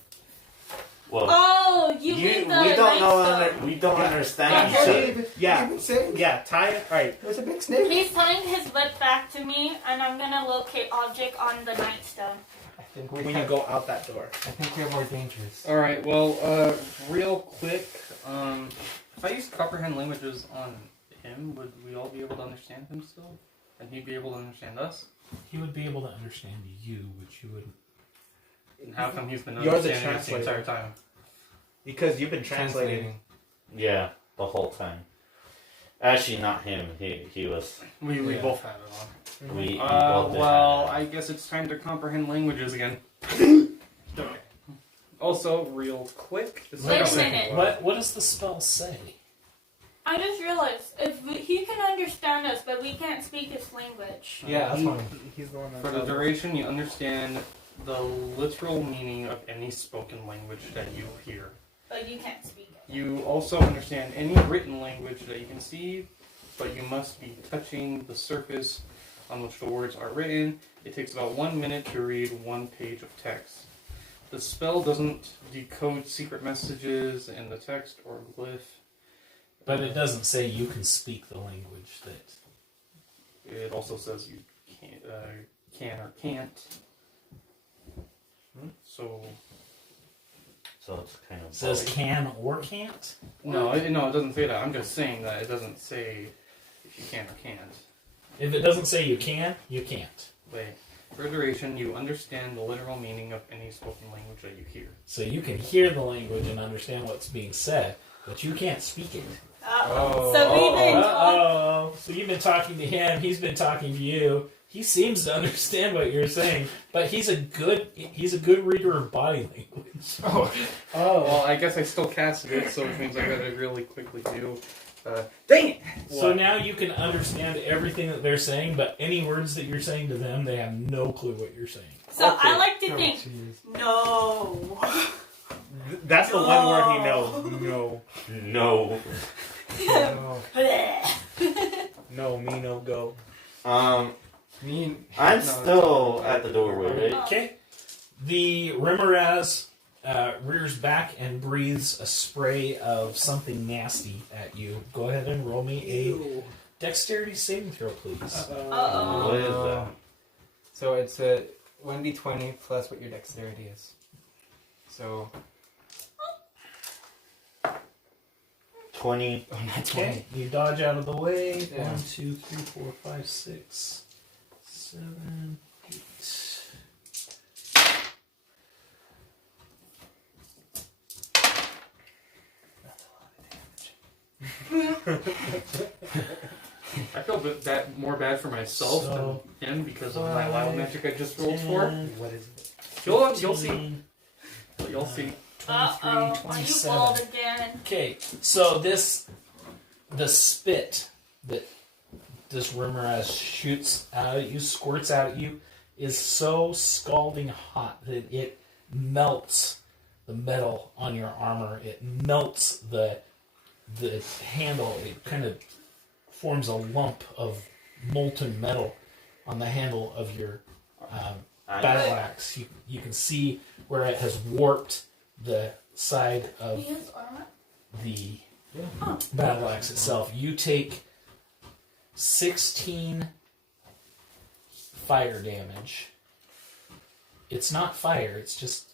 Well, Oh, you we mean the don't know. nightstone. We don't understand Yeah. each other. Yeah. Yeah, tie it. Alright. There's a big snake. He's tying his lip back to me, and I'm gonna locate object on the nightstone. I think we When you go out that door. I think we're more dangerous. All right. Well, real quick, if I use comprehend languages on him, would we all be able to understand him still, and he'd be able to understand us? He would be able to understand you, but you wouldn't. And how come he's been You're the understanding us the translator. entire time? Because you've been translating. Yeah, the whole time. Actually, not him. He was. We Yeah. both had it on. We both did Well, have I guess it's time to comprehend languages again. Okay. Also, real quick. This is Wait like a second minute. one. What does the spell say? I just realized he can understand us, but we can't speak his language. Yeah, that's fine. He's the one that. For the duration, you understand the literal meaning of any spoken language that you hear. But you can't speak it. You also understand any written language that you can see, but you must be touching the surface on which the words are written. It takes about 1 minute to read 1 page of text. The spell doesn't decode secret messages in the text or glyph. But it doesn't say you can speak the language that. It also says you can or can't. So So it's kind of. It says can or can't. no, it doesn't say that. I'm just saying that it doesn't say if you can or can't. If it doesn't say you can, you can't. Wait. For duration, you understand the literal meaning of any spoken language that you hear. So you can hear the language and understand what's being said, but you can't speak it. So we've been talking. Uh-oh. So you've been talking to him, he's been talking to you. He seems to understand what you're saying, but he's a good reader of body language. Oh, well, I guess I still casted it, so which means I gotta really quickly do. Dang it! So now you can understand everything that they're saying, but any words that you're saying to them, they have no clue what you're saying. So Okay. I like to Oh, think, jeez. no. That's the one word he knows. No. No. Oh, No, me no go. mean. I'm No, still at the doorway, right? Okay. The Remoraz rears back and breathes a spray of something nasty at you. Go ahead and roll me a dexterity saving throw, please. Uh-oh. What is that? So it's a 1d20 plus what your dexterity is. So 20. oh, not 20. Okay, you dodge out of the way. Yeah. 1, 2, 3, 4, 5, 6, 7, 8. I feel more bad for myself So- than again because of my wild magic I just rolled for. What is it? You'll see. You'll see. 23, You 27. rolled again. Okay, so the spit that this Remoraz shoots out at you, squirts out at you, is so scalding hot that it melts the metal on your armor. It melts the handle. It kind of forms a lump of molten metal on the handle of your battle axe. You can see where it has warped the side of He has armor? the battle axe itself. You take 16 fire damage. It's not fire, it's just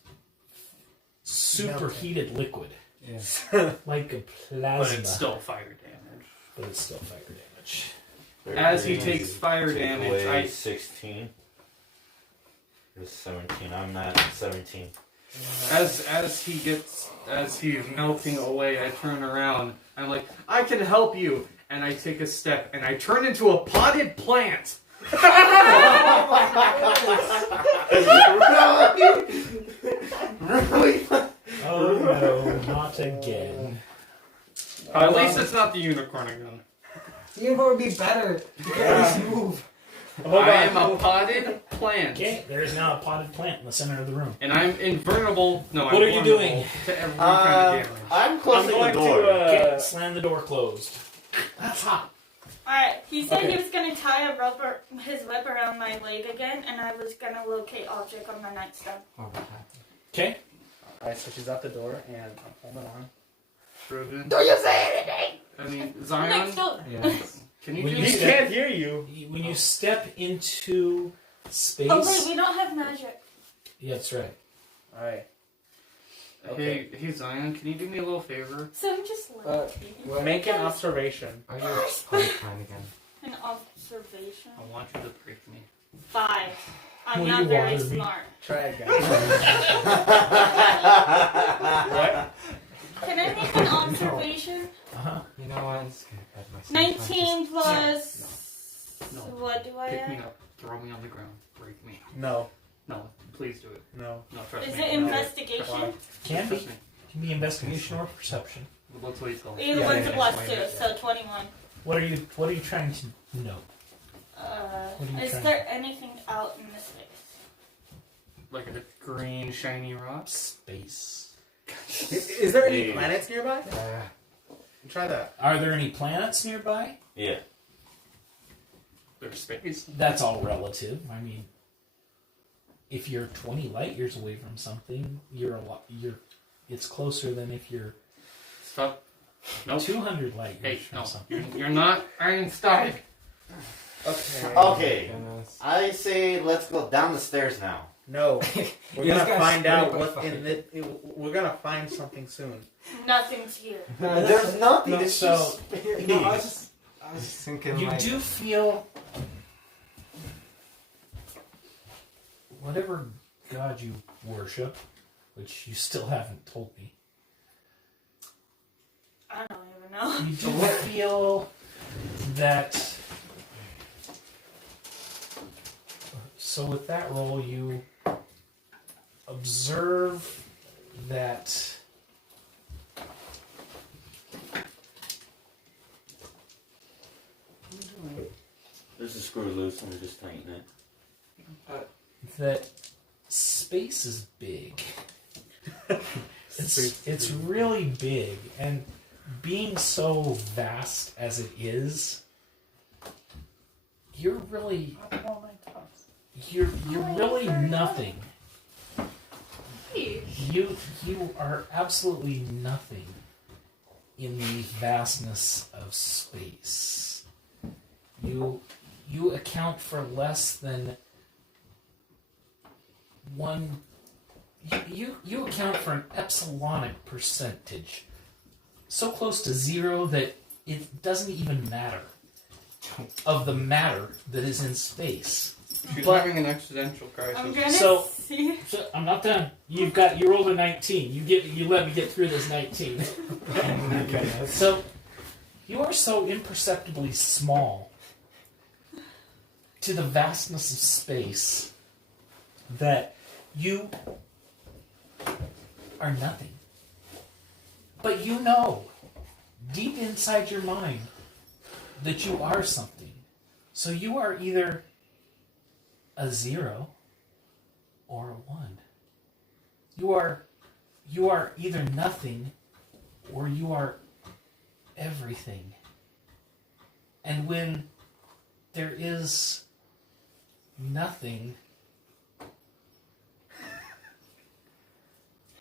superheated liquid. Yeah. Like a plasma. But it's still fire damage. But it's still fire damage. As he takes fire Take damage, away 16. It's 17. I'm at 17. as he's melting away, I turn around. I'm like, I can help you, and I take a step, and I turn into a potted plant. Really? Oh no, not again. At least it's not the unicorn again. The unicorn would be better. You can't just move. I am a potted plant. Okay, there is now a potted plant in the center of the room. And I'm invulnerable. No, What I'm are you vulnerable doing? to every kind of damage. I'm I'm closing the going door. Okay, slam the door closed. That's hot. Alright, he said Okay. he was gonna tie his web around my leg again, and I was gonna locate object on the nightstand. Okay. Alright, so she's out the door and I'm holding on. Brogan. Do you say anything? I mean, Next Zion, door. Yeah. can you When do you He step- can't hear you. When you step into space... Oh wait, we don't have magic. Yeah, that's right. Alright. Hey Zion, can you do me a little favor? So just let me. Make an observation. Are you a potted plant again? An observation. I want you to break me. 5. I'm Will not you very water me? smart. Try again. What? Can I make an observation? Uh-huh. You know what? I'm just gonna pet myself. 19 plus. No. What do I Pick me have? up, throw me on the ground, break me. No. No, please do it. No. No, trust Is me. it No, investigation? Can be. Trust me. Can be investigation or perception. Let's wait till. Either Yeah, one's a yeah, plus yeah. 2, so 21. What are you trying to know? What are you Is trying- there anything out in this space? Like a green shiny rock. Space. Is there any Hey. planets nearby? Try that. Are there any planets nearby? Yeah. There's space. That's all relative. I mean, if you're 20 light years away from something, it's closer than if you're Stop. Nope. 200 light years Hey, from no. something. You're not Einstein. Okay. Okay. Goodness. I say let's go down the stairs now. No. We're You gonna guys find spread out it by what's five. in it. We're gonna find something soon. Nothing's here. There's nothing. No, it's so- just space. No, I was just thinking You like. do feel whatever god you worship, which you still haven't told me. I don't even know. You do feel that. So with that roll, you observe that There's a screw loose and we just tighten it. that space is big. It's really big, and being so vast as it is, you're really nothing. You are absolutely nothing in the vastness of space. You account for less than one. You account for an epsilonic percentage, so close to zero that it doesn't even matter of the matter that is in space. She's But- having an existential crisis. I'm gonna So- see. So I'm not done. You rolled a 19. You let me get through this 19. So you are so imperceptibly small to the vastness of space that you are nothing. But you know, deep inside your mind, that you are something. So you are either a 0 or a 1. You are either nothing or you are everything. And when there is nothing,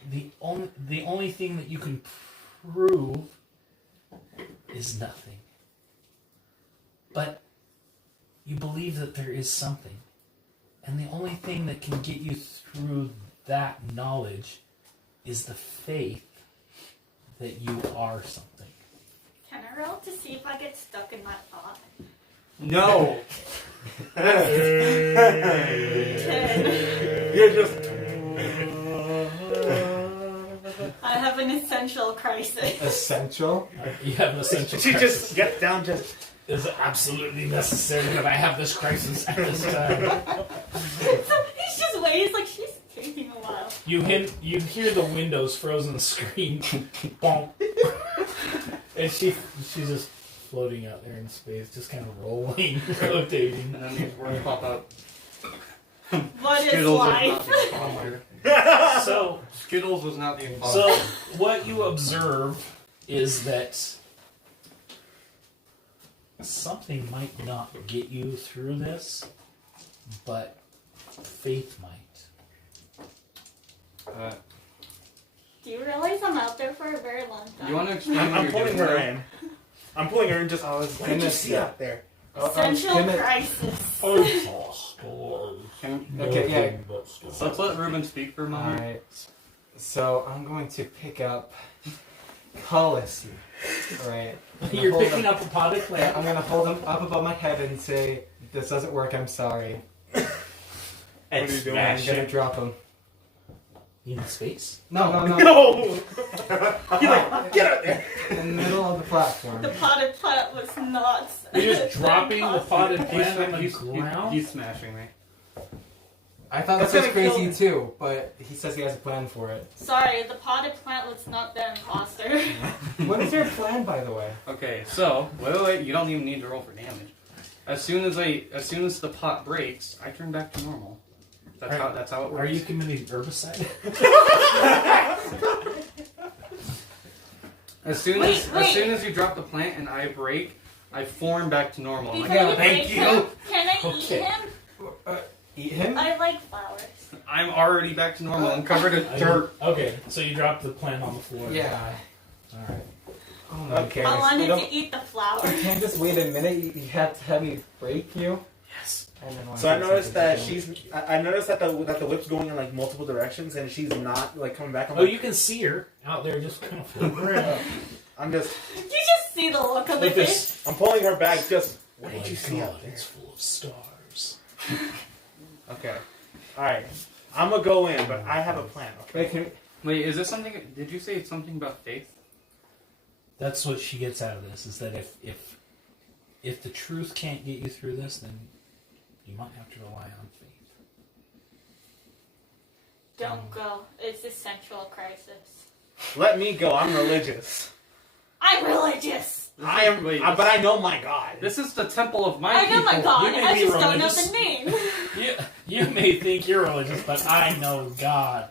the only thing that you can prove is nothing. But you believe that there is something. And the only thing that can get you through that knowledge is the faith that you are something. Can I roll to see if I get stuck in that thought? No! You're just. I have an essential crisis. Essential? You have an essential She crisis. just gets down to. Is it absolutely necessary that I have this crisis at this time? He's just waiting. He's like, she's taking a while. You hear the Windows frozen screen, bonk, and she's just floating out there in space, just kind of rolling, rotating. And then these words pop up. What is Skittles was life? not the imposter. So Skittles was not the imposter. So what you observe is that something might not get you through this, but faith might. Do you realize I'm out there for a very long time? You want to explain what I'm you're pulling doing her now? in. I'm pulling her in just. I was What did you gonna see out there? Essential crisis. Okay, yeah. Let's let Ruben speak for a moment. Alright. So I'm going to pick up policy. Right. You're picking up a potted Yeah, plant. I'm gonna hold them up above my head and say, "This doesn't work. I'm sorry." What are you doing? I'm gonna drop them. In space? No. No! You're like, get out there! In the middle of the platform. The potted plant was not. You're just dropping the potted He's, plant on the he's, ground? he's smashing me. I thought That's this was gonna kill crazy me. too, but he says he has a plan for it. Sorry, the potted plant was not the imposter. What is your plan, by the way? Okay, so wait, you don't even need to roll for damage. As soon as the pot breaks, I turn back to normal. That's how it works. Are you committing herbicide? As soon Wait. as you drop the plant and I break, I form back to normal. I'm Before like, you thank break you. him, can I Okay. eat him? Eat him? I like flowers. I'm already back to normal. I'm covered in dirt. Okay, so you drop the plant on the floor. Yeah. Alright. Oh my Okay. I goodness. wanted You don't- to eat the flower. You can't just wait a minute. You have to have me break you. Yes. And then So I noticed that I noticed that the whip's going in like multiple directions and she's not like coming back. I'm Oh, like, you can see her out there just kind of floating around. I'm just. You just see the look of the Like fish. this. I'm pulling her back. Just. What Oh did my you see out God, there? it's full of stars. Okay. All right. I'm gonna go in, but I have a plan. Okay. Wait, is this something? Did you say it's something about faith? That's what she gets out of this, is that if the truth can't get you through this, then you might have to rely on faith. Don't go. It's essential crisis. Let me go. I'm religious. I'm religious. I am. Wait, but I know my God. This is the temple of my I know people. my God. You may I be just don't know religious. the name. You may think you're religious, but I know God.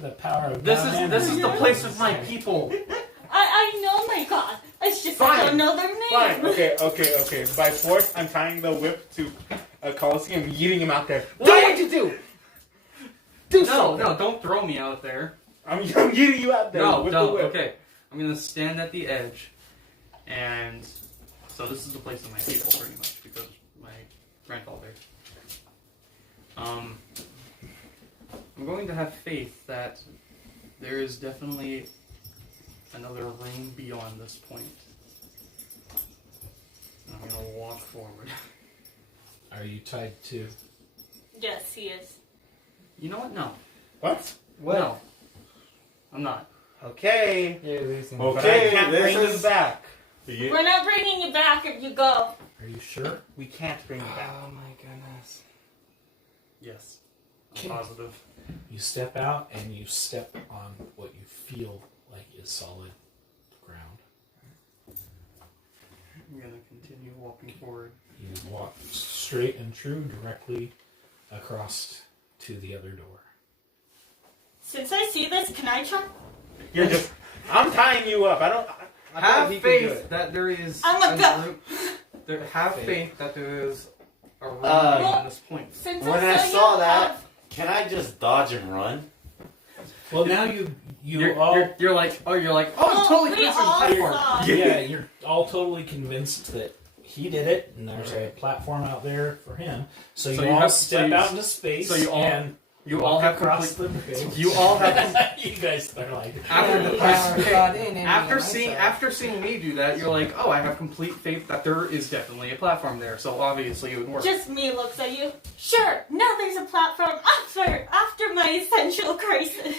The power of This God. is the place of my people. I know my God. It's just I Fine. don't know their name. Fine. Okay. By force, I'm tying the whip to a Colosseum and yeeting him out there. Do what you do. Do No, something. no, don't throw me out there. I'm yeeting you out there. No, with no, the whip. okay. I'm gonna stand at the edge, and so this is the place of my people, pretty much, because my grandfather. I'm going to have faith that there is definitely another room beyond this point. And I'm gonna walk forward. Are you tied to? Yes, he is. You know what? No. What? What? No. I'm not. Okay. You're losing. But I Okay, can't this bring is- him back. We're not bringing you back if you go. Are you sure? We can't bring it back. Oh my goodness. Yes. Okay. I'm positive. You step out and you step on what you feel like is solid ground. I'm gonna continue walking forward. You walk straight and true directly across to the other door. Since I see this, can I try? You're just. I'm tying you up. I thought Have he could do faith it. that there is. I'm a go. room. Have faith that there is a room Uh, on this point. Since When I saw that, can I just dodge and run? Well, now you You're like, oh, I'm Well, totally we convinced all it's a platform. saw. yeah, you're all totally convinced that he did it, and there's a platform out there for him. So you all step out into space, so you all- and You all have across complete. the bridge. You all have. You guys are like, After the Power of God in Indiana, after seeing so- after seeing me do that, you're like, oh, I have complete faith that there is definitely a platform there. So obviously it would work. Just me looks at you. Sure, now there's a platform after my essential crisis.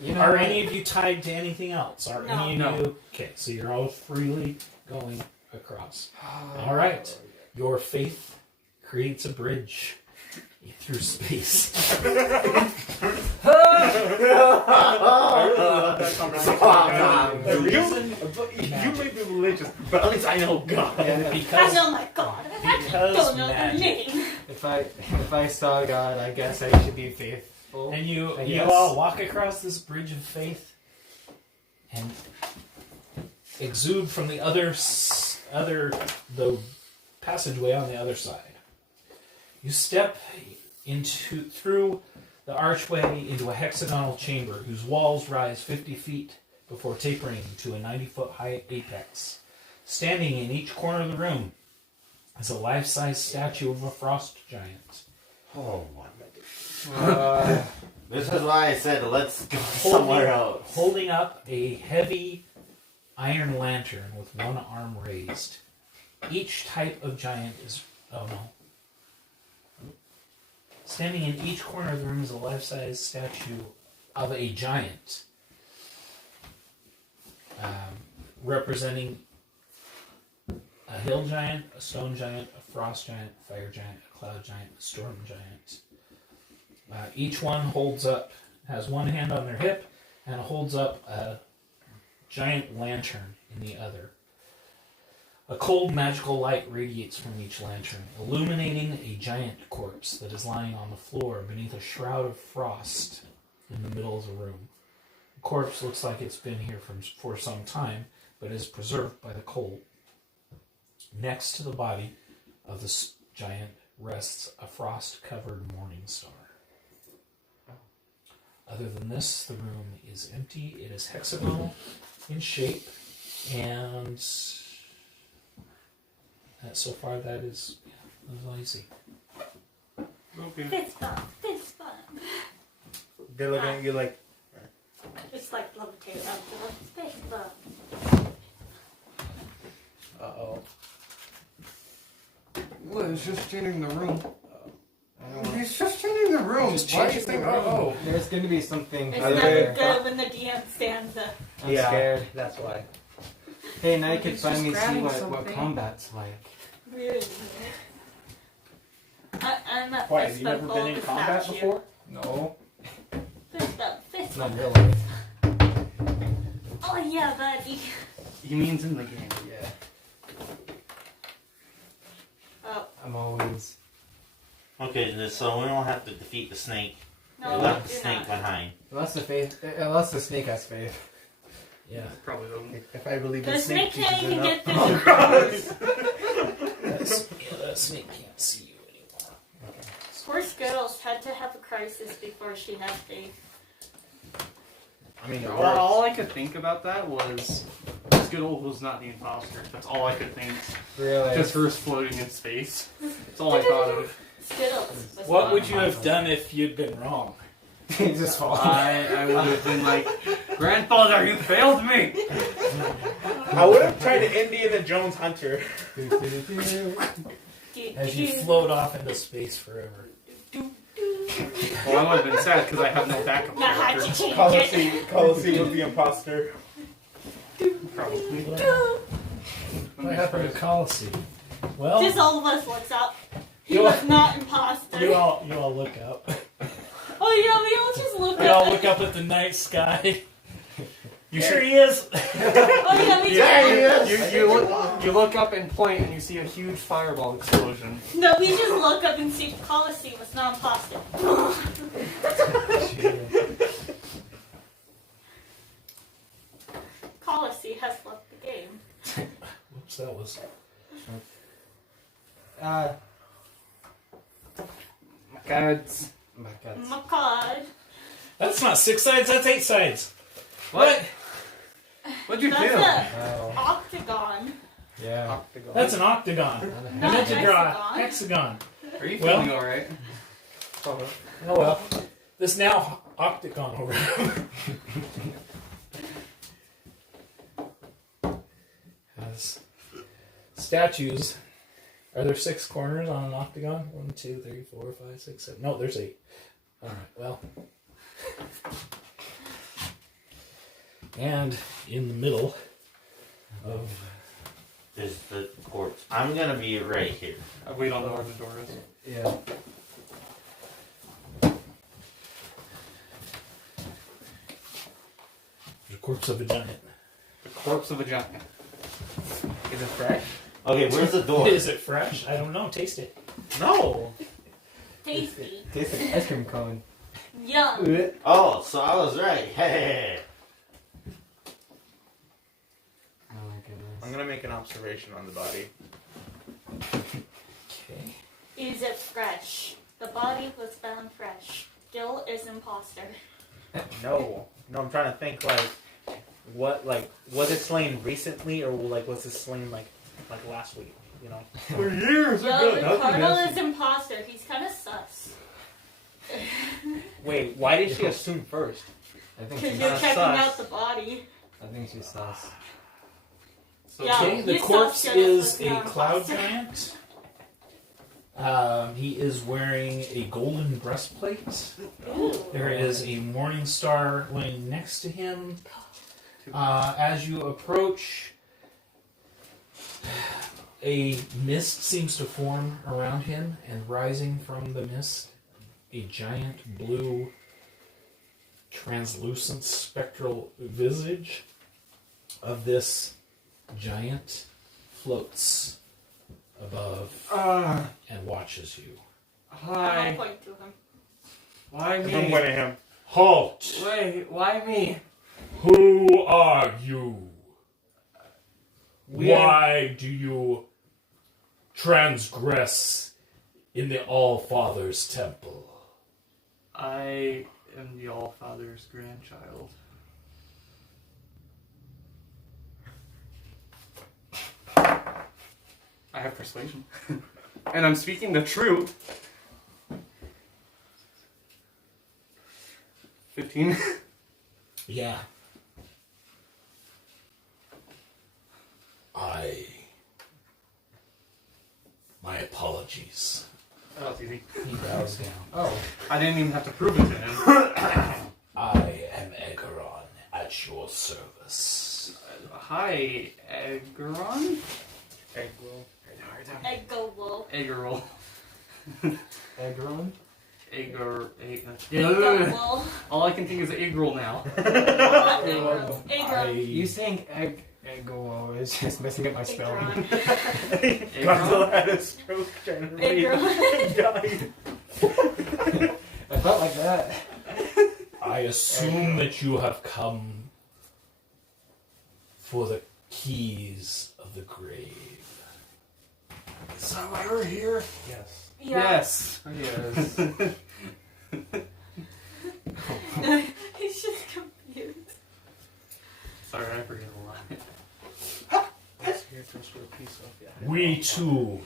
You know are what? any of you tied to anything else? Are No. any of No. you? Okay, so you're all freely going across. All right, your faith creates a bridge through space. You may be religious, but at least I know God. I Because know my God. I because don't know magic. their name. If I saw God, I guess I should be faithful. And you I you guess. all walk across this bridge of faith and exude from the the passageway on the other side. You step through the archway into a hexagonal chamber whose walls rise 50 feet before tapering to a 90-foot high apex. Standing in each corner of the room is a life-size statue of a frost giant. Oh my. This is why I said let's go somewhere else. Holding up a heavy iron lantern with one arm raised. Each type of giant is... Oh no. Standing in each corner of the room is a life-size statue of a giant. Representing a hill giant, a stone giant, a frost giant, a fire giant, a cloud giant, a storm giant. Each one has one hand on their hip, and holds up a giant lantern in the other. A cold magical light radiates from each lantern, illuminating a giant corpse that is lying on the floor beneath a shroud of frost in the middle of the room. The corpse looks like it's been here for some time, but is preserved by the cold. Next to the body of the giant rests a frost-covered morning star. Other than this, the room is empty. It is hexagonal in shape, and so far that is all you see. Okay. Fist bump, fist bump. They're looking at you like, It's like levitate up to the fist bump. Uh-oh. Well, it's just changing the room. I don't want- He's just changing the room. Just Why do you changing think? the room. Oh, There's going to be something It's other never there. good when the DM stands up. I'm scared. That's why. Hey, now you can He's finally just see grabbing what something. combat's like. Really. I'm a Why, have fist you bump never been all in the combat statue. before? No, Fist bump, fist not bump. in real life. Oh yeah, buddy. he means in the game. Yeah, Oh, I'm always... Okay, so we don't have to defeat the snake. no, We left the you're snake not. behind. Unless the snake has faith. Yeah. Probably doesn't. If I believe The in snake snake can't pieces even enough. get physical. That snake can't see you anymore. Poor Skittles had to have a crisis before she had faith. I mean, it All, works. all I could think about that was Skittles was not the imposter. That's all I could think. Really? Just hers floating in space. That's all I thought of. Skittles. was What not would you a have monster. done if you'd been wrong? He just falls. I would have been like, Grandfather, you failed me! I would have tried to Indiana Jones Hunter. As you float off into space forever. Well, I would have been sad because I have no backup Now how'd you character. change it? Colosseum was the imposter. Probably. What happened to Colosseum? Well, Just all of us looks up. He You- was not imposter. you all look up. Oh yeah, we all just look We up. all look up at the night sky. You sure he is? Oh yeah, we Yeah, just he is. You look up and point, and you see a huge fireball explosion. no, we just look up and see Policy was not imposter. Policy has left the game. Whoops, that was. Gods. My God. My God. That's not 6 sides. That's 8 sides. What? What'd you That's do? an octagon. Yeah. That's an octagon. I Not meant to draw a hexagon. hexagon. Are you Well- feeling alright? Oh well. This now octagon over. Has statues. Are there 6 corners on an octagon? 1, 2, 3, 4, 5, 6, 7. No, there's 8. Alright, well. And in the middle of Is the corpse. I'm gonna be right here. We don't know where the door is. Yeah. the corpse of a giant. The corpse of a giant. Is it fresh? Okay, where's the door? Is it fresh? I don't know. Taste it. No. Tasty. Tastes like ice cream cone. Yum. Oh, so I was right. Hey. Oh my goodness. I'm gonna make an observation on the body. Okay. Is it fresh? The body was found fresh. Still is imposter. No, I'm trying to think what was it slain recently or was it slain like last week? You know. For years Yo, ago. Ricardo is imposter. He's kind of sus. Wait, why did she assume first? I think Because she's you're not checking sus. out the body. I think she's sus. So Yeah. Okay, the you corpse saw Sheriff is was a not cloud imposter. giant. He is wearing a golden breastplate. Ooh. There is a morning star laying next to him. As you approach, a mist seems to form around him, and rising from the mist, a giant blue, translucent spectral visage of this giant floats above and watches you. I'll Hi. point to him. Why Don't me? point at him. Halt! Wait, why me? Who are you? We Why do you transgress in the All-Father's temple? I am the All-Father's grandchild. I have persuasion. And I'm speaking the truth. 15. Yeah. My apologies. Oh, that's easy. He bows down. Oh. I didn't even have to prove it to him. I am Egeron at your service. Hi, Eggeron? Egg roll. Egg go low. Eggerol. Egg rolling? Egg go low. All I can think is Eggerol now. Not egg roll. Egg roll. You saying egg roll is just messing up my spelling. Godzilla had a stroke trying to Egg read. roll. Died. I felt like that. I assume that you have come for the keys of the grave. Is that why we're here? Yes. Yeah. Yes. Yes. He's just confused. Sorry, I forget a lot. Here to restore peace of We too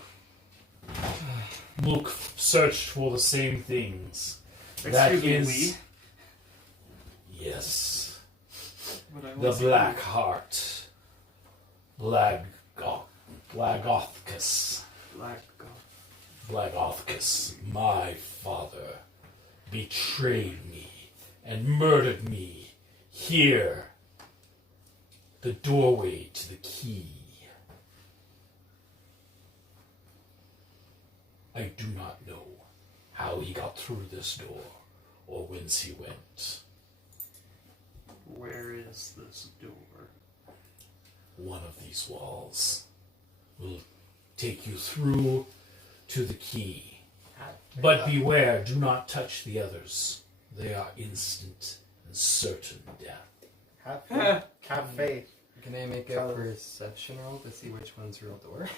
searched for the same things. That Excuse me, is- Yes. What I The was- Black Heart. Blagothcus. Black God. Blagothcus, my father, betrayed me and murdered me here. The doorway to the key. I do not know how he got through this door or whence he went. Where is this door? One of these walls will take you through to the key. But beware, do not touch the others. They are instant and certain death. Have faith. Have faith. Can I make a Tell us. perception roll to see which one's real door?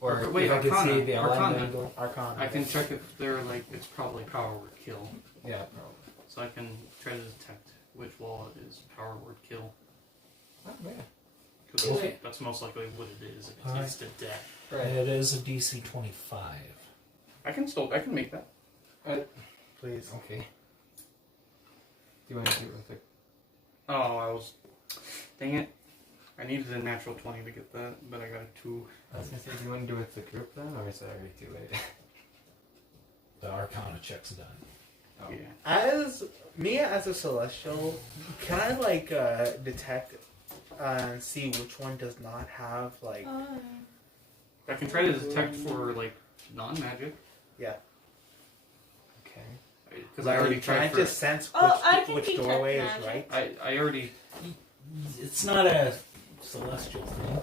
Or Wait, if I can Arcana. see the Arcana. alignment door? Arcana. I can check if they're like, it's probably power word kill. Yeah, probably. So I can try to detect which wall it is power word kill. Oh, yeah. Because Okay. that's most likely what it is. If it's Alright. instant death. Right. It is a DC 25. I can make that. Please. Okay. Do you want to do it real quick? Oh, dang it. I needed a natural 20 to get that, but I got a 2. I was going to say, do you want to do it with the group then, or is it already too late? The Arcana check's done. Oh. Yeah. As a celestial, can I detect and see which one does not have I can try to detect for like non-magic. yeah. Okay. Because I already Can I tried for. just sense I can which detect doorway is magic. right? I already It's not a celestial thing.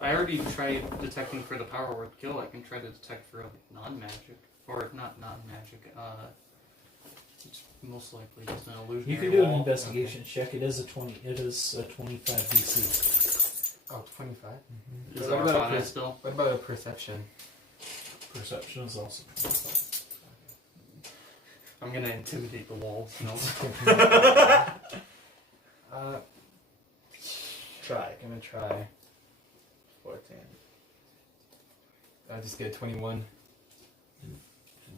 I already tried detecting for the power word kill. I can try to detect for non-magic or not non-magic. It's most likely just an illusion. You can do an investigation check. It is a 20. It is a 25 DC. Oh, 25? Is What about Arcana this? still? What about a perception? Perception is also. I'm gonna intimidate the walls. No. Try. Gonna try. 14. I just get 21. Can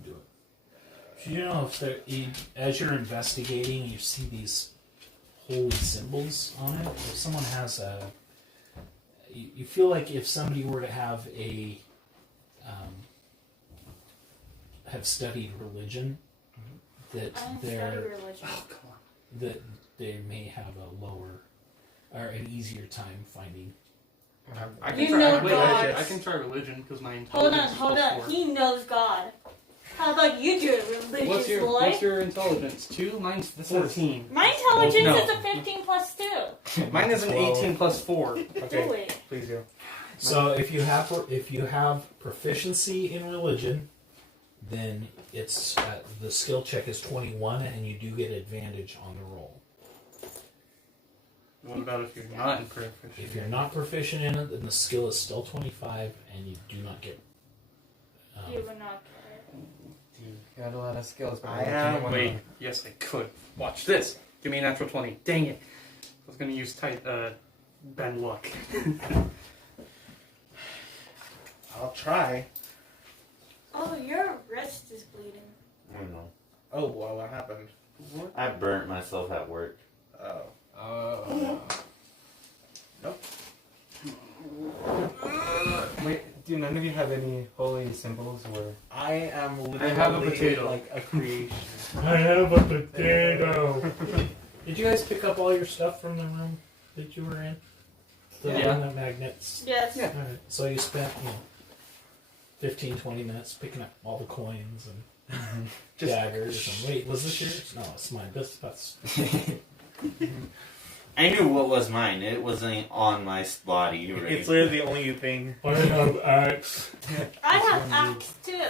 do it. So you know if as you're investigating, you see these holy symbols on it. If someone has you feel like if somebody were to have have studied religion, that I don't they're study religion. Oh, come on. that they may have a lower or an easier time finding. I You can try. know Wait, God. I can try religion because my Hold intelligence. on, is hold plus on. 4. He knows God. How about you do it, religious boy? What's your intelligence? 2. Mine's 14. My intelligence No. is a 15 plus 2. Mine is an 18 plus 4. Do Okay. it. Please do. So if you have proficiency in religion, then it's the skill check is 21, and you do get advantage on the roll. What about if you're not in proficient? If you're not proficient in it, then the skill is still 25, and you do not get. You would not get it. Got a lot of skills, but I have- only Wait, one. yes, I could. Watch this. Give me a natural 20. Dang it. I was gonna use Ben Luck. I'll try. Oh, your wrist is bleeding. I don't know. Oh, well, what happened? I burnt myself at work. Oh. Oh. Wait, do none of you have any holy symbols or? I am literally I have a potato. like a creation. I have a potato. Did you guys pick up all your stuff from the room that you were in? Yeah. The magnets. Yes. Yeah. Alright, so you spent 15, 20 minutes picking up all the coins and Just- daggers. And wait, was this yours? No, it's mine. That's I knew what was mine. It wasn't on my body. Right? It's literally the only thing. I have axe. I have axe too.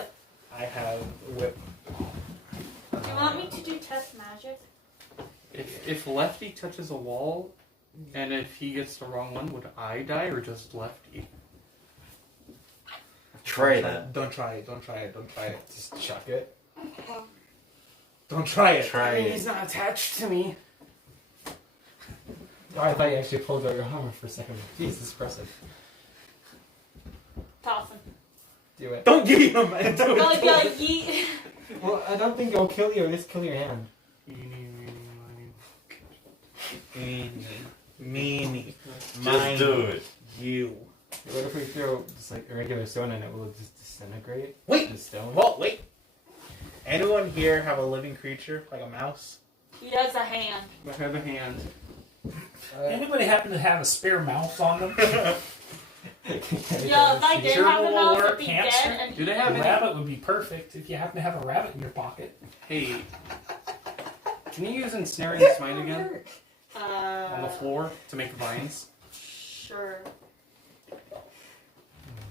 I have whip. Do you want me to do test magic? If Lefty touches a wall, and if he gets the wrong one, would I die or just Lefty? Try that. Don't try it. Don't try it. Don't try it. Just chuck it. Don't try it. Try I mean, it. he's not attached to me. Oh, I thought you actually pulled out your armor for a second. Jesus Christ. Toss him. Do it. Don't give him. Don't Oh, yeah, yeet. Well, I don't think it'll kill you, or just kill your hand. Meanie. Just do it. You. What if we throw just like a regular stone in it? Will it just disintegrate? Wait. The stone? Well, wait. Anyone here have a living creature like a mouse? He has a hand. I have a hand. Anybody happen to have a spare mouth on them? Yeah, if I did Sure have a will mouse, work. it'd be Hamster? dead. And Do they A have any? rabbit would be perfect if you happen to have a rabbit in your pocket. Hey, can you use ensnaring smite again on the floor to make vines? Sure.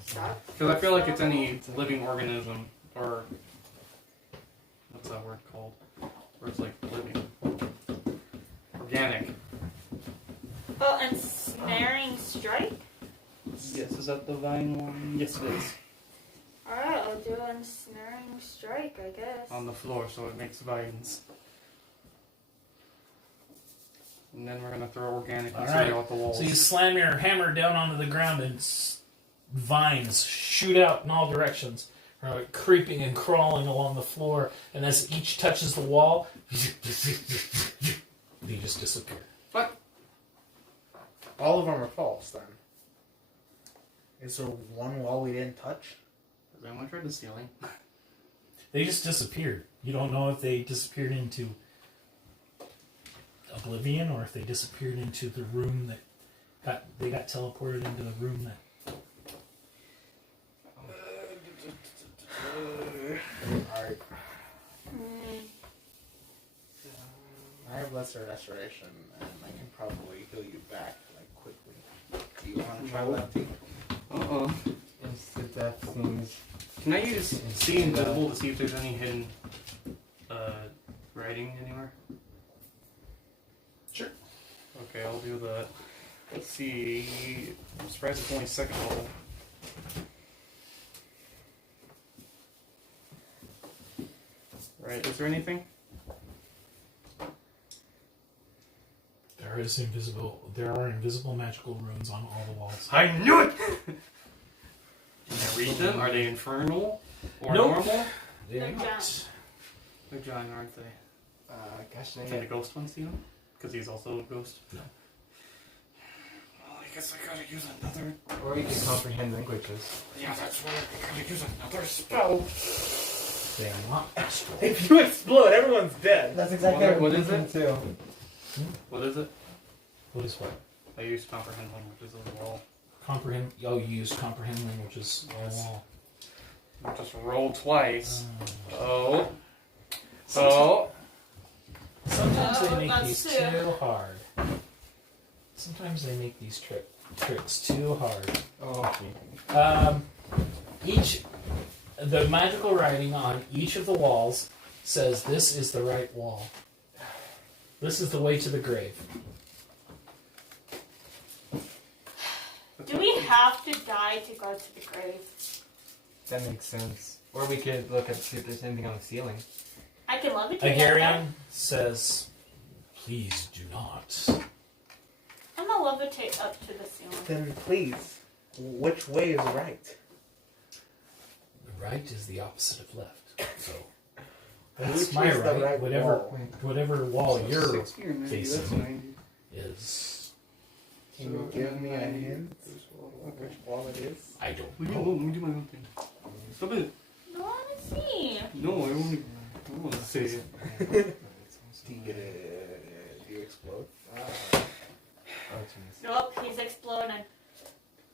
Because I feel like it's any living organism or what's that word called? Where it's like living, organic. Oh, and snaring strike? Yes, is that the vine one? Yes, it is. Alright, I'll do a snaring strike, I guess. On the floor, so it makes vines. And then we're gonna throw organic All material right. at the walls. So you slam your hammer down onto the ground and vines shoot out in all directions, creeping and crawling along the floor. And as each touches the wall, they just disappear. What? All of them are false then. Is there one wall we didn't touch? Does anyone try the ceiling? They just disappeared. You don't know if they disappeared into oblivion or if they disappeared into the room that they got teleported into the room that. Alright. Hmm. I have lesser restoration and I can probably heal you back like quickly. Do you want to try that too? Instant death seems. Can I use see invisible to see if there's any hidden writing anywhere? Sure. Okay, I'll do that. Let's see. I'm surprised it's only second level. Right, is there anything? There are invisible magical runes on all the walls. I knew it! Can I read them? Are they infernal? Or Nope. normal? They are They're not. They're giant, aren't they? Gosh Can dang the it. ghost one see them? Because he's also a ghost? No. Well, I guess I gotta use another... Or you can comprehend languages. Yeah, that's right. I gotta use another spell. They are not astral. If you explode, everyone's dead. That's exactly what I'm what is thinking it? too. What is it? What is what? I used comprehend languages as well. Comprehend. Oh, you use comprehend languages. Oh. I'll just roll twice. Uh, Oh. Oh. Sometimes they make that's these true. too hard. Sometimes they make these tricks too hard. Oh, The magical writing on each of the walls says this is the right wall. This is the way to the grave. Do we have to die to go to the grave? that makes sense. Or we could look at see if there's anything on the ceiling. I can levitate. Agarion says, please do not. I'm gonna levitate up to the ceiling. Then please, which way is right? Right is the opposite of left. So Which that's my is the right. right Whatever wall you're 60 or 90, facing. that's 90. is, Can you give me a hint which wall it is? I don't Let know. me do my own thing. Stop it. No, I wanna see. No, I don't want to say it. Do you explode? Oh, jeez. Nope, he's exploding.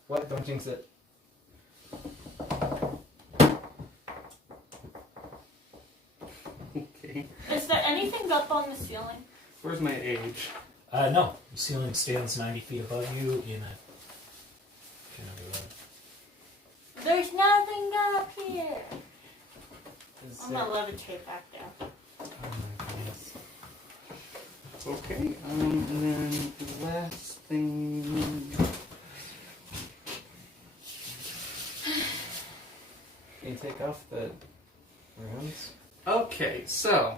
What? Don't jinx it. Okay. Is there anything up on the ceiling? Where's my age? No, the ceiling stands 90 feet above you in a kind of There's nothing up here. Is I'm gonna levitate back down. Oh my goodness. Okay, and then the last thing... Can you take off the runes? Okay, so...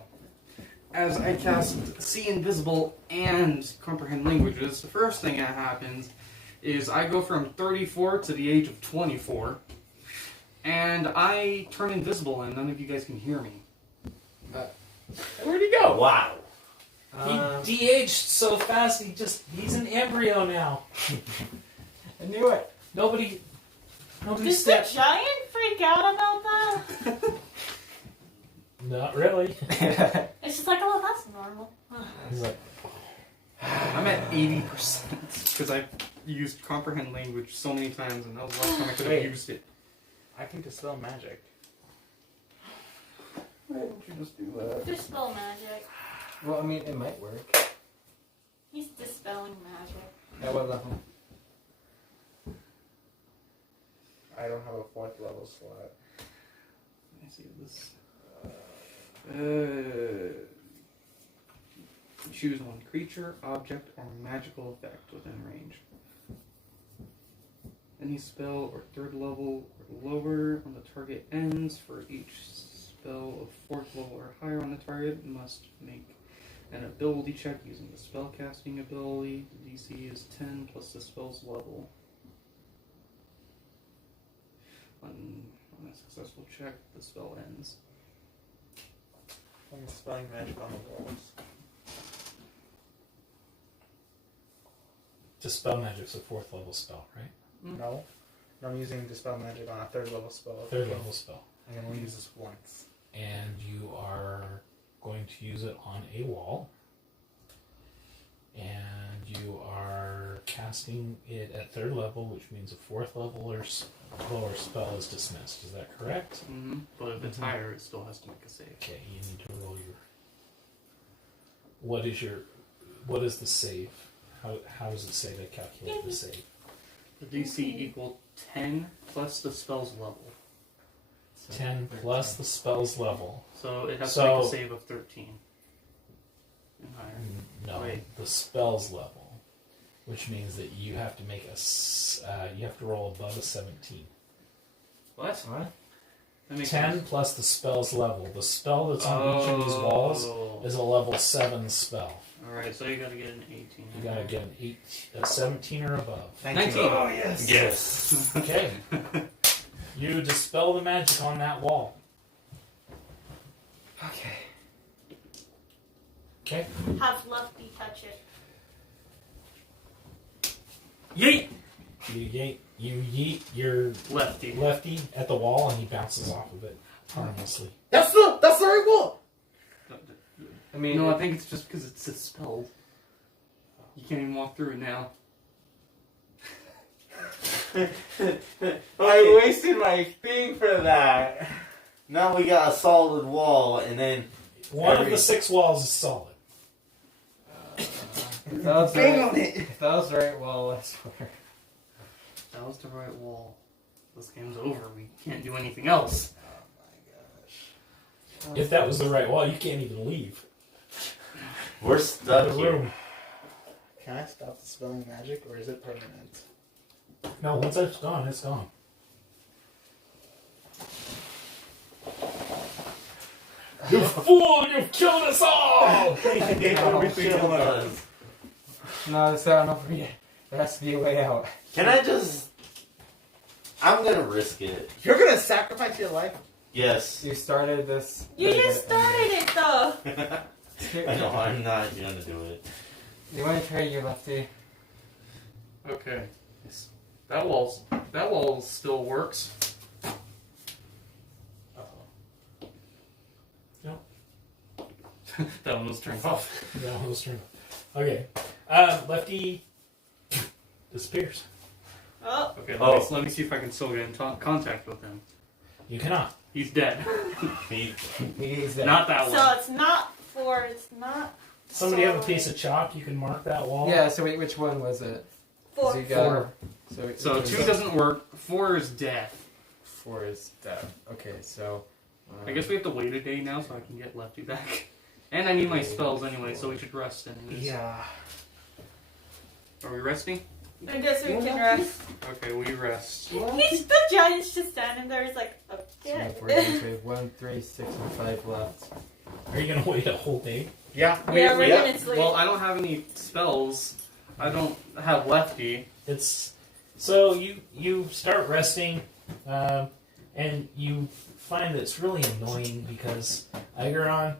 As I cast See Invisible and Comprehend Languages, the first thing that happens is I go from 34 to the age of 24, and I turn invisible and none of you guys can hear me. Where'd he go? Wow. He de-aged so fast, he's an embryo now. I knew it! Nobody Does the stepped. giant freak out about that? Not really. It's just like, oh, that's normal. He's like, I'm at 80% because I used comprehend language so many times, and that was the last time I could have Wait. used it. I can dispel magic. Why didn't you just do that? Dispel magic. Well, I mean, it might work. He's dispelling magic. At what level? I don't have a 4th level slot. Let me see this. Choose one creature, object, or magical effect within range. Any spell or 3rd level or lower on the target ends for each spell of 4th level or higher on the target must make an ability check using the spellcasting ability. The DC is 10 plus the spell's level. On a successful check, the spell ends. I'm dispelling magic on the walls. Dispel magic's a 4th level spell, right? No. I'm using dispel magic on a 3rd level spell. 3rd level spell. I can only use this once. And you are going to use it on a wall. And you are casting it at 3rd level, which means a 4th level or lower spell is dismissed. Is that correct? Mm-hmm. But if it's higher, it still has to make a save. Okay, you need to roll your. What is the save? How does it say to calculate the save? The DC equal 10 plus the spell's level. So 10 plus the spell's level. So it has to make a save of 13. And higher. No, Wait. the spell's level, which means that you have to make you have to roll above a 17. What? What? That makes 10 sense. plus the spell's level. The spell that's on each of these walls is a level 7 spell. Alright, so you gotta get an 18. You gotta get a 17 or above. 19. Oh, yes! Yes. Okay. You dispel the magic on that wall. Okay. Okay. Have Lefty touch it. Yeet! You yeet your Lefty. lefty at the wall and he bounces off of it harmlessly. That's the right wall! I mean, No, I think it's just because it's dispelled. You can't even walk through it now. I wasted my thing for that. Now we got a solid wall, and then One of the 6 walls is solid. if that was the Bang right, on it! if that was the right wall, I swear. That was the right wall. This game's over. We can't do anything else. If that was the right wall, you can't even leave we're the stuck here. room. Can I stop dispelling magic, or is it permanent? No, once it's gone, it's gone. You fool! You've killed us all! Kill us. No, it's not enough for me. There has to be a way out. Can I just? I'm gonna risk it. You're gonna sacrifice your life? Yes. You started this. You just started it though. I know. I'm not gonna do it. You want to trade your lefty? Okay. That wall still works. No. That one was turned off. Yeah, let's turn. Okay. Lefty disappears. Oh, Okay, Oh. let me see if I can still get in contact with him. You cannot. He's dead. Me. He's there. Not that so one. it's not 4. It's not. Somebody have a piece of chalk. You can mark that wall. Yeah, so wait, which one was it? 4. So you got, 4. So 2 doesn't work. 4 is death. 4 is death. Okay, so. I guess we have to wait a day now so I can get Lefty back. And I need my spells anyway, so we should rest anyways. Yeah. Are we resting? I guess we can rest. Okay, we rest. He's the giant's just standing there. He's like, So okay. if we're going to 1, 3, 6, and 5 left. Are you gonna wait a whole day? Yeah. Yeah, we're gonna sleep. Well, I don't have any spells. I don't have Lefty. It's so you start resting, and you find that it's really annoying because Igaron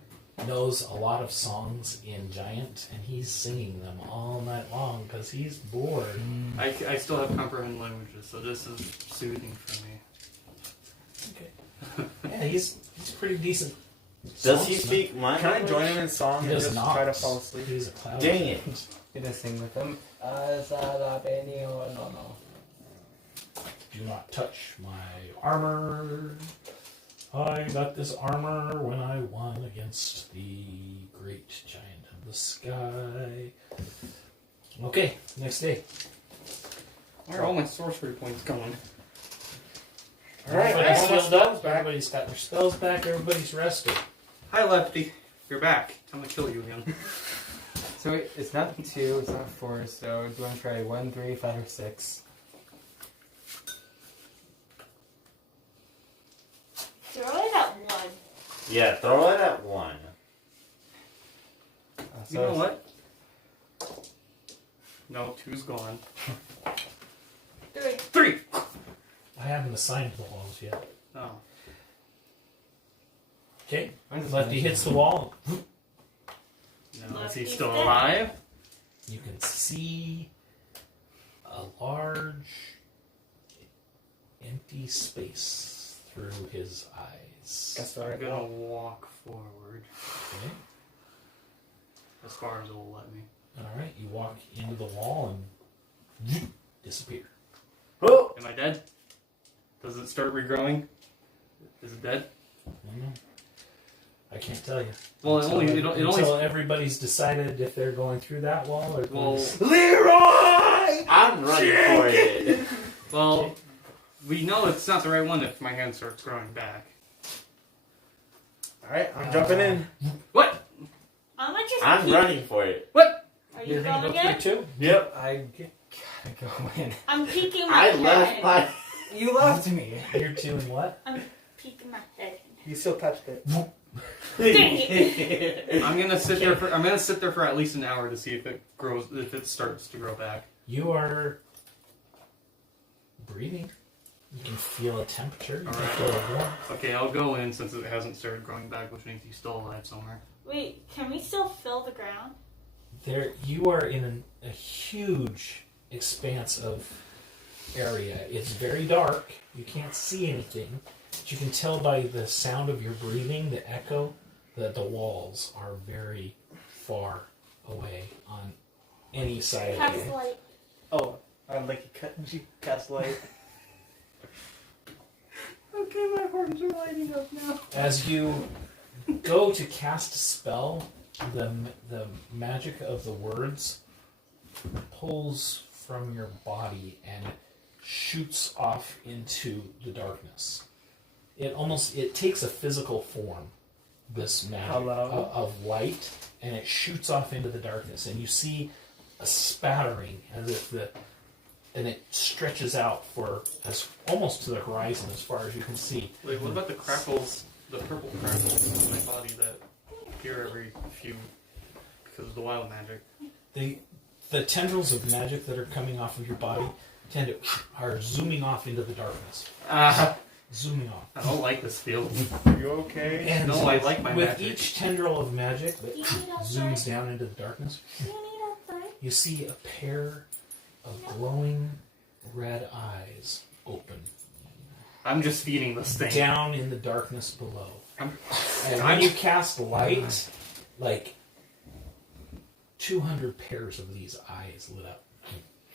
knows a lot of songs in Giant, and he's singing them all night long because he's bored. I still have comprehend languages, so this is soothing for me. Okay. Yeah, he's pretty decent. Does he songsman. speak my Can I language? join him in song He and does just not. try to fall asleep? He's a cloud. Dang it. You just sing with them. No. Do not touch my armor. I got this armor when I won against the great giant of the sky. Okay, next day. Where are all my sorcery points going? Alright, Everybody's all my healed up. spells back. Everybody's got their spells back. Everybody's rested. Hi, Lefty. You're back. I'm gonna kill you again. So it's not 2, it's not 4, so do you want to try 1, 3, 5, or 6? Throw it at 1. Yeah, throw it at 1. You know what? No, 2's gone. 3! I haven't assigned the walls yet. Oh. Okay, Lefty hits the wall. No, is he Lefty's still dead. alive? You can see a large empty space through his eyes. That's I'm alright. gonna walk forward Okay. as far as it'll let me. Alright, you walk into the wall and disappear. Oh! Am I dead? Does it start regrowing? Is it dead? I don't know. I can't tell you. Well, Until everybody's decided if they're going through that wall or Well, Leroy! I'm running for it. well, we know it's not the right one if my hand starts growing back. Alright, I'm jumping in. What? I'm gonna just I'm keep... running for it. What? Are you You're gonna going go in? through too? Yep. I gotta go in. I'm peeking my I head. left my. You left me. You're two and what? I'm peeking my head. You still touched it. Dang it. I'm gonna sit there for at least an hour to see if it grows, if it starts to grow back. You are breathing. You can feel a temperature. You can Alright. feel a warmth. Okay, I'll go in since it hasn't started growing back, which means he's still alive somewhere. Wait, can we still fill the ground? There, you are in a huge expanse of area. It's very dark. You can't see anything. But you can tell by the sound of your breathing, the echo, that the walls are very far away on any side of Cast you. light. Oh, I'd like you cast light. Okay, my horns are lighting up now. As you go to cast a spell, the magic of the words pulls from your body and shoots off into the darkness. It takes a physical form, this magic Hello? of light, and it shoots off into the darkness, and you see a spattering as if and it stretches out for almost to the horizon as far as you can see. Wait, what about the crackles, the purple crackles in my body that appear every few because of the wild magic? The tendrils of magic that are coming off of your body are zooming off into the darkness. Zooming off. I don't like this field. Are you okay? And No, I like my with magic. each tendril of magic that Do you need outside? zooms down into the darkness, Do you need outside? you see a pair of glowing red eyes open I'm just feeding this thing. down in the darkness below. I'm- And when you cast light, like 200 pairs of these eyes lit up.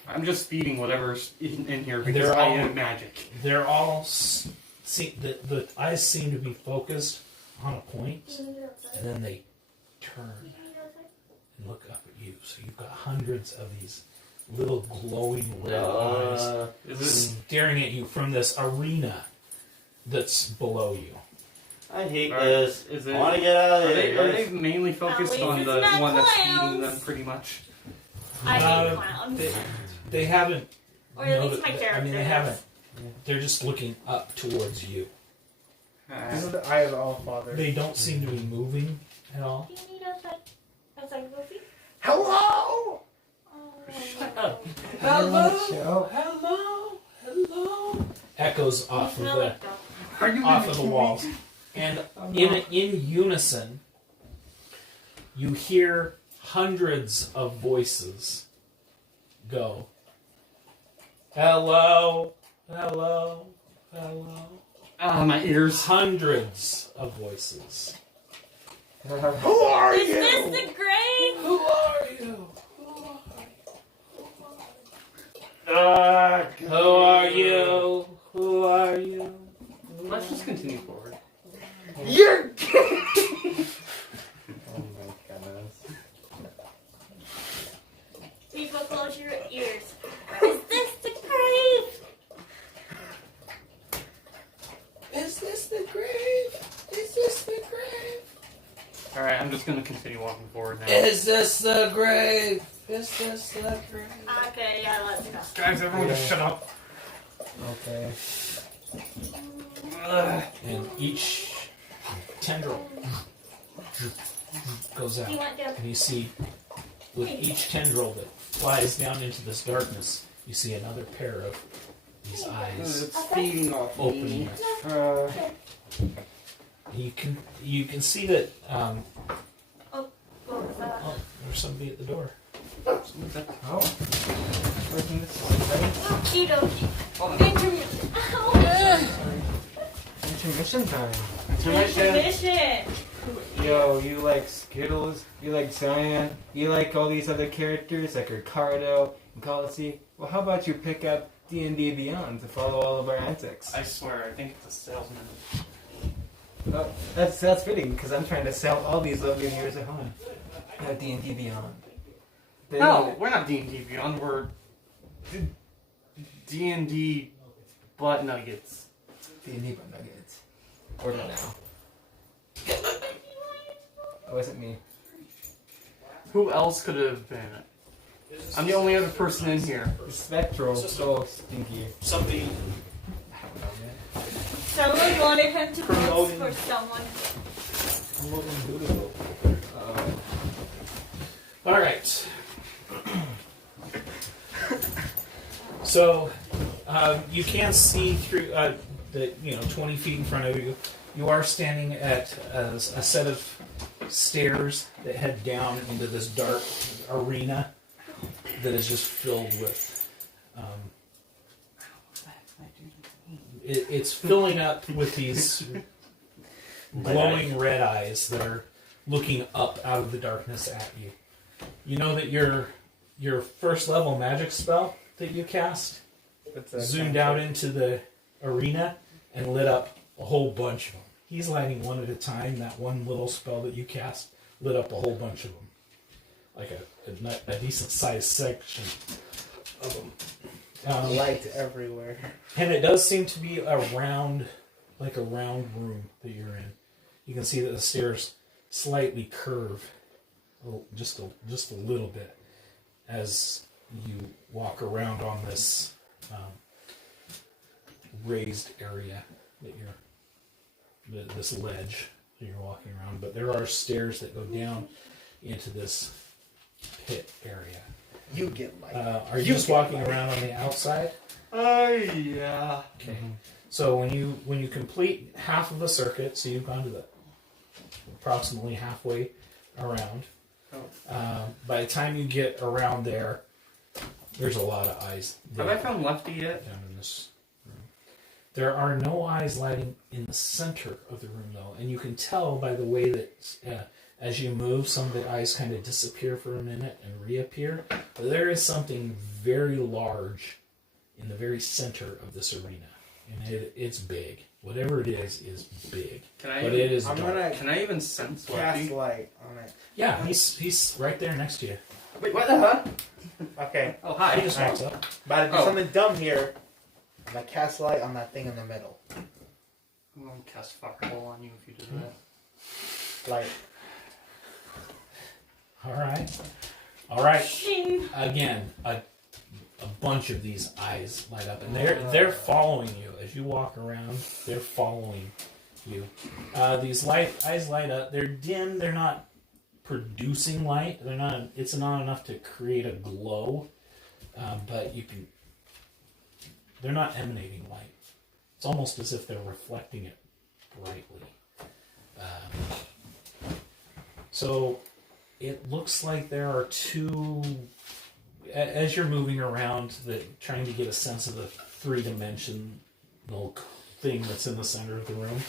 I'm just feeding whatever's in here And because they're I all- am magic. They're all the eyes seem to be focused on a point, Do you need outside? and then they Do turn you need outside? and look up at you. So you've got hundreds of these little glowing red eyes Is this? staring at you from this arena that's below you. I hate Alright, this. is I it- want to get out of Are here. they mainly focused least on it's the not one that's clowns. feeding them, pretty much? I hate Uh, clowns. They haven't. Or at least my I character. mean, they haven't. They're just looking up towards you. This is the eye of All Father. They don't seem to be moving at all. Do you need outside? Outside, Wolfie? Hello! Shut up. Hello, hello, hello. Echoes off of Smell the it, though. Are you off of the walls, and in unison, you hear hundreds of voices go. Hello, hello, hello. Ah, my ears. Hundreds of voices. Who are Is you? this the grave? Who are you? Who are you? Who Who are you? Who are you? Let's just continue forward. You're. Oh my goodness. People, close your ears. Is this the grave? Is this the grave? Is this the grave? Alright, I'm just gonna continue walking forward now. Is this the grave? Is this the grave? Okay, yeah, let's go. Guys, everyone just shut up. Okay. And each tendril goes out. You want to? And you see, with each tendril that flies down into this darkness, you see another pair of these eyes It's feeding off opening. me. You can see that. What was that? Oh, there's somebody at the door. Oh. Working this way. Okie dokie. Hold on. Intermission. Intermission time. Intermission. Yo, you like Skittles? You like Cyan? You like all these other characters like Ricardo and Colossi? Well, how about you pick up D&D Beyond to follow all of our antics? I swear, I think it's a salesman. Oh, that's fitting because I'm trying to sell all these lovely viewers at home. D&D Beyond. No, we're not D&D Beyond. We're D&D Butt Nuggets. D&D Butt Nuggets. Order now. Oh, wasn't me. Who else could it have been? I'm the only other person in here. Spectral. So stinky. Somebody. I don't know, man. Someone wanted him to Promoting. vote for someone. All right. So you can see through the 20 feet in front of you. You are standing at a set of stairs that head down into this dark arena that is just filled with. It's filling up with these glowing red eyes that are looking up out of the darkness at you. You know that your first level magic spell that you cast zoomed out into the arena and lit up a whole bunch of them. He's lighting one at a time. That one little spell that you cast lit up a whole bunch of them. Like a decent sized section of them. Light everywhere. And it does seem to be a round room that you're in. You can see that the stairs slightly curve, just a little bit, as you walk around on this raised area that this ledge that you're walking around. But there are stairs that go down into this pit area. You get light. Are you just walking around on the outside? Yeah. Okay. So when you complete half of the circuit, so you've gone to the approximately halfway around. By the time you get around there's a lot of eyes. Have I found Lefty yet? Down in this room. There are no eyes lighting in the center of the room, though, and you can tell by the way that as you move, some of the eyes kind of disappear for a minute and reappear. But there is something very large in the very center of this arena, and it's big. Whatever it is big. But it is dark. Can I even sense Cast Lefty? light on it. Yeah, he's right there next to you. Wait, what the hell? Okay. Oh, He hi. just walks up. About to do Oh. something dumb here. I'm gonna cast light on that thing in the middle. I'm gonna cast Fireball on you if you do that. Light. All right. Shing. Again, a bunch of these eyes light up, and they're following you as you walk around. They're following you. These eyes light up. They're dim. They're not producing light. It's not enough to create a glow, but you can. They're not emanating light. It's almost as if they're reflecting it brightly. So it looks like there are two. As you're moving around, trying to get a sense of the three-dimensional thing that's in the center of the room,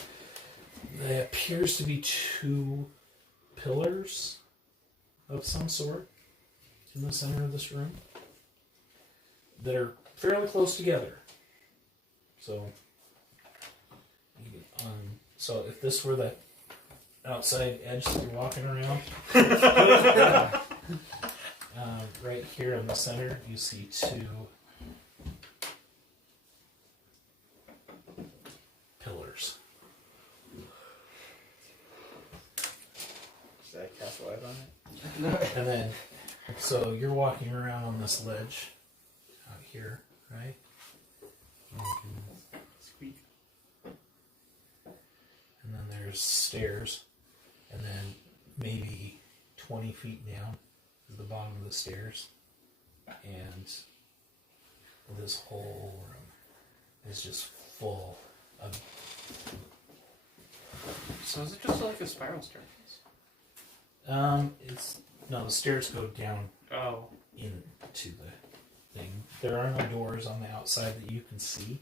there appears to be two pillars of some sort in the center of this room that are fairly close together. So, so if this were the outside edge that you're walking around, right here in the center, you see two pillars. Should I cast light on it? And then, so you're walking around on this ledge out here, right? Squeak. And then there's stairs, and then maybe 20 feet down is the bottom of the stairs, and this whole room is just full of. So is it just like a spiral staircase? It's no, the stairs go down Oh. into the thing. There are no doors on the outside that you can see.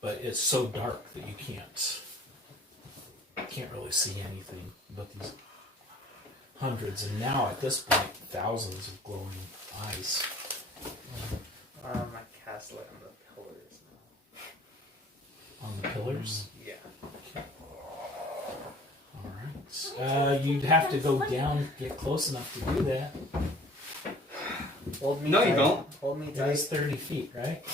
But it's so dark that you can't really see anything but these hundreds, and now at this point, thousands of glowing eyes. I cast light on the pillars now. On the pillars? Yeah. Alright. You'd have to go down, get close enough to do that. Hold me No, tight. you don't. Hold me It tight. is 30 feet, right?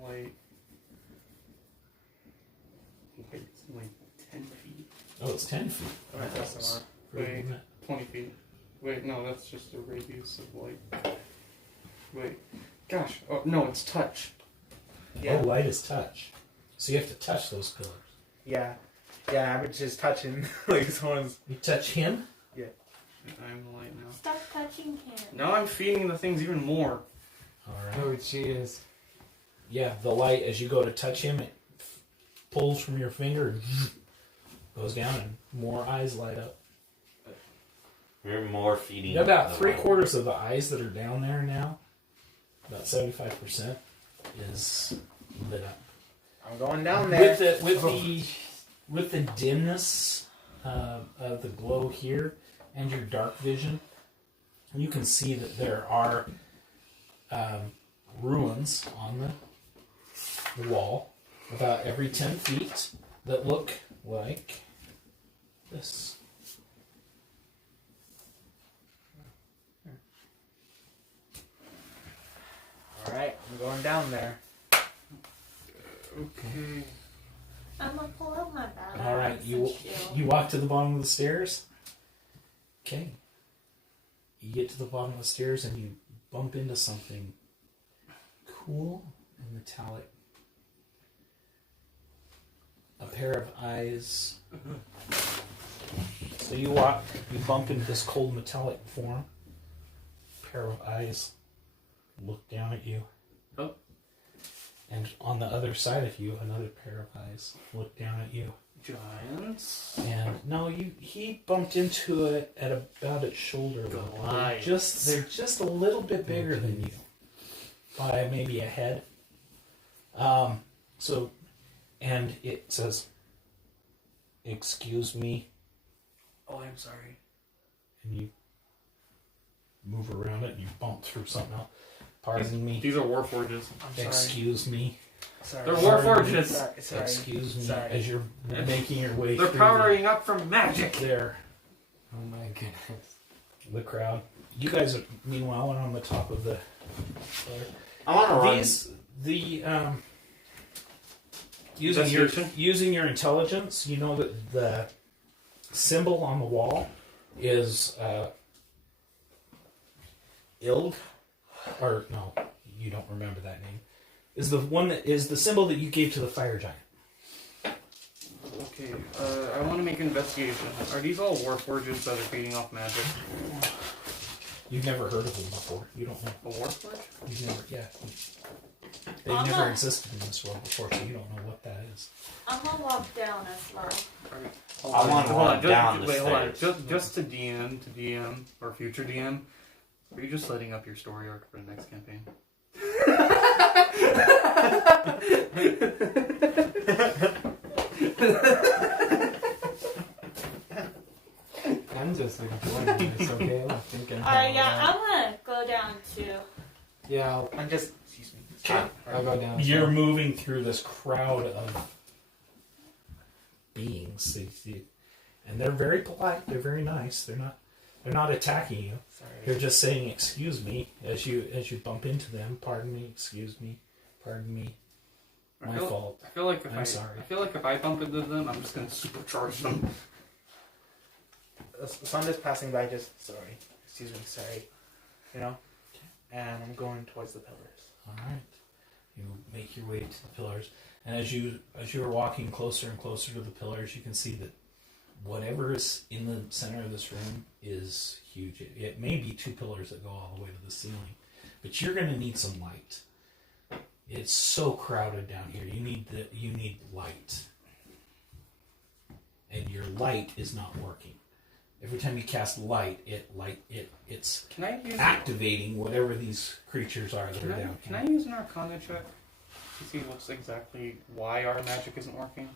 Wait. Wait, it's like 10 feet. Oh, it's 10 feet. I'm gonna test some more. Wait, 20 feet. Wait, no, that's just a radius of light. Wait. Gosh. Oh, no, it's touch. Yeah. Oh, light is touch. So you have to touch those pillars. Yeah. Yeah, I was just touching like someone's. You touch him? I'm the light now. Stop touching him. Now I'm feeding the things even more. Alright. Oh, jeez. Yeah, the light, as you go to touch him, it pulls from your finger and goes down, and more eyes light up. We're more feeding. About the 3/4 of the eyes that are down there now, about 75%, is lit up. I'm going down there. With the dimness of the glow here and your dark vision, you can see that there are ruins on the wall about every 10 feet that look like this. Alright, I'm going down there. Okay. I'm gonna pull out my battery. All right, you walk to the bottom of the stairs. Okay. You get to the bottom of the stairs and you bump into something cool and metallic. A pair of eyes. So you bump into this cold metallic form. A pair of eyes look down at you. Oh. And on the other side of you, another pair of eyes look down at you. Giants. And no, he bumped into it at about its shoulder level. They're just a little bit bigger than you, by maybe a head. And it says, "Excuse me," Oh, I'm sorry. and you move around it and you bump through something else. Pardon me. These are warforges. I'm sorry. Excuse me. Sorry. They're warforges. Sorry. Excuse me. Sorry. As you're making your way They're through powering up from magic. there. Oh my goodness. The crowd. You guys are, meanwhile, are on the top of the. I want to run. Using your intelligence, you know that the symbol on the wall is Ilg, or no, you don't remember that name. Is the one that is the symbol that you gave to the fire giant. Okay, I want to make an investigation. Are these all warforges that are feeding off magic? You've never heard of them before. You don't know. A warforge? You've never, yeah. They've never existed in this world before, so you don't know what that is. I'm gonna walk down as well. I want to run down the wait, hold on. stairs. Just to DM, or future DM, are you just setting up your story arc for the next campaign? I'm I'm just. Excuse me. I'll go down. You're moving through this crowd of beings, and they're very polite. They're very nice. They're not attacking you. Sorry. They're just saying "excuse me" as you bump into them. Pardon me. Excuse me. Pardon me. My fault. I feel like if I'm sorry. I feel like if I bump into them, I'm just gonna supercharge them. So I'm just passing by. Just sorry. Excuse me. Sorry. You know. And I'm going towards the pillars. All right. You make your way to the pillars, and as you're walking closer and closer to the pillars, you can see that whatever is in the center of this room is huge. It may be 2 pillars that go all the way to the ceiling, but you're going to need some light. It's so crowded down here. You need light, and your light is not working. Every time you cast light, it's Can I use activating whatever these creatures are that are down Can I here. use an Arcana check to see what's exactly why our magic isn't working?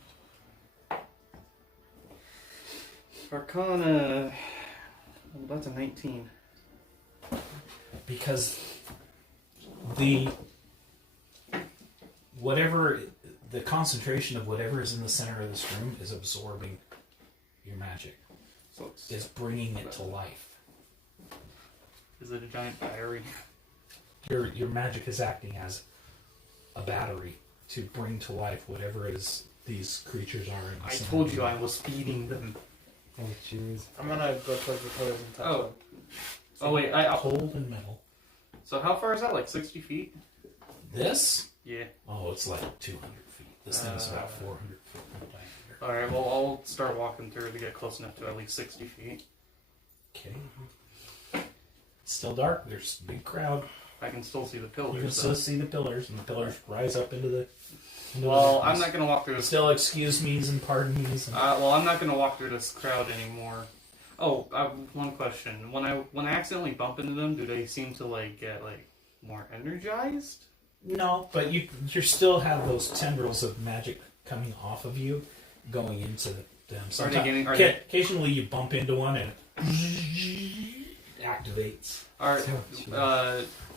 Arcana. Well, that's a 19. Because the concentration of whatever is in the center of this room is absorbing your magic. So it's, Is bringing it to life. is it a giant battery? Your magic is acting as a battery to bring to life whatever it is these creatures are in the I center. told you I was feeding them. Oh, jeez. I'm gonna go towards the pillars and touch Oh. them. Oh wait, Cold and metal. so how far is that? Like 60 feet? This? Yeah. Oh, it's like 200 feet. This thing is about 400 feet in diameter. Alright, well I'll start walking through to get close enough to at least 60 feet. Okay. It's still dark. There's a big crowd. I can still see the You can pillars. still though. see the pillars, and the pillars rise up into the. Well, I'm not gonna walk through this. Still excuse me's and pardon me's. And Well, I'm not gonna walk through this crowd anymore. Oh, one question. When I accidentally bump into them, do they seem to like get like more energized? no, but you still have those tendrils of magic coming off of you, going into them. Are they getting? Are they? Occasionally, you bump into one and it activates.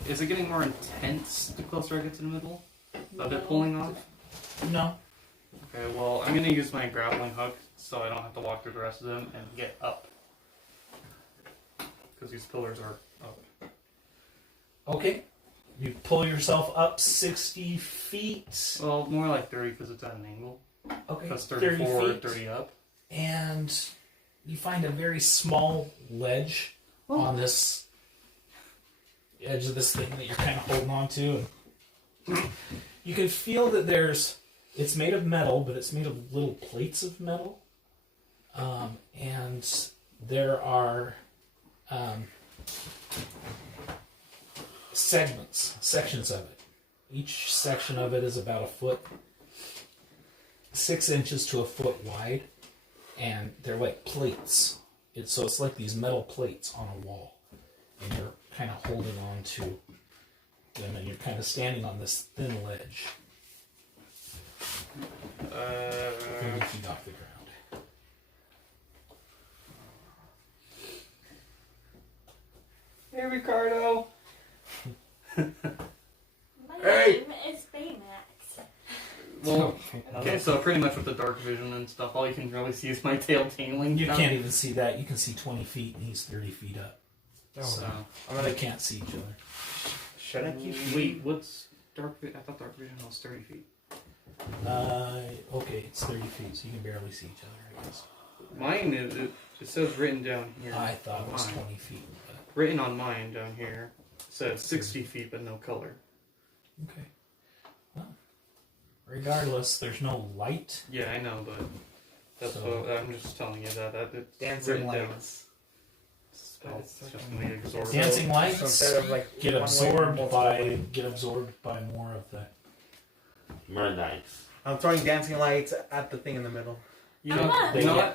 Is it getting more intense the closer I get to the middle of it pulling off? No, Okay, well, I'm gonna use my grappling hook so I don't have to walk through the rest of them and get up. Because these pillars are up. okay. You pull yourself up 60 feet. Well, more like 30 because it's at an angle. Okay, Because 30 34, feet. 30 up. And you find a very small ledge on this edge of this thing that you're kind of holding on to. And you can feel that it's made of metal, but it's made of little plates of metal. And there are sections of it. Each section of it is about a foot, 6 inches to a foot wide. And they're like plates. So it's like these metal plates on a wall. And you're kind of holding on to them, and you're kind of standing on this thin ledge. 30 feet off the ground. Hey, Ricardo! My Hey! name is Baymax. Well, okay, so pretty much with the dark vision and stuff, all you can really see is my tail tangling. You down. can't even see that. You can see 20 feet, and he's 30 feet up. So they can't see each other. Should I keep? Wait, what's dark vision? I thought dark vision was 30 feet. Okay, it's 30 feet, so you can barely see each other, I guess. Mine is, it says written down here. I thought it was Mine. 20 feet. But Written on mine down here says 60 feet but no color. okay. Well, regardless, there's no light. Yeah, I know, but that's So- what I'm just telling you that it's Dancing written down. lights. Well, it's just gonna be absorbed. Dancing lights So instead of like get one way, absorbed multiple by way. more of the. More nice. I'm throwing dancing lights at the thing in the middle. You know, Ah. you know what?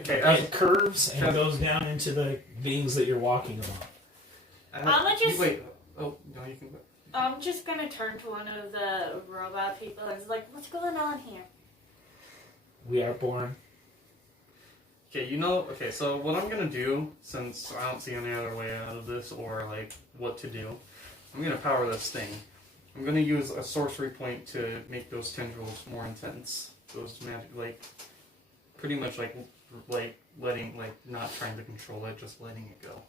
Okay. It curves and goes down into the beings that you're walking among. I'ma just- Wait. Oh no, you can. I'm just gonna turn to one of the robot people and it's like, what's going on here? We are born. Okay, you know. Okay, so what I'm gonna do, since I don't see any other way out of this or like what to do, I'm gonna power this thing. I'm gonna use a sorcery point to make those tendrils more intense. Those magic, like, pretty much like letting, like, not trying to control it, just letting it go.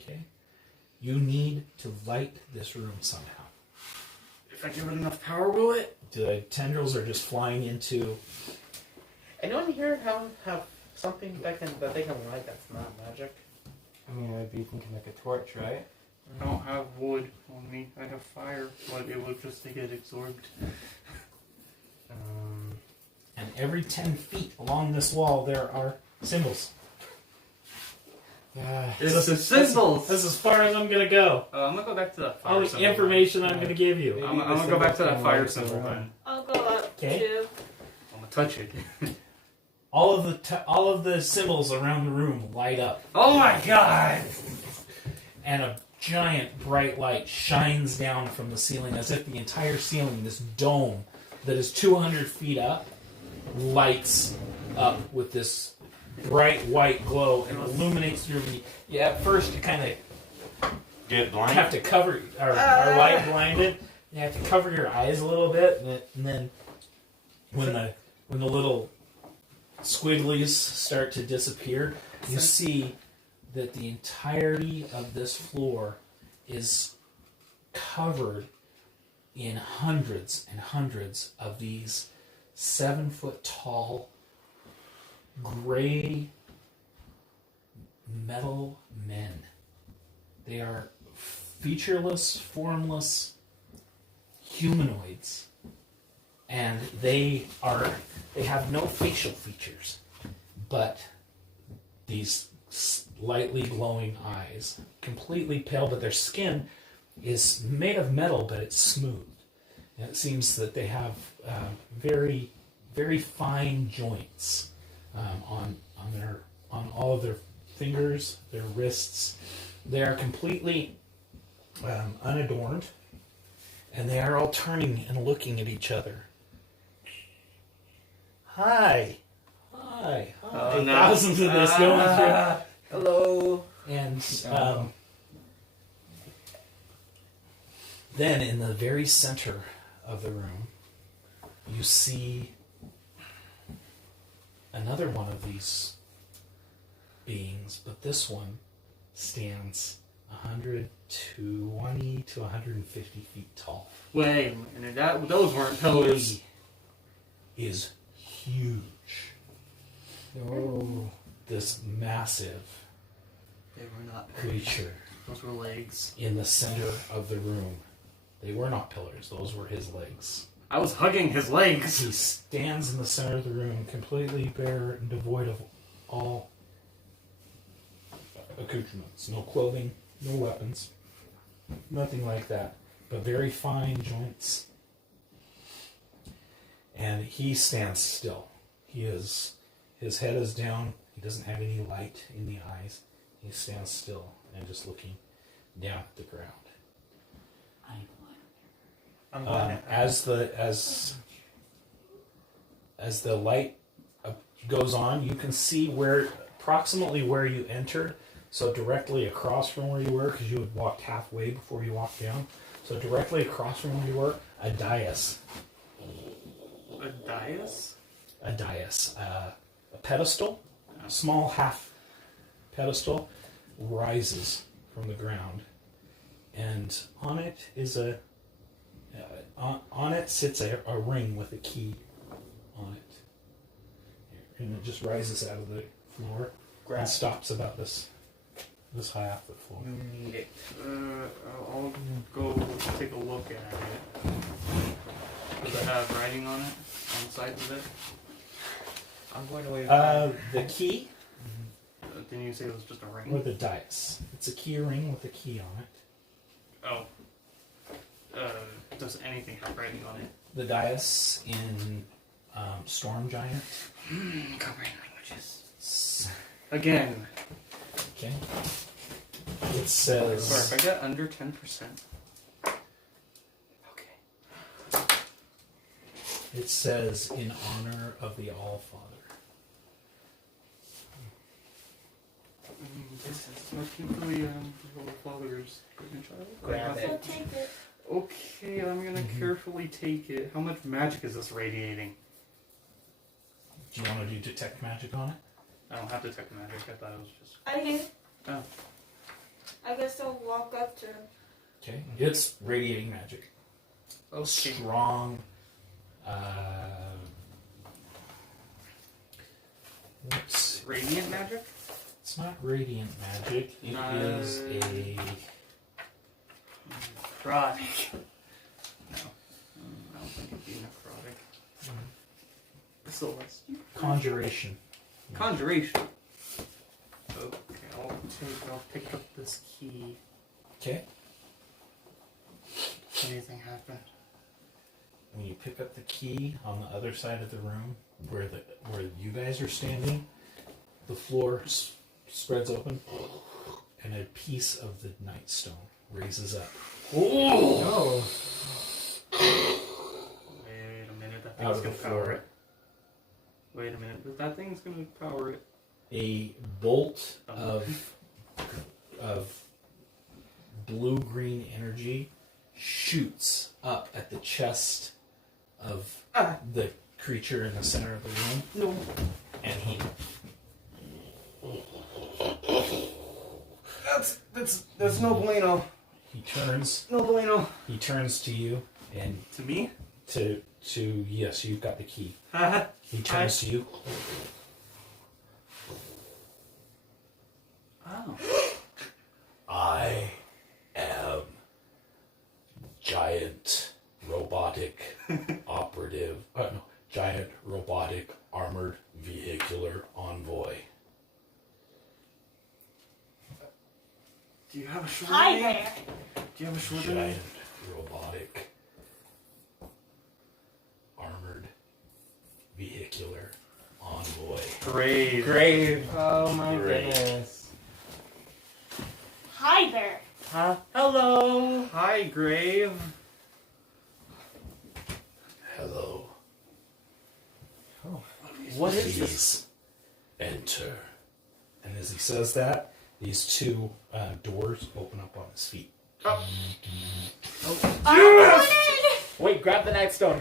Okay. You need to light this room somehow. If I give it enough power, will it? The tendrils are just flying into. Anyone here have something that they can light that's not magic? I mean, I'd be thinking like a torch, right? I don't have wood on me. I have fire, but it would just get absorbed. And every 10 feet along this wall, there are symbols. It's the symbols! That's as far as I'm going to go. I'm gonna go back to that fire All the symbol. information I'm going to give you. I'm gonna go back to that fire symbol then. I'll go up Okay. too. I'm gonna touch it. All of the symbols around the room light up, Oh my god! and a giant bright light shines down from the ceiling, as if the entire ceiling, this dome that is 200 feet up, lights up with this bright white glow and illuminates through me. Yeah, at first you kind of Get blind. have to cover our light blinded. You have to cover your eyes a little bit, and then when the little squigglies start to disappear, you see that the entirety of this floor is covered in hundreds and hundreds of these 7-foot tall gray metal men. They are featureless, formless humanoids, and they have no facial features, but these lightly glowing eyes, completely pale, but their skin is made of metal, but it's smooth. And it seems that they have very, very fine joints on all of their fingers, their wrists. They are completely unadorned, and they are all turning and looking at each other. Hi. Oh, no. Thousands of this going through. Hello. And then in the very center of the room, you see another one of these beings, but this one stands 120 to 150 feet tall. Wait a minute, those weren't pillars. He is huge. Oh. This massive They were not creature Those were legs. in the center of the room. They were not pillars, those were his legs. I was hugging his legs. He stands in the center of the room, completely bare and devoid of all accoutrements. No clothing, no weapons, nothing like that. But very fine joints. And he stands still. His head is down. He doesn't have any light in the eyes. He stands still and just looking down at the ground. I'm going As the light goes on, you can see approximately where you entered. So directly across from where you were, because you had walked halfway before you walked down. So directly across from where you were, a dais. A dais? A dais. A pedestal, a small half pedestal, rises from the ground. And on it is on it sits a ring with a key on it. And it just rises out of the floor and stops about this high off the floor. You need it. I'll go take a look at it. Does it have writing on it? On the sides of it? I'm going away. The key Didn't you say it was just a ring? or the dais? It's a key ring with a key on it. Oh. Does anything have writing on it? The dais in Storm Giant. Covering languages. Again. Okay. It says. Sorry, if I get under 10%. Okay. It says in honor of the All-Father. This is most simply the Father's good child. Grab I'll it. take it. Okay, I'm gonna carefully take it. How much magic is this radiating? Do you want to do detect magic on it? I don't have to detect magic. I thought it was just. I do. Oh. I guess I'll walk up to him. Okay. It's radiating magic. Okay. Strong. What's Radiant magic? It's not radiant magic. It is a Necrotic. No. I don't think it'd be necrotic. Celestial? conjuration. Conjuration. Okay, I'll pick up this key. Okay. Does anything happen? When you pick up the key on the other side of the room, where you guys are standing, the floor spreads open, and a piece of the nightstone raises up. Oh! Wait a minute, that Out thing's of the gonna power floor. it. Wait a minute, that thing's gonna power it. A bolt of blue-green energy shoots up at the chest of the creature in the center of the room. No. And he That's no bueno. turns No bueno. he turns to you and To me? to yes, you've got the key. Haha. He turns to you. Oh. I am giant robotic operative. No, giant robotic armored vehicular envoy. Do you have a short Hi name? there. Do you have a short name? Giant robotic armored vehicular envoy. Grave. Grave. Oh my Grave. goodness. Hi there. Huh? Hello. Hi, Grave. Hello. Oh. What is Please this? enter. And as he says that, these two doors open up on his feet. Wait, grab the nightstone.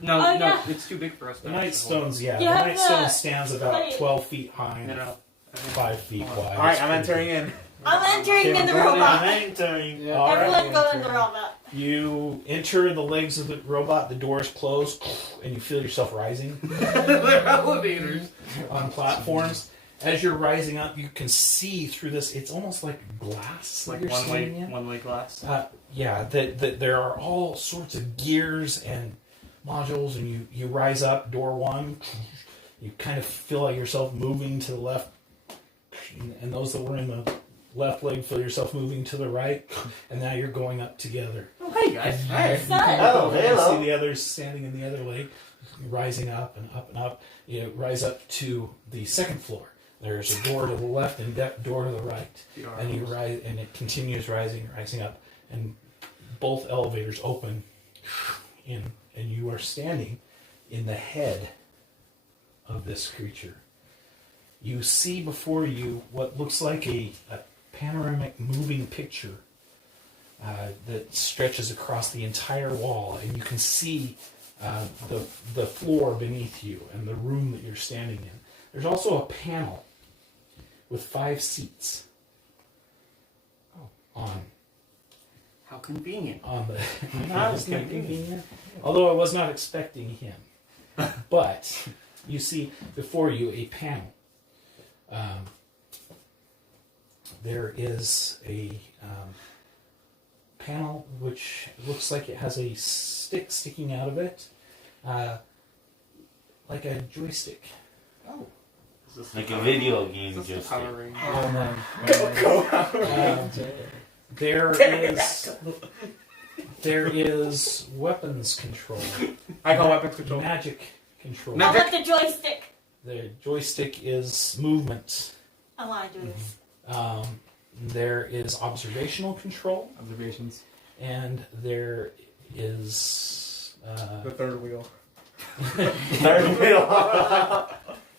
No, Oh, no, yeah. it's too big for us. The to nightstone's, yeah, You the have nightstone the- stands about Wait. 12 feet high No, and no. 5 feet wide. Alright, I'm entering in. I'm entering Okay, in the I'm going robot. entering. Yeah. All right. Everyone go in the robot. You enter the legs of the robot, the doors close, and you feel yourself rising They're elevators. on platforms. As you're rising up, you can see through this. It's almost like glass. Like that you're standing in. one-way glass. Yeah, there are all sorts of gears and modules, and you rise up, door one, you kind of feel yourself moving to the left, and those that were in the left leg feel yourself moving to the right, and now you're going up together. Oh, hey guys. Hi. Son. Oh, You hello. see the others standing in the other leg, rising up and up and up. You rise up to the second floor. There's a door to the left and door to the right. And you rise, and it continues rising up, and both elevators open in, and you are standing in the head of this creature. You see before you what looks like a panoramic moving picture that stretches across the entire wall, and you can see the floor beneath you and the room that you're standing in. There's also a panel with 5 seats on How convenient. the. Not as convenient. Although I was not expecting him, but you see before you a panel. There is a panel which looks like it has a stick sticking out of it, like a joystick. Oh. Is this Like the a power- video Is game this the just. Power Ring? There is weapons control, I got weapons control. magic control. I want the joystick. The joystick is movement. I want to do this. There is observational control, Observations. and there is The third wheel.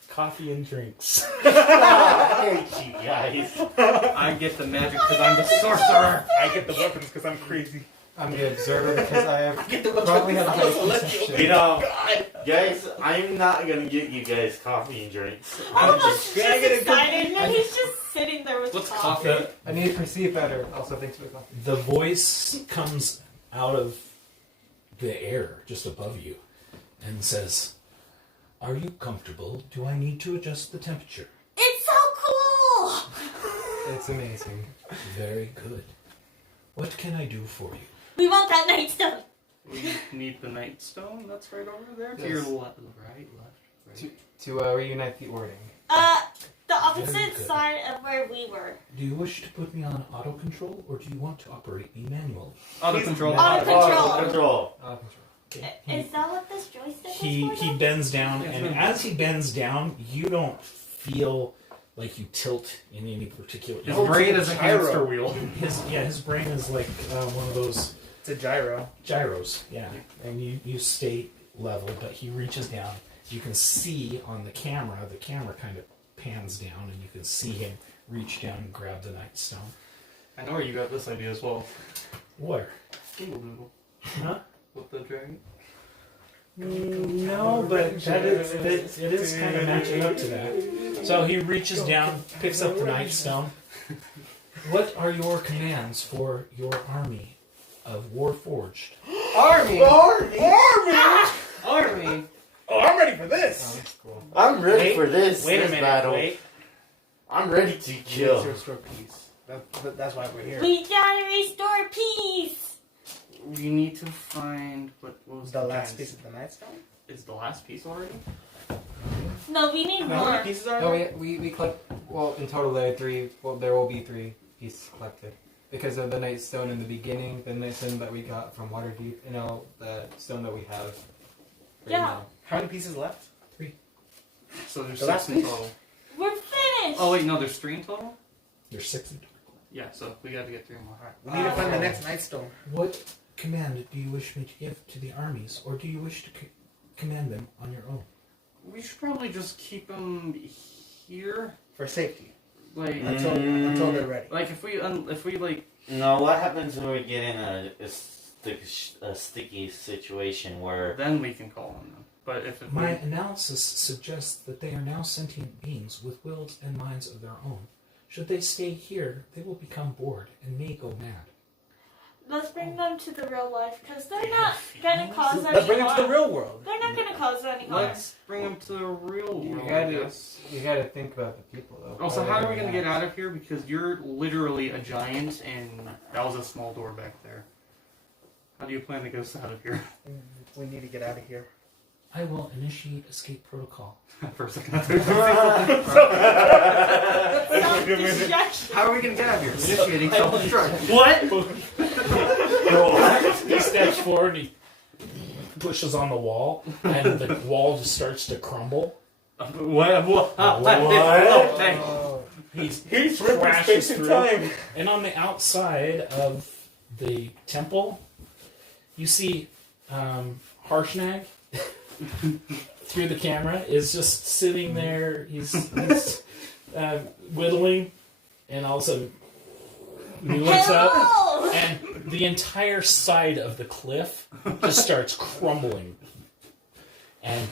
coffee and drinks. I hate you guys. I get the magic because I'm the sorcerer. I get the weapons because I'm crazy. I'm the observer because I have probably have a high perception. You know, guys, I'm not gonna get you guys coffee and drinks. All of us Can I just get a excited, and then he's just sitting there with What's coffee. coffee? I need to perceive better. Also, thanks for the coffee. The voice comes out of the air just above you and says, "Are you comfortable? Do I need to adjust the temperature?" It's so cool! It's amazing. Very good. What can I do for you? We want that nightstone. We need the Nightstone. That's right over there. To Yes. your right. To reunite the ording. The Very opposite good. side of where we were. Do you wish to put me on auto control, or do you want to operate me manually? Auto control. Auto control. Control. Okay. Is that what this joystick He is for? he bends down, Yeah, and it's as he bends down, you don't feel like you tilt in any particular. His brain is a hamster wheel. His brain is like one of those It's a gyro. gyros. Yeah, and you stay level, but he reaches down. You can see on the camera kind of pans down, and you can see him reach down and grab the Nightstone. I know where you got this idea as well. Where? Dingle Doodle. Huh? With the dragon. No, but it is kind of matching up to that. So he reaches down, picks up the Nightstone. What are your commands for your army of Warforged? Army! Army! Oh, I'm ready for this! That's cool. I'm ready Wait, for this. Wait a this minute, battle. wait. I'm ready to kill. Restore peace. That's why we're here. We gotta restore peace. We need to find what was The last guy's- piece of the Nightstone? Is the last piece already? No, we need How many more. pieces are No, there? we collect. Well, in total there are 3. Well, there will be 3 pieces collected because of the Nightstone in the beginning, the Nightstone that we got from Waterdeep. You know, the stone that we have. Right Yeah. Now. How many pieces left? So there's The 6 last in piece? total. We're finished. Oh wait, no, there's 3 in total? There's 6 in total. Yeah, so we gotta get 3 more. We need to find the next Nightstone. What command do you wish me to give to the armies, or do you wish to command them on your own? We should probably just keep them here. For safety. Like, Until they're ready. like if we like, No, what happens when we get in a sticky situation where then we can call on them. But if it, My analysis suggests that they are now sentient beings with wills and minds of their own. Should they stay here, they will become bored and may go mad. Let's bring them to the real life because they're not gonna cause any Let's bring them to the harm. real world. They're not gonna cause any harm. let's bring them to the real You world. I gotta, guess. you gotta think about the people though. Also, how are we gonna get out of here? Because you're literally a giant, and that was a small door back there. How do you plan to get us out of here? We need to get out of here. I will initiate escape protocol. For a second. Self-destruction. How are we gonna get out of here? Initiating self-destruct. He steps forward, he pushes on the wall, and the wall just starts to crumble. What? What? Okay. He crashes through. And on the outside of the temple, you see Harshnag through the camera is just sitting there. He's whittling, and all of a sudden he looks up, Hello! and the entire side of the cliff just starts crumbling. And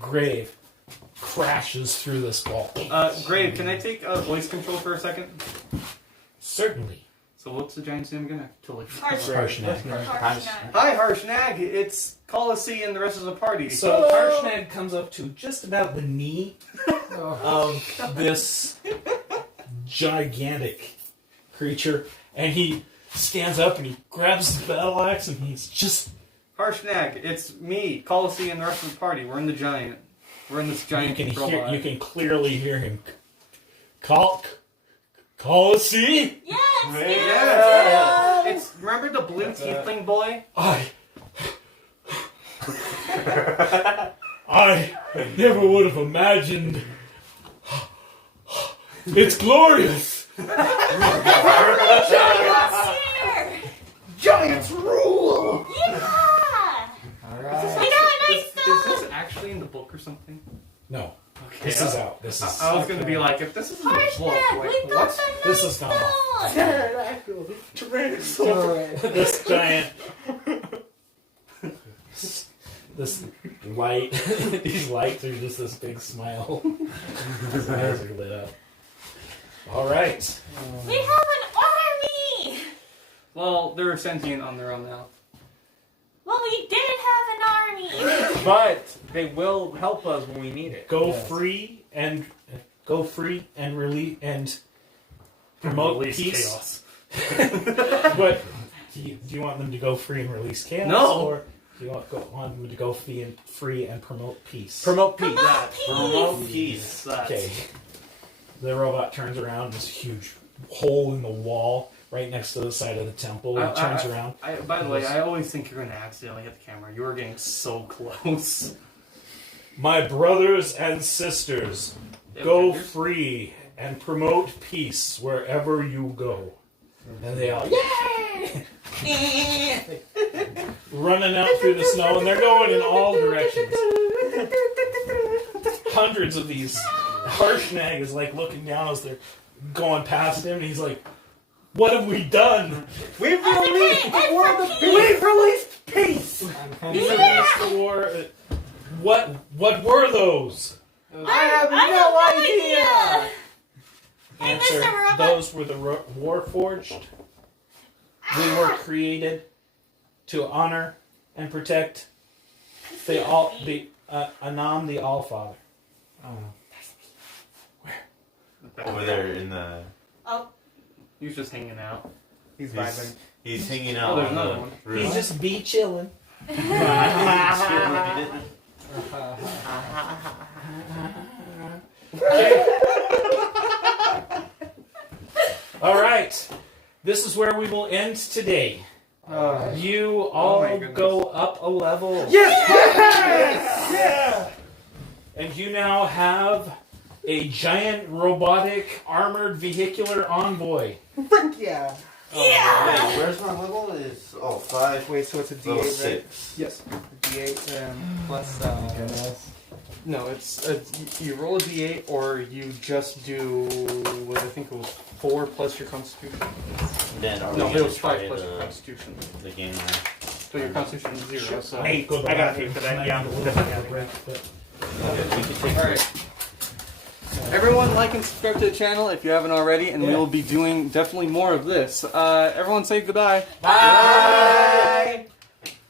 Grave crashes through this wall. Grave, can I take voice control for a second? Certainly. So what's the giant's name again? I totally Harshnag. Harshnag. Hi, Harshnag. It's Colossi and the rest of the party. So Harshnag comes up to just about the knee of this gigantic creature, and he stands up and he grabs the battle axe and he's just... Harshnag, it's me, Colossi, and the rest of the party. We're in the giant. We're in this giant robot. You can clearly hear him. Colossi? Yes! Yeah. It's remember the blue tiefling boy? I never would have imagined. It's glorious. Here! Giants rule! Yeah! Alright. We got a nice Is this actually in the book or something? No. This is out. This is. I was gonna be like, if this is a book, Harshman, like, we got what? the This is gone. Tyrannosaurus. This giant. This light. These lights are just this big smile. His eyes are lit up. All right. We have an army! Well, they're sentient on their own now. Well, we did have an army! But they will help us when we need it. Go free and release and promote Release peace. chaos. But do you want them to go free and release chaos? No. Or do you want them to go free and promote peace? Promote peace. Promote peace! Promote peace. Okay. The robot turns around. There's a huge hole in the wall right next to the side of the temple. It turns around. By the way, I always think you're gonna accidentally hit the camera. You are getting so close. My brothers and sisters, go free and promote peace wherever you go. And they all, yay! Running out through the snow, and they're going in all directions. Hundreds of these. Harshnag is like looking down as they're going past him, and he's like, what have we done? We've released the war of the peace. We've released peace. We released the war. What were those? I have no idea. Hey, Answer, Mr. Robot. those were the Warforged. We were created to honor and protect the Anam, the All-Father. Over there in the. Oh, He's just hanging out. He's vibing. He's hanging Oh, out there's on another the one. roof. He's just be chilling. All right. This is where we will end today. You all my goodness. go up a level. Yes. And you now have a giant robotic armored vehicular envoy. Frick yeah. yeah! Wait, where's my level? Is 5. Wait, so it's a Level D8, right? 6. Yes. D8 plus. No, it's you roll a d8 or you just do what I think it was 4 plus your constitution. Then are No, we it gonna was try 5 plus your the, constitution. the game? So your constitution is 0. So Hey, I gotta pay for that. Yeah, Okay, Okay, we can take all right. Everyone, like and subscribe to the channel if you haven't already, and we will be doing definitely more of this. Everyone, say goodbye. Bye.